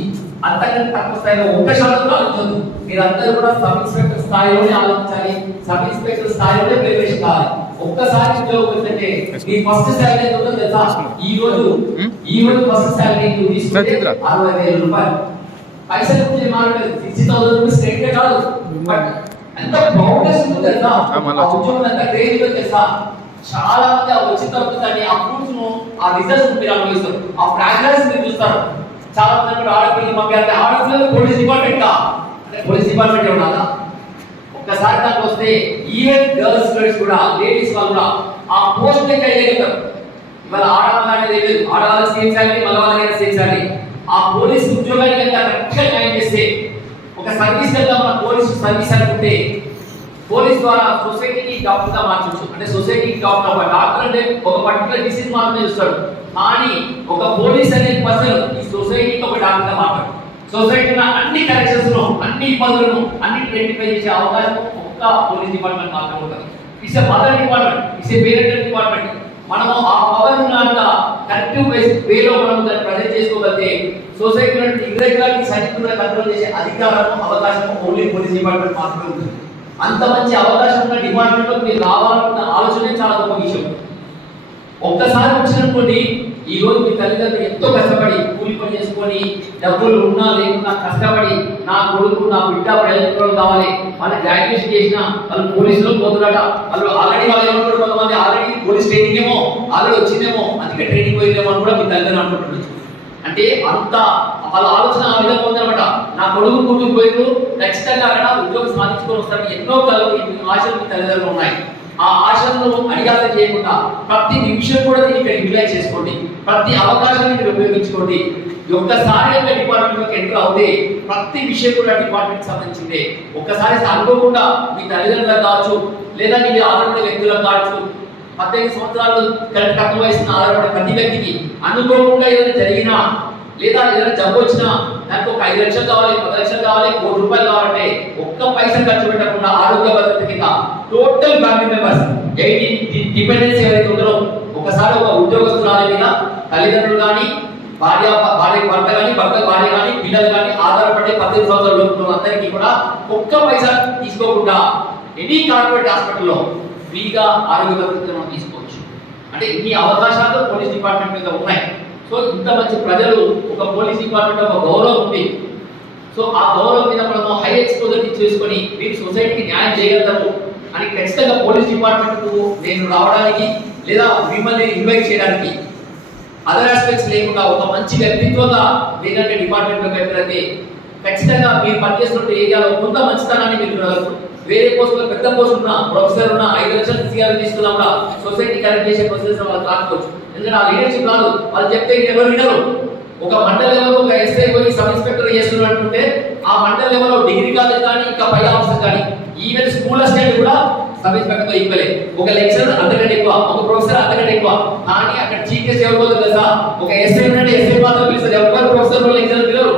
అంతకంటే తక్కువ స్థాయిలో 1% ఆలోచించదు. మీరందరూ కూడా సబ్ ఇన్స్పెక్టర్ స్థాయిలోనే ఆలోచించాలి, సబ్ ఇన్స్పెక్టర్ స్థాయిలోనే ప్రిపరేషన్ కావాలి. ఒక్కసారి ఉద్యోగం వచ్చిందంటే నీ ఫస్ట్ శాలరీ ఎంత ఉందో తెలుసా? ఈ రోజు ఫస్ట్ శాలరీ నువ్వు తీసుకుంటే 60,000 రూపాయలు. పైసలు గురించి మాట్లాడలేదు, 60,000 రూపీస్ రేటే కాదు. బట్ ఎంత ప్రోగ్రెస్ ఉందో తెలుసా? ఆ ఉద్యోగం ఎంత క్రేజ్ తెలుసా? చాలా మంది ఆ వచ్చిన తర్వాత దాన్ని ఆ ఫ్రూట్స్ ను, ఆ రిజల్ట్స్ మీరు అనుభవిస్తారు, ఆ ఫ్రాగ్రెన్స్ మీరు చూస్తారు. చాలా మంది ఆడపిల్లలు పంపారంటే ఆడపిల్లలు పోలీస్ డిపార్ట్మెంట్ అంటే పోలీస్ డిపార్ట్మెంట్ ఉండాలా? ఒక్కసారి దానికి వస్తే ఈవెన్ గర్ల్స్ స్టూడెంట్స్ కూడా, లేడీస్ వాళ్ళు కూడా ఆ పోస్ట్ కి అయ్యేగలుగుతారు. ఇవాళ ఆడవాళ్ళు అనేది లేదు, ఆడవాళ్ళకి సేమ్ శాలరీ, మగవాళ్ళకి సేమ్ శాలరీ. ఆ పోలీస్ ఉద్యోగానికి కనుక కరెక్ట్గా న్యాయం చేస్తే, ఒక సర్వీస్ కనుక మన పోలీసు సర్వీస్ అనుకుంటే పోలీస్ ద్వారా సొసైటీని డాక్టర్గా మార్చవచ్చు. అంటే సొసైటీకి డాక్టర్, ఒక డాక్టర్ అంటే ఒక పర్టికులర్ డిసీజ్ మాత్రమే చూస్తాడు, కానీ ఒక పోలీస్ అనే పర్సన్ ఈ సొసైటీకి ఒక డాక్టర్గా మాట్లాడు. సొసైటీలో అన్ని కరెక్షన్స్ ను, అన్ని ఇబ్బందులను అన్ని రెక్టిఫై చేసే అవకాశం ఒక్క పోలీస్ డిపార్ట్మెంట్ మాత్రమే ఉంటుంది. It's a mother department, it's a parental department. మనము ఆ పవర్ ఉన్నంత కరెక్టివ్ వేలో మనం దాన్ని ప్రజెంట్ చేసుకోగలిగితే సొసైటీలో ఇర్రెగ్యులారిటీస్ అన్ని కూడా కంట్రోల్ చేసే అధికారము, అవకాశము ఓన్లీ పోలీస్ డిపార్ట్మెంట్ మాత్రమే ఉంటుంది. అంత మంచి అవకాశం ఉన్న డిపార్ట్మెంట్ లో మీరు రావాలన్న ఆలోచనే చాలా గొప్ప విషయం. ఒక్కసారి వచ్చినటువంటి ఈ రోజు మీ తల్లిదండ్రులు ఎంతో కష్టపడి కూలి పని చేసుకొని డబ్బులు ఉన్నా లేకున్నా కష్టపడి నా కొడుకు, నా బిడ్డ ప్రయోజనం కావాలి, వాళ్ళు గ్రాడ్యుయేషన్ చేసిన వాళ్ళు పోలీసులో పోతున్నారట, వాళ్ళు ఆల్రెడీ వాళ్ళు ఏమంటారు, కొంతమంది ఆల్రెడీ పోలీస్ ట్రైనింగ్ ఏమో ఆల్రెడీ వచ్చిందేమో, అందుకే ట్రైనింగ్ పోయిందేమో అని కూడా మీ తల్లిదండ్రులు అనుకుంటున్నారు. అంటే అంత వాళ్ళ ఆలోచన ఆ విధంగా ఉందన్నమాట. నా కొడుకు కూతురు పోయిన ఖచ్చితంగా అక్కడ ఉద్యోగం సాధించుకొని వస్తారని ఎన్నో ఆశలు మీ తల్లిదండ్రులు ఉన్నాయి. ఆ ఆశలను అడిగాసం చేయకుండా ప్రతి నిమిషం కూడా దీన్ని యూటిలైజ్ చేసుకోండి, ప్రతి అవకాశాన్ని మీరు ఉపయోగించుకోండి. ఒక్కసారి డిపార్ట్మెంట్లోకి ఎంటర్ అవుతే ప్రతి విషయం కూడా డిపార్ట్మెంట్ సంబంధించిందే. ఒక్కసారి అనుకోకుండా మీ తల్లిదండ్రులకు కావచ్చు, లేదా మీ ఆధారపడే వ్యక్తులకు కావచ్చు, 18 సంవత్సరాలు తక్కువ వయసున్న ఆధారపడే ప్రతి వ్యక్తికి అనుకోకుండా ఏదైనా జరిగినా, లేదా ఏదైనా జబ్బు వచ్చినా దానికి ఒక 5 లక్షలు కావాలి, 10 లక్షలు కావాలి, 1 కోటి రూపాయలు కావాలంటే ఒక్క పైసా ఖర్చు పెట్టకుండా ఆరోగ్య భద్రత కింద టోటల్ ఫ్యామిలీ మెంబర్స్ 18 డిపెండెన్స్ ఎవరైతే ఉన్నారో ఒకసారి ఒక ఉద్యోగస్తురాల మీద తల్లిదండ్రులు కానీ, భార్య భర్త కానీ, భర్త భార్య కానీ, పిల్లలు కానీ ఆధారపడే 18 సంవత్సరాల లోపు అందరికీ కూడా ఒక్క పైసా తీసుకోకుండా ఎనీ కార్పొరేట్ హాస్పిటల్లో ఫ్రీగా ఆరోగ్య భద్రత మనం తీసుకోవచ్చు. అంటే ఇన్ని అవకాశాలు పోలీస్ డిపార్ట్మెంట్ మీద ఉన్నాయి. సో ఇంత మంచి ప్రజలు ఒక పోలీస్ డిపార్ట్మెంట్ ఒక గౌరవం ఉంది. సో ఆ గౌరవం మీద మనము హై ఎక్స్పోజర్ చేసుకొని మీరు సొసైటీకి న్యాయం చేయగలుగుతారు అని ఖచ్చితంగా పోలీస్ డిపార్ట్మెంట్ నేను రావడానికి లేదా మిమ్మల్ని ఇన్వైట్ చేయడానికి అదర్ ఆస్పెక్ట్స్ లేకుండా ఒక మంచి వ్యక్తిత్వంగా లేదంటే డిపార్ట్మెంట్లో పెట్టినట్టే ఖచ్చితంగా మీరు పనిచేస్తున్న ఏరియాలో కొంత మంచితనాన్ని మీరు చూడగలరు. వేరే పోస్టులో పెద్ద పోస్ట్ ఉన్న ప్రొఫెసర్ ఉన్న 5 లక్షలు సీఆర్ తీసుకున్నా కూడా సొసైటీ కరెక్ట్ చేసే ప్రొసెస్ వాళ్ళు కాకపోవచ్చు. ఎందుకంటే ఆ లీడర్షిప్ రాదు, వాళ్ళు చెప్తే ఎవరు వినరు. ఒక మండల లెవెల్ ఒక ఎస్ఐ పోయి సబ్ ఇన్స్పెక్టర్ చేస్తున్నట్టుంటే ఆ మండల లెవెల్ డిగ్రీ కాలేజ్ కానీ ఇంకా పై ఆఫీసర్ కానీ ఈవెన్ స్కూల్ అసిస్టెంట్ కూడా సబ్ ఇన్స్పెక్టర్ తో ఈక్వలే. ఒక లెక్చరర్ అంతకంటే ఎక్కువ, ఒక ప్రొఫెసర్ అంతకంటే ఎక్కువ. కానీ అక్కడ చీఫ్ గెస్ట్ ఎవరు పోతుంది తెలుసా? ఒక ఎస్ఐ అంటే ఎస్ఐ మాత్రం పిలుస్తారు, ఎవరు ప్రొఫెసర్ లెక్చరర్ పిలరు.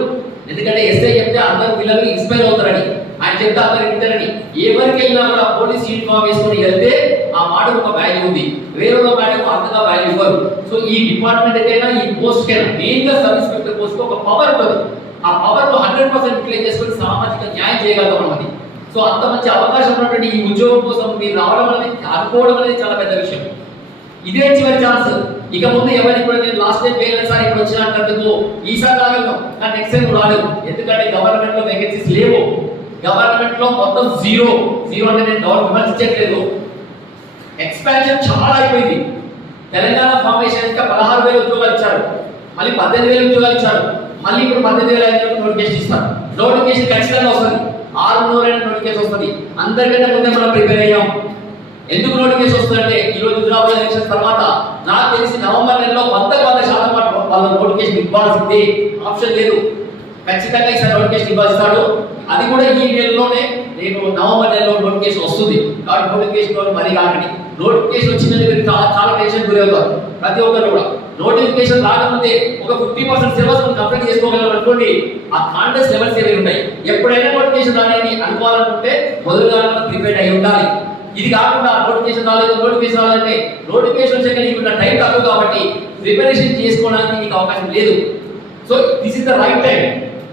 ఎందుకంటే ఎస్ఐ చెప్తే అందరు పిల్లలు ఇన్స్పైర్ అవుతారని, ఆయన చెప్తే అందరు వింటారని. ఎవరికి వెళ్ళినా కూడా పోలీస్ యూనిఫామ్ వేసుకొని వెళ్తే ఆ మాటకు ఒక వాల్యూ ఉంది, వేరే మాటకు అంతగా వాల్యూ ఇవ్వరు. సో ఈ డిపార్ట్మెంట్ అయినా ఈ పోస్ట్ కైనా మెయిన్ గా సబ్ ఇన్స్పెక్టర్ పోస్ట్ ఒక పవర్ ఉంటుంది. ఆ పవర్ 100% యూటిలైజ్ చేసుకొని సామాజిక న్యాయం చేయగలుగుతాం అన్నది. సో అంత మంచి అవకాశం ఉన్నటువంటి ఈ ఉద్యోగం కోసం మీరు రావడం అనేది, అనుకోవడం అనేది చాలా పెద్ద విషయం. ఇదే చివరి ఛాన్స్. ఇక ముందు ఎవరికి కూడా నేను లాస్ట్ టైం వేరే సార్ ఇప్పుడు వచ్చినందుకు ఈసారి రాగలుగుతాం, కానీ నెక్స్ట్ టైం రాలేదు. ఎందుకంటే గవర్నమెంట్ లో వేకెన్సీస్ లేవు. గవర్నమెంట్ లో మొత్తం జీరో అంటే నేను విమర్శించట్లేదు. ఎక్స్పాన్షన్ చాలా అయిపోయింది. తెలంగాణ ఫార్మేషన్ ఇంకా 16,000 ఉద్యోగాలు ఇచ్చారు, మళ్ళీ 18,000 ఉద్యోగాలు ఇచ్చారు, మళ్ళీ ఇప్పుడు 18,500 నోటిఫికేషన్ ఇస్తారు. నోటిఫికేషన్ ఖచ్చితంగా వస్తుంది, 600 నోటిఫికేషన్ వస్తుంది. అందరికంటే ముందే మనం ప్రిపేర్ అయ్యాం. ఎందుకు నోటిఫికేషన్ వస్తుందంటే ఈ రోజు హుజరాబాద్ ఎలక్షన్ తర్వాత నాకు తెలిసి నవంబర్ నెలలో 100% వాళ్ళ నోటిఫికేషన్ ఇవ్వాల్సిందే, ఆప్షన్ లేదు. ఖచ్చితంగా ఈసారి నోటిఫికేషన్ ఇవ్వాల్సిస్తాడు. అది కూడా ఈ నెలలోనే, నేను నవంబర్ నెలలో నోటిఫికేషన్ వస్తుంది. కాబట్టి నోటిఫికేషన్ మరీ కాకండి. నోటిఫికేషన్ వచ్చిందని మీరు చాలా టెన్షన్ గురవుతారు ప్రతి ఒక్కరు కూడా. నోటిఫికేషన్ రాకముందే ఒక 50% సిలబస్ కంప్లీట్ చేసుకోగలం అనుకోండి, ఆ కాన్ఫిడెన్స్ లెవెల్స్ ఏవి ఉంటాయి. ఎప్పుడైనా నోటిఫికేషన్ రాలేని అనుకోవాలనుకుంటే మొదలుగా ప్రిపేర్ అయి ఉండాలి. ఇది కాకుండా నోటిఫికేషన్ రాలేదంటే నోటిఫికేషన్ వచ్చాక నీకు టైం తక్కువ కాబట్టి ప్రిపరేషన్ చేసుకోవడానికి నీకు అవకాశం లేదు. So this is the right time.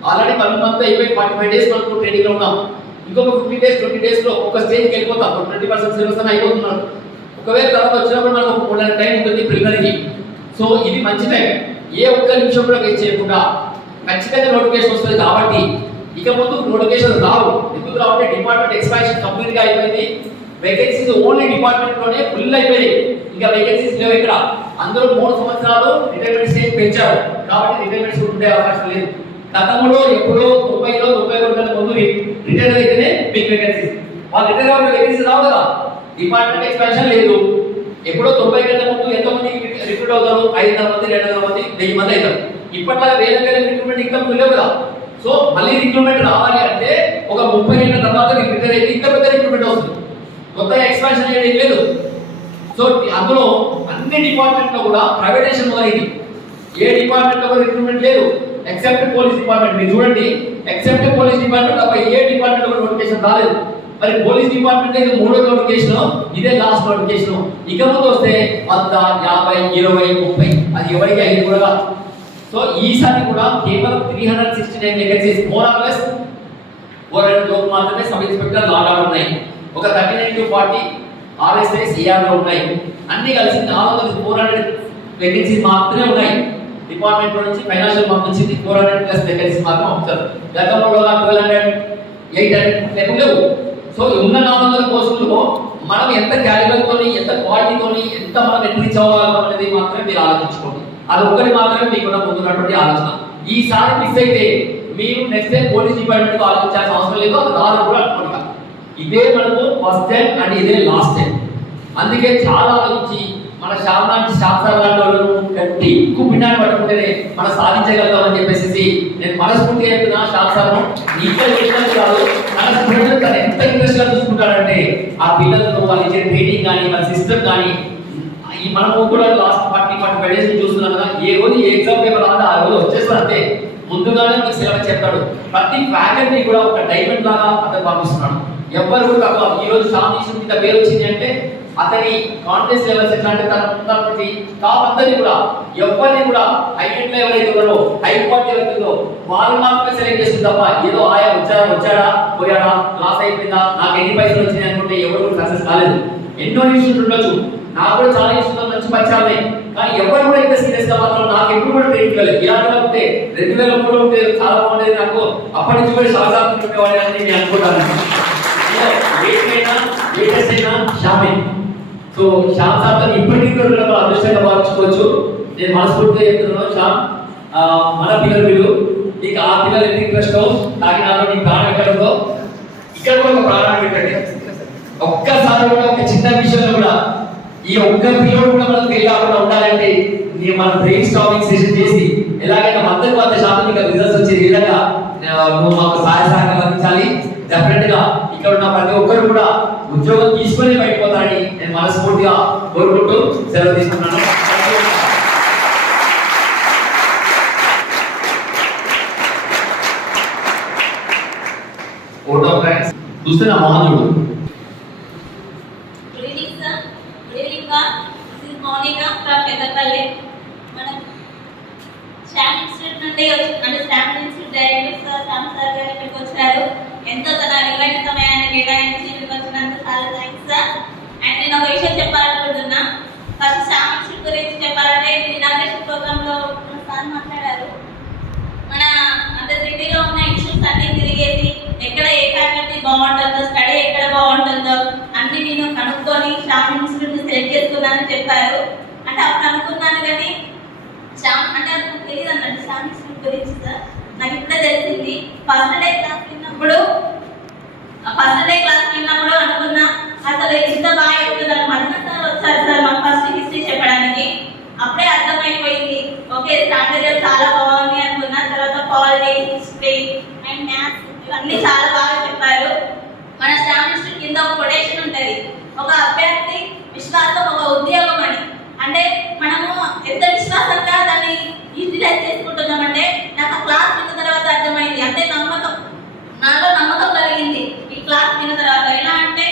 Already 1 month అయిపోయి 45 డేస్ మనకు ట్రైనింగ్ లో ఉన్నాం. ఇంకొక 50 డేస్ 20 డేస్ లో ఒక స్టేజ్కి వెళ్ళిపోతాం. 20% సిలబస్ అని అయిపోతున్నాడు. ఒక ఒకవేళ తర్వాత వచ్చినప్పుడు మనకు ఒక 3 నెలల టైం ఉంటుంది ప్రిలిమినరీకి. సో ఇది మంచి టైం. ఏ ఒక్క నిమిషం కూడా వేస్ట్ చేయకుండా ఖచ్చితంగా నోటిఫికేషన్ వస్తుంది. కాబట్టి ఇక ముందు నోటిఫికేషన్ రావు. ఎందుకు రావు అంటే డిపార్ట్మెంట్ ఎక్స్పాన్షన్ కంప్లీట్ గా అయిపోయింది. వేకెన్సీస్ ఓన్లీ డిపార్ట్మెంట్ లోనే ఫుల్ అయిపోయాయి. ఇంకా వేకెన్సీస్ లేవు ఇక్కడ. అందులో 3 సంవత్సరాలు రిటైర్మెంట్ స్టేజ్ పెంచారు. కాబట్టి రిటైర్మెంట్స్ ఉండే అవకాశం లేదు. గతంలో ఎప్పుడో 90లో 91 ముందు రిటైర్ అయితేనే మీకు వేకెన్సీస్. వాళ్ళు రిటైర్ అవ్వడం వేకెన్సీస్ రావు కదా. డిపార్ట్మెంట్ ఎక్స్పాన్షన్ లేదు. ఎప్పుడో 90 కంటే ముందు ఎంతమంది రిక్రూట్ అవుతారు? 500 మంది, 200 మంది, 1000 మంది అవుతారు. ఇప్పటిలాగా వేల రిక్రూట్మెంట్ ఇంకా లేవు కదా. సో మళ్ళీ రిక్రూట్మెంట్ రావాలి అంటే ఒక 30 ఏళ్ళ తర్వాత మీకు రిటైర్ అయితే ఇంకా పెద్ద రిక్రూట్మెంట్ వస్తుంది. కొత్తగా ఎక్స్పాన్షన్ అనేది లేదు. సో అందులో అన్ని డిపార్ట్మెంట్ లో కూడా ప్రైవేటైజేషన్ మొదలైంది. ఏ డిపార్ట్మెంట్ లో కూడా రిక్రూట్మెంట్ లేదు ఎక్సెప్ట్ పోలీస్ డిపార్ట్మెంట్. మీరు చూడండి, ఎక్సెప్ట్ పోలీస్ డిపార్ట్మెంట్ తప్ప ఏ డిపార్ట్మెంట్ లో కూడా నోటిఫికేషన్ రాలేదు. మరి పోలీస్ డిపార్ట్మెంట్ ఇది 3వ నోటిఫికేషన్, ఇదే లాస్ట్ నోటిఫికేషన్. ఇక ముందు వస్తే 100, 50, 20, 30 అది ఎవరికి అయింది కూడా. సో ఈసారి కూడా కేవలం 369 వేకెన్సీస్ మోర్ ఆర్ లెస్ 400 లోపు మాత్రమే సబ్ ఇన్స్పెక్టర్ లాగా ఉన్నాయి. ఒక 39 to 40 ఆర్ఎస్ఐ సిఆర్ లో ఉన్నాయి. అన్ని కలిసి 400 వేకెన్సీస్ మాత్రమే ఉన్నాయి. డిపార్ట్మెంట్ నుంచి ఫైనాన్షియల్ పంపించింది 400+ వేకెన్సీస్ మాత్రం అవుతారు. గతంలో 1200, 800 లేవు. సో ఉన్న 400 పోస్టుల్లో మనం ఎంత క్యాలిబర్ తోని, ఎంత క్వాలిటీ తోని, ఎంత మనం ఎంట్రీచ్ అవ్వాలో అనేది మాత్రమే మీరు ఆలోచించుకోండి. అది ఒక్కటి మాత్రమే మీకున్న ముందున్నటువంటి ఆలోచన. ఈసారి మిస్ అయితే మీరు నెక్స్ట్ టైం పోలీస్ డిపార్ట్మెంట్ ఆలోచించాల్సిన అవసరం లేదు. అది రాదు కూడా అనుకోండి. ఇదే మనకు ఫస్ట్ టైం అండ్ ఇదే లాస్ట్ టైం. అందుకే చాలా ఆలోచించి మన షాప్ లాంటి షాప్ సార్ లాంటి వాళ్ళు గట్టి ఎక్కువ పిండాన్ని పట్టుకుంటేనే మనం సాధించగలుగుతామని చెప్పేసి నేను మనస్ఫూర్తిగా చెప్తున్నా. షాప్ సార్ కాదు, మన స్టూడెంట్ తను ఎంత ఇంట్రెస్ట్ గా చూసుకుంటాడంటే ఆ పిల్లలతో వాళ్ళు ఇచ్చే ట్రైనింగ్ కానీ వాళ్ళ సిస్టమ్ కానీ ఈ మనము కూడా లాస్ట్ 40-45 డేస్ చూస్తున్నాం కదా. ఏ రోజు ఏ ఎగ్జామ్ పేపర్ రాదు ఆ రోజు వచ్చేస్తారు అంతే. ముందుగానే మీకు సిలబస్ చెప్తాడు. ప్రతి ఫ్యాకల్టీ కూడా ఒక డైమండ్ లాగా అతను పంపిస్తున్నాడు. ఎవరు కూడా ఈ రోజు సాధించిన ఇంత పేరు వచ్చింది అంటే అతని కాన్ఫిడెన్స్ లెవెల్స్ ఎట్లా అంటే తన టాప్ అందరినీ కూడా ఎవరిని కూడా హైయెస్ట్ లెవెల్ అయితే ఉన్నారో, హై క్వాలిటీ అవుతుందో వాళ్ళు మాత్రమే సెలెక్ట్ చేస్తుంది తప్ప ఏదో ఆయా వచ్చాడా పోయాడా, లాస్ అయిపోయిందా, నాకు ఎన్ని పైసలు వచ్చినాయి అనుకుంటే ఎవరు సక్సెస్ కాలేదు. ఎన్నో ఇష్యూస్ ఉండొచ్చు. నాకు కూడా చాలా ఇష్యూస్ మంచి పరిచయాలు, కానీ ఎవరు కూడా ఇంత సీరియస్ గా మాత్రం నాకు ఎప్పుడు కూడా ట్రైనింగ్ లేదు. ఇలాంటిగా ఉంటే 2003 ఉంటే చాలా బాగుండేది. నాకు అప్పటి నుంచి కూడా సాధారణ ఉండేవాడి అని నేను అనుకుంటాను. లేటెస్ట్ అయినా షామే. సో శ్యామ్ సార్ తో ఇప్పటికీ కూడా అదృష్టంగా భావించుకోవచ్చు. నేను మనస్ఫూర్తిగా చెప్తున్నాను. శ్యామ్ మన పిల్లలు నీకు ఆ పిల్లలు ఎంత ఇంట్రెస్ట్ కాకినాడలో నీ ప్రాణం ఎక్కడంలో ఇక్కడ కూడా ఒక ప్రాణాన్ని పెట్టండి. ఒక్కసారి కూడా ఒక చిన్న విషయంలో కూడా ఈ ఒక్క పిల్లలు కూడా మనకు తెలియకుండా ఉండాలంటే మన బ్రెయిన్ స్టార్మింగ్ సెషన్ చేసి ఎలాగైనా 100% మీకు రిజల్ట్స్ వచ్చే విధంగా నువ్వు మాకు సహాయ సహకారం అందించాలి. డెఫినెట్ గా ఇక్కడ ఉన్న ప్రతి ఒక్కరు కూడా ఉద్యోగం తీసుకొని బయటపోతారని నేను మనస్ఫూర్తిగా కోరుకుంటూ సెలవు తీసుకున్నాను. ఓట్ ఆఫ్ థ్యాంక్స్ చూస్తున్న మహానుడు. Good evening, sir. Good evening, ma'am. This is Monica from Pedapalle. మనం స్టాంప్ ఇన్స్టిట్యూట్ నుండి అంటే stamp institute director stamp sir గారు ఇక్కడికి వచ్చారు. ఎంతో తన విలువైన సమయాన్ని కేటాయించి ఇక్కడికి వచ్చినందుకు చాలా థ్యాంక్స్ సార్. అండ్ నేను ఒక విషయం చెప్పాలనుకుంటున్నా. ఫస్ట్ స్టాంప్ ఇన్స్టిట్యూట్ గురించి చెప్పాలంటే ఇనాగ్రేషన్ ప్రోగ్రామ్ లో సార్ మాట్లాడారు. మన అంటే సిటీలో ఉన్న ఇన్స్టిట్యూట్స్ అన్ని తిరిగేసి ఎక్కడ ఏ ఫ్యాకల్టీ బాగుంటుందో, స్టడీ ఎక్కడ బాగుంటుందో అన్ని నేను కనుక్కొని స్టాంప్ ఇన్స్టిట్యూట్ ని సెలెక్ట్ చేసుకున్నానని చెప్పారు. అంటే అప్పుడు అనుకున్నాను కానీ స్టాంప్ అంటే నాకు తెలియదు అన్నట్టు స్టాంప్ ఇన్స్టిట్యూట్ గురించి సార్. నాకు ఇప్పుడే తెలిసింది. ఫస్ట్ డే క్లాస్ విన్నప్పుడు అనుకున్నా అసలు ఇంత బాగా చెప్తున్నారు. మదన సార్ వచ్చారు సార్ మాకు ఫస్ట్ హిస్టరీ చెప్పడానికి. అప్పుడే అర్థమైపోయింది ఓకే స్టాండర్డ్ చాలా బాగుంది అనుకున్నా. తర్వాత పాలిటిక్స్, హిస్టరీ అండ్ మ్యాథ్స్ ఇవన్నీ చాలా బాగా చెప్పారు. మన స్టాంప్ ఇన్స్టిట్యూట్ కింద ఒక కొటేషన్ ఉంటుంది, ఒక అభ్యర్థి విశ్వాసం ఒక ఉద్యోగం అని. అంటే మనము ఎంత విశ్వాసంగా దాన్ని యూటిలైజ్ చేసుకుంటున్నామంటే నాకు ఆ క్లాస్ విన్న తర్వాత అర్థమైంది. అంటే నాలో నమ్మకం కలిగింది ఈ క్లాస్ విన్న తర్వాత. ఎలా అంటే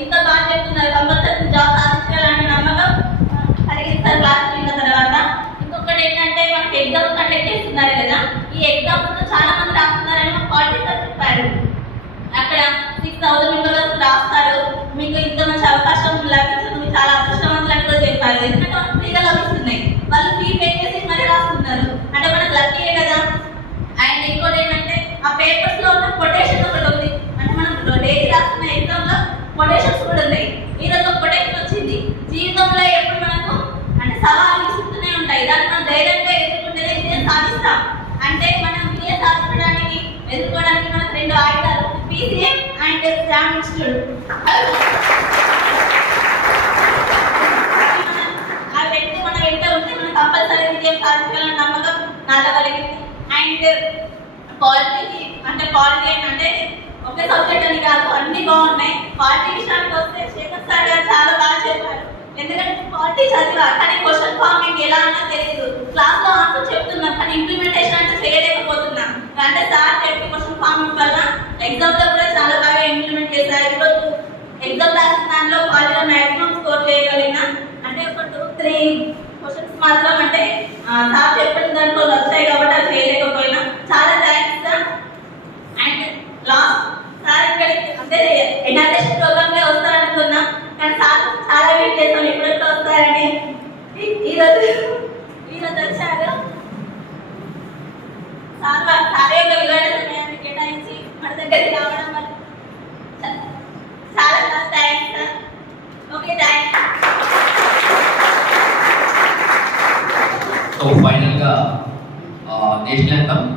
ఇంత బాగా చెప్తున్నారు, కంపల్సరీ జాబ్ సాధించాలనే నమ్మకం కలిగింది సార్ క్లాస్ విన్న తర్వాత. ఇంకొకటి ఏంటంటే మనకి ఎగ్జామ్స్ కండక్ట్ చేస్తున్నారు కదా, ఈ ఎగ్జామ్స్ చాలా మంది రాస్తున్నారని మాకు పాలిటిక్స్ చెప్పారు. అక్కడ 6000 మెంబర్స్ రాస్తారు. మీకు ఇంత మంచి అవకాశం లభించడం మీరు చాలా అదృష్టవంతులని కూడా చెప్పారు. ఎందుకంటే మనకు ఫ్రీగా లభిస్తున్నాయి. వాళ్ళు ఫీ పే చేసి మరీ రాస్తున్నారు అంటే మనకు లక్కీయే కదా. అండ్ ఇంకోటి ఏంటంటే ఆ పేపర్స్ లో ఉన్న కొటేషన్ ఒకటి ఉంది. అంటే మనం డైలీ రాస్తున్న ఎగ్జామ్ లో కొటేషన్స్ కూడా ఉన్నాయి. ఈరోజు ఒక కొటేషన్ వచ్చింది, జీవితంలో ఎప్పుడు మనకు అంటే సవాళ్ళు విసురుతూనే ఉంటాయి, దాన్ని మనం ధైర్యంగా ఎదుర్కొంటేనే విజయం సాధిస్తాం. అంటే మనం విజయం సాధించడానికి ఎదుర్కోవడానికి మనకు 2 ఆయుధాలు, PCM అండ్ స్టామ్ ఇన్స్టిట్యూట్. ఆ వ్యక్తి మన వెంట ఉంటే మనం కంపల్సరీ విజయం సాధించాలన్న నమ్మకం నాలో కలిగింది. అండ్ పాలిటీ అంటే ఒకే సబ్జెక్ట్ అని కాదు, అన్ని బాగున్నాయి. పాలిటీ విషయానికి వస్తే శేఖర్ సార్ గారు చాలా బాగా చెప్పారు. ఎందుకంటే పాలిటీ చదివా కానీ క్వశ్చన్ ఫార్మింగ్ ఎలా అన్నా తెలియదు. క్లాస్ లో ఆన్సర్ చెప్తున్నాం కానీ ఇంప్లిమెంటేషన్ అంటే చేయలేకపోతున్నాం. అంటే సార్ చెప్పి క్వశ్చన్ ఫార్మింగ్ వల్ల ఎగ్జామ్ లో కూడా చాలా బాగా ఇంప్లిమెంట్ చేశారు. ఈరోజు ఎగ్జామ్ రాసిన దాంట్లో కాలేజీలో మాక్సిమం స్కోర్ చేయగలిగిన అంటే ఒక 2-3 క్వశ్చన్స్ మాత్రం అంటే సార్ చెప్పిన దాంట్లో వచ్చాయి కాబట్టి అది చేయలేకపోయినా. చాలా thanks sir. And last sir ఇక్కడికి అంటే ఇనాగ్రేషన్ ప్రోగ్రామ్ లో వస్తారనుకున్నాం కానీ సార్ చాలా వెయిట్ చేస్తాం ఎప్పుడెప్పుడు వస్తారని. ఈరోజు వచ్చారు సార్ యొక్క విలువైన సమయాన్ని కేటాయించి మన దగ్గరికి రావడం వల్ల చాలా చాలా thanks sir. Okay thanks. So ఫైనల్గా నేషనల్ యాంథమ్